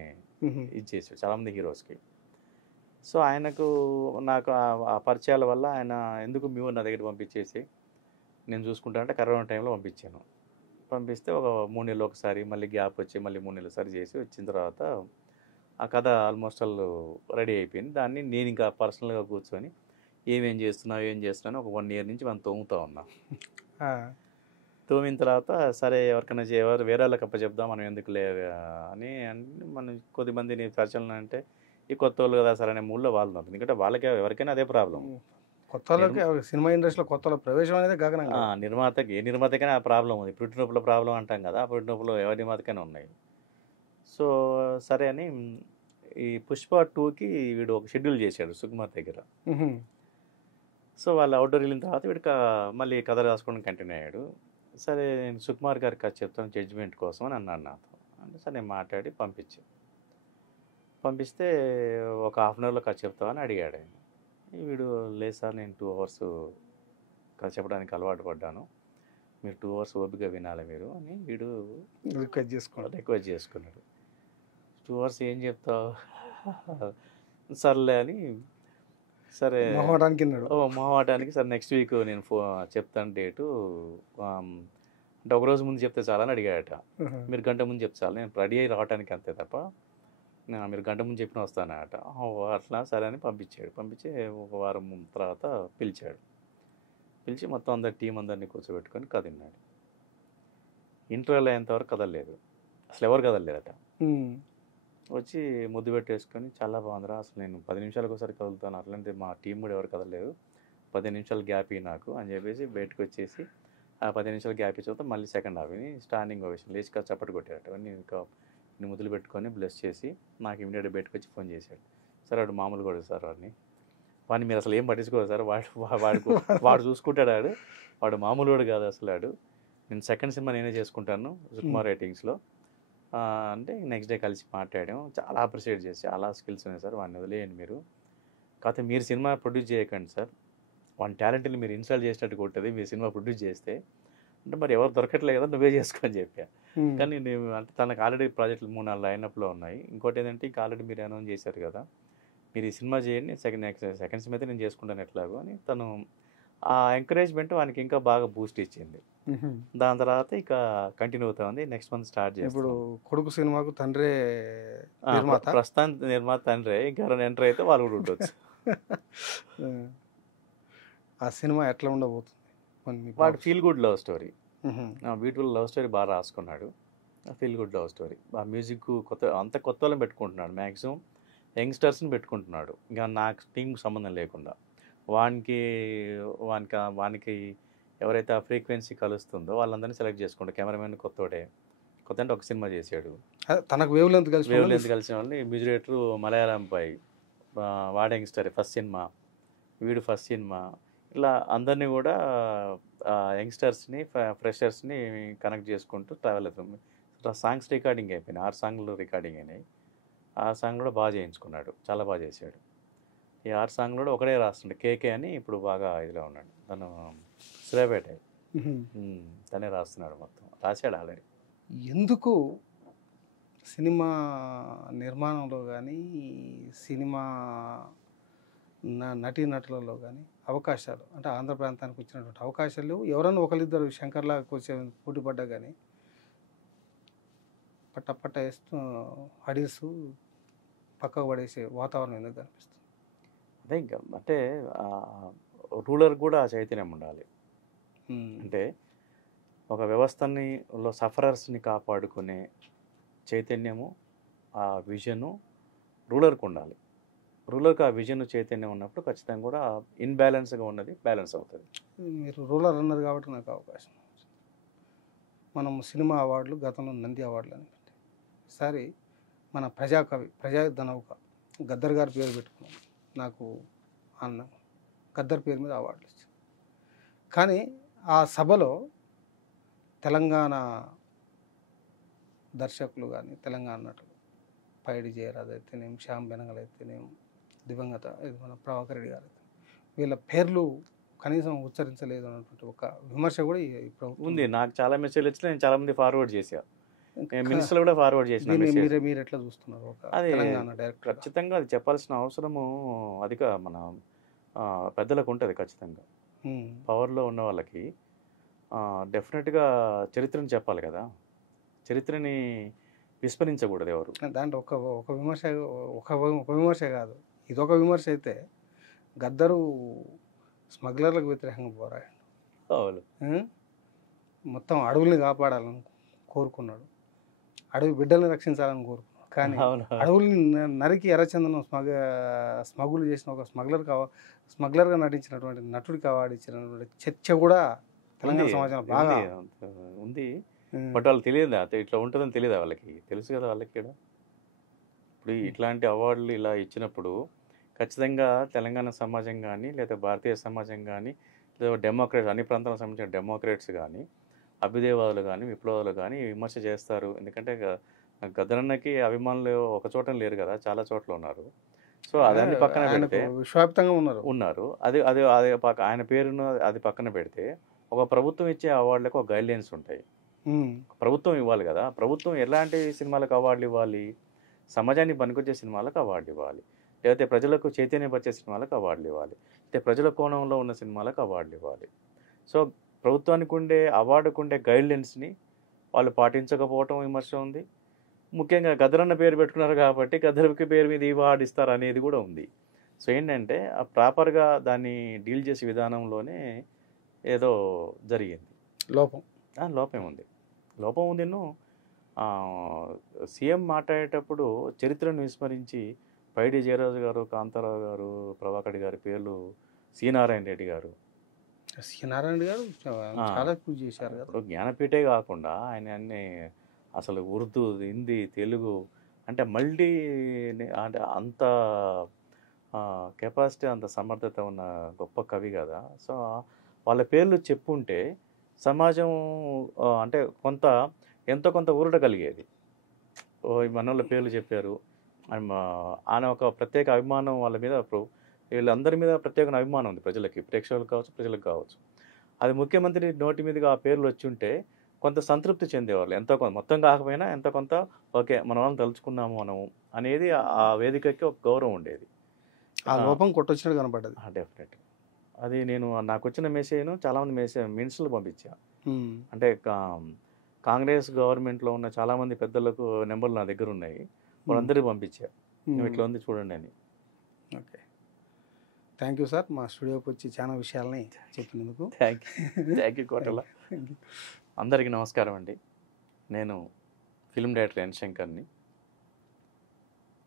ఇచ్చేసాడు చాలామంది హీరోస్కి. సో ఆయనకు నాకు ఆ పరిచయాల వల్ల ఆయన ఎందుకు మీరు నా దగ్గర పంపించేసి నేను చూసుకుంటా అంటే కరోనా టైంలో పంపించాను. పంపిస్తే ఒక 3 నెలలు ఒకసారి, మళ్ళీ గ్యాప్ వచ్చి మళ్ళీ 3 నెలలు ఒకసారి చేసి వచ్చిన తర్వాత ఆ కథ ఆల్మోస్ట్ రెడీ అయిపోయింది. దాన్ని నేను ఇంకా పర్సనల్గా కూర్చొని ఏం చేస్తున్నాను ఒక 1 ఇయర్ నుంచి మనం తోముతూ ఉన్నాం. తోమిన తర్వాత సరే ఎవరికైనా వేరే వాళ్ళకి అప్పచెప్దాం, మనం ఎందుకు లే అని మనం కొద్దిమందిని పరిచయం అంటే ఈ కొత్త వాళ్ళు కదా సరే అనే మూడ్లో వాళ్ళు ఉంటుంది. ఎందుకంటే వాళ్ళకి ఎవరికైనా అదే ప్రాబ్లం, కొత్త వాళ్ళకి సినిమా ఇండస్ట్రీలో కొత్త ప్రవేశం అనేది గగనంగా. ఏ నిర్మాతకైనా ఆ ప్రాబ్లం ఉంది, పుట్టినొప్పుల ప్రాబ్లం అంటాం కదా, ఆ పుట్టినొప్పులు ఎవరి నిర్మాతకైనా ఉన్నాయి. సో సరే అని ఈ పుష్ప 2కి వీడు ఒక షెడ్యూల్ చేశాడు సుకుమార్ దగ్గర. సో వాళ్ళు అవుట్డోర్ వెళ్ళిన తర్వాత వీడికి మళ్ళీ కథ రాసుకోవడం కంటిన్యూ అయ్యాడు. సరే నేను సుకుమార్ గారికి కథ చెప్తాను జడ్జిమెంట్ కోసం అని అన్నాడు నాతో. అంటే సరే నేను మాట్లాడి పంపిస్తే ఒక 1/2 అవర్లో కథ చెప్తామని అడిగాడు ఆయన. వీడు లేదు సార్ నేను 2 అవర్స్ కథ చెప్పడానికి అలవాటు పడ్డాను, మీరు 2 అవర్స్ ఓపిక వినాలి మీరు అని వీడు రిక్వెస్ట్ చేసుకున్నాడు. 2 అవర్స్ ఏం చెప్తావు సర్లే అని, సరే మొహమాటానికి సరే నెక్స్ట్ వీక్ నేను చెప్తాను డేటు అంటే ఒకరోజు ముందు చెప్తే చాలని అడిగాడట. మీరు గంట ముందు చెప్తే చాలు, నేను రెడీ అయ్యి రావడానికి అంతే తప్ప మీరు గంట ముందు చెప్పిన వస్తానట. అట్లా సరే అని పంపించి ఒక వారం తర్వాత పిలిచి మొత్తం అందరి టీం అందరినీ కూర్చోబెట్టుకొని కథ విన్నాడు. ఇంటర్వ్యూలో అయ్యేంతవరకు కదలలేదు, అసలు ఎవరు కదలలేదట. వచ్చి ముద్దు పెట్టేసుకొని చాలా బాగుందిరా, అసలు నేను 10 నిమిషాలకు ఒకసారి కదులుతాను, అట్లాంటి మా టీం కూడా ఎవరు కదలలేదు, 10 నిమిషాలు గ్యాప్ ఇవి నాకు అని చెప్పేసి బయటకు వచ్చేసి ఆ 10 నిమిషాలు గ్యాప్ ఇచ్చిన తర్వాత మళ్ళీ సెకండ్ హాఫ్ విని స్టాండింగ్ ఓవేషన్ లేచి కాదు చప్పటి కొట్టాడు. అవన్నీ ఇంకా ముద్దులు పెట్టుకొని బ్లెస్ చేసి నాకు ఇమీడియట్గా బయటకు వచ్చి ఫోన్ చేశాడు. సార్ వాడు మామూలు కూడా సార్ వాడిని మీరు అసలు ఏం పట్టించుకోరు సార్, వాడు చూసుకుంటాడు, వాడు మామూలు కూడా కాదు అసలు నేను సెకండ్ సినిమా నేనే చేసుకుంటాను సుకుమార్ రేటింగ్స్లో అంటే నెక్స్ట్ డే కలిసి మాట్లాడాము. చాలా అప్రిషియేట్ చేసి చాలా స్కిల్స్ ఉన్నాయి సార్, వాడిని వదిలేయండి మీరు, కాకపోతే మీరు సినిమా ప్రొడ్యూస్ చేయకండి సార్, వాడి టాలెంట్ని మీరు ఇన్స్టాల్ చేసినట్టు కొట్టది మీరు సినిమా ప్రొడ్యూస్ చేస్తే అంటే మరి ఎవరు దొరకట్లేదు కదా నువ్వే చేసుకొని చెప్పా. కానీ నేను అంటే తనకు ఆల్రెడీ ప్రాజెక్టులు 3-4 లైనప్లో ఉన్నాయి. ఇంకోటి ఏంటంటే ఇంకా ఆల్రెడీ మీరు అనౌన్స్ చేశారు కదా, మీరు ఈ సినిమా చేయండి, సెకండ్ సినిమా అయితే నేను చేసుకుంటాను ఎట్లాగో అని తను ఆ ఎంకరేజ్మెంట్ వానికి ఇంకా బాగా బూస్ట్ ఇచ్చింది. దాని తర్వాత ఇక కంటిన్యూ అవుతా ఉంది. నెక్స్ట్ మంత్ స్టార్ట్ చేస్తాం. ఇప్పుడు కొడుకు సినిమాకు తండ్రే ప్రస్తుతానికి నిర్మాత తండ్రే, ఇంకా ఎంటర్ అయితే వాళ్ళు కూడా ఉండొచ్చు. ఆ సినిమా ఎట్లా ఉండబోతుంది? వాడు feel good love story, beautiful love story బాగా రాసుకున్నాడు. ఫీల్ గుడ్ లవ్ స్టోరీ, ఆ మ్యూజిక్ కొత్త వాళ్ళని పెట్టుకుంటున్నాడు, మ్యాక్సిమం యంగ్స్టర్స్ని పెట్టుకుంటున్నాడు. ఇంకా నాకు టీంకి సంబంధం లేకుండా వానికి ఎవరైతే ఆ ఫ్రీక్వెన్సీ కలుస్తుందో వాళ్ళందరినీ సెలెక్ట్ చేసుకుంటాడు. కెమెరామెన్ కొత్త అంటే ఒక సినిమా చేశాడు, తనకు వేవ్ లెంత్ కలిసిన వాళ్ళని. మ్యూజిక్ డైరెక్టర్ మలయాళం పై వాడే యంగ్స్టర్, ఫస్ట్ సినిమా వీడు ఫస్ట్ సినిమా. ఇలా అందరినీ కూడా యంగ్స్టర్స్ని ఫ్రెషర్స్ని కనెక్ట్ చేసుకుంటూ ట్రావెల్ అవుతాం. సాంగ్స్ రికార్డింగ్ అయిపోయినాయి, 6 సాంగ్లు రికార్డింగ్ అయినాయి. 6 సాంగ్లు కూడా బాగా చేయించుకున్నాడు, చాలా బాగా చేశాడు. ఈ 6 సాంగ్లు కూడా ఒకడే రాస్తుండే, కేకే అని ఇప్పుడు బాగా ఇదిలో ఉన్నాడు. తను సిరాపేట తనే రాస్తున్నాడు, మొత్తం రాశాడు ఆల్రెడీ. ఎందుకు సినిమా నిర్మాణంలో కానీ సినిమా నటీనటులలో కానీ అవకాశాలు అంటే ఆంధ్ర ప్రాంతానికి వచ్చినటువంటి అవకాశాలు ఎవరన్నా ఒకరిద్దరు శంకర్లాగా కొంచెం పోటీ పడ్డా కానీ పట్ట వేస్తూ అడిస్తూ పక్కకు పడేసే వాతావరణం ఎందుకు కనిపిస్తుంది? అదే ఇంకా అంటే రూలర్ కూడా ఆ చైతన్యం ఉండాలి. అంటే ఒక వ్యవస్థని సఫరర్స్ని కాపాడుకునే చైతన్యము, ఆ విజను రూలర్కి ఉండాలి. రూలర్కి ఆ విజన్ చైతన్యం ఉన్నప్పుడు ఖచ్చితంగా కూడా ఇన్బ్యాలెన్స్గా ఉన్నది బ్యాలెన్స్ అవుతుంది. మీరు రూలర్ అన్నారు కాబట్టి నాకు అవకాశం. మనం సినిమా అవార్డులు గతంలో నంది అవార్డులు అని పెట్టాం. ఈసారి మన ప్రజాకవి ప్రజాధనౌక గద్దర్ గారి పేరు పెట్టుకున్నాం. నాకు అన్న గద్దర్ పేరు మీద అవార్డులు ఇచ్చారు. కానీ ఆ సభలో తెలంగాణ దర్శకులు కానీ తెలంగాణ నటులు పైడి జయరాజ్ అయితేనేం, శ్యామ్ బెనగల్ అయితేనేం, దివంగత మన ప్రభాకర్ రెడ్డి గారు అయితే వీళ్ళ పేర్లు కనీసం ఉచ్చరించలేదు అన్నటువంటి ఒక విమర్శ కూడా ఈ ప్రభుత్వం ఉంది. నాకు చాలా మెసేజ్లు వచ్చినా నేను చాలా మంది ఫార్వర్డ్ చేశా, మినిస్టర్లు కూడా ఫార్వర్డ్ చేసిన. మీరు ఎట్లా చూస్తున్నారు? అది తెలంగాణ డైరెక్టర్ ఖచ్చితంగా అది చెప్పాల్సిన అవసరము అధిక మన పెద్దలకు ఉంటుంది. ఖచ్చితంగా పవర్లో ఉన్న వాళ్ళకి డెఫినెట్గా చరిత్రను చెప్పాలి కదా, చరిత్రని విస్మరించకూడదు ఎవరు. దాంట్లో ఒక విమర్శ ఒక విమర్శ కాదు, ఇదొక విమర్శ అయితే గద్దరు స్మగ్లర్లకు వ్యతిరేకంగా పోరాడు. మొత్తం అడవుల్ని కాపాడాలని కోరుకున్నాడు, అడవి బిడ్డల్ని రక్షించాలని కోరుకున్నాడు. కానీ అడవుల్ని నరికి ఎర్రచందనం స్మగుల్ చేసిన ఒక స్మగ్లర్గా నటించినటువంటి నటుడికి అవార్డు ఇచ్చినటువంటి చర్చ కూడా తెలంగాణ సమాజంలో బాగా ఉంది. బట్ వాళ్ళు తెలియదు ఇట్లా ఉంటుందని తెలియదు వాళ్ళకి, తెలుసు కదా వాళ్ళకి. ఇప్పుడు ఇట్లాంటి అవార్డులు ఇలా ఇచ్చినప్పుడు ఖచ్చితంగా తెలంగాణ సమాజం కానీ లేదా భారతీయ సమాజం కానీ లేదా డెమోక్రేట్స్, అన్ని ప్రాంతాలకు సంబంధించిన డెమోక్రేట్స్ కానీ అభ్యుదయవాదులు కానీ విప్లవాదులు కానీ విమర్శ చేస్తారు. ఎందుకంటే గద్దరన్నకి అభిమానులు ఒక చోట లేరు కదా, చాలా చోట్ల ఉన్నారు. సో అదాన్ని పక్కన పెడితే విశ్వవ్యాప్తంగా ఉన్నారు. అది అది అది ఆయన పేరును అది పక్కన పెడితే ఒక ప్రభుత్వం ఇచ్చే అవార్డులకు ఒక గైడ్ లైన్స్ ఉంటాయి. ప్రభుత్వం ఇవ్వాలి కదా, ప్రభుత్వం ఎలాంటి సినిమాలకు అవార్డులు ఇవ్వాలి? సమాజానికి పనికొచ్చే సినిమాలకు అవార్డు ఇవ్వాలి, లేకపోతే ప్రజలకు చైతన్యపరిచే సినిమాలకు అవార్డులు ఇవ్వాలి, లేకపోతే ప్రజల కోణంలో ఉన్న సినిమాలకు అవార్డులు ఇవ్వాలి. సో ప్రభుత్వానికి ఉండే అవార్డుకు ఉండే గైడ్లైన్స్ని వాళ్ళు పాటించకపోవటం విమర్శ ఉంది. ముఖ్యంగా గద్దరన్న పేరు పెట్టుకున్నారు కాబట్టి గద్దర్కి పేరు మీద ఈ అవార్డు ఇస్తారు అనేది కూడా ఉంది. సో ఏంటంటే ఆ ప్రాపర్గా దాన్ని డీల్ చేసే విధానంలోనే ఏదో జరిగింది, లోపం ఉంది. సీఎం మాట్లాడేటప్పుడు చరిత్రను విస్మరించి పైడి జయరాజు గారు, కాంతారావు గారు, ప్రభాకర్ గారి పేర్లు, సి నారాయణ రెడ్డి గారు చాలా కృషి చేశారు కదా. జ్ఞానపీఠే కాకుండా ఆయన అన్ని అసలు ఉర్దూ, హిందీ, తెలుగు అంటే మల్టీ అంటే అంత కెపాసిటీ, అంత సమర్థత ఉన్న గొప్ప కవి కదా. సో వాళ్ళ పేర్లు చెప్పుంటే సమాజం అంటే ఎంతో కొంత ఊరట కలిగేది. మన వాళ్ళ పేర్లు చెప్పారు, ఆయన ఒక ప్రత్యేక అభిమానం వాళ్ళ మీద, వీళ్ళందరి మీద ప్రత్యేక అభిమానం ఉంది ప్రజలకి, ప్రేక్షకులకు కావచ్చు, ప్రజలకు కావచ్చు. అది ముఖ్యమంత్రి నోటి మీదుగా ఆ పేర్లు వచ్చి ఉంటే కొంత సంతృప్తి చెందేవాళ్ళు, ఎంతో కొంత, మొత్తం కాకపోయినా ఎంతో కొంత ఓకే మన వాళ్ళని తలుచుకున్నాము మనము అనేది ఆ వేదికకి ఒక గౌరవం ఉండేది. ఆ లోపం కొట్టొచ్చినట్టు కనపడ్డది. డెఫినెట్. అది నాకు వచ్చిన మెసేజ్ను చాలామంది మినిస్టర్లు పంపించా. అంటే కాంగ్రెస్ గవర్నమెంట్లో ఉన్న చాలామంది పెద్దలకు నెంబర్లు నా దగ్గర ఉన్నాయి, వాళ్ళందరికీ పంపించా, నువ్వు ఇట్లా ఉంది చూడండి అని. ఓకే, థ్యాంక్ యూ సార్, మా స్టూడియోకి వచ్చి చాలా విషయాలని చెప్పినందుకు. థ్యాంక్ యూ కోటల. అందరికీ నమస్కారం అండి. నేను ఫిల్మ్ డైరెక్టర్ ఎన్ శంకర్ని.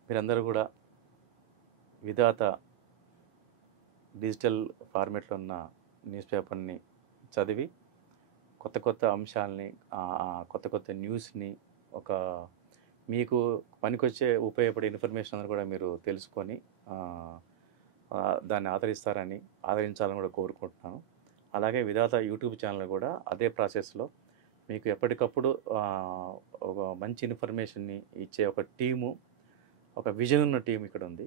మీరందరూ కూడా విధాత డిజిటల్ ఫార్మేట్లో ఉన్న న్యూస్ పేపర్ని చదివి కొత్త అంశాలని, కొత్త న్యూస్ని, ఒక మీకు పనికొచ్చే ఉపయోగపడే ఇన్ఫర్మేషన్ కూడా మీరు తెలుసుకొని దాన్ని ఆదరించాలని కూడా కోరుకుంటున్నాను. అలాగే విధాత యూట్యూబ్ ఛానల్ కూడా అదే ప్రాసెస్లో మీకు ఎప్పటికప్పుడు ఒక మంచి ఇన్ఫర్మేషన్ని ఇచ్చే ఒక టీము, ఒక విజన్ ఉన్న టీం ఇక్కడ ఉంది.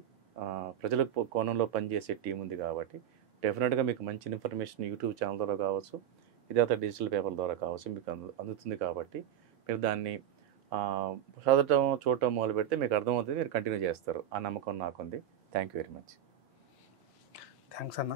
ప్రజల కోణంలో పనిచేసే టీం ఉంది కాబట్టి డెఫినెట్గా మీకు మంచి ఇన్ఫర్మేషన్ యూట్యూబ్ ఛానల్ ద్వారా కావచ్చు, విధాత డిజిటల్ పేపర్ ద్వారా కావచ్చు మీకు అందుతుంది. కాబట్టి మీరు దాన్ని చదవటం చూడటం మొదలు పెడితే మీకు అర్థమవుతుంది, మీరు కంటిన్యూ చేస్తారు. ఆ నమ్మకం నాకుంది. Thank you very much. Thanks అన్న.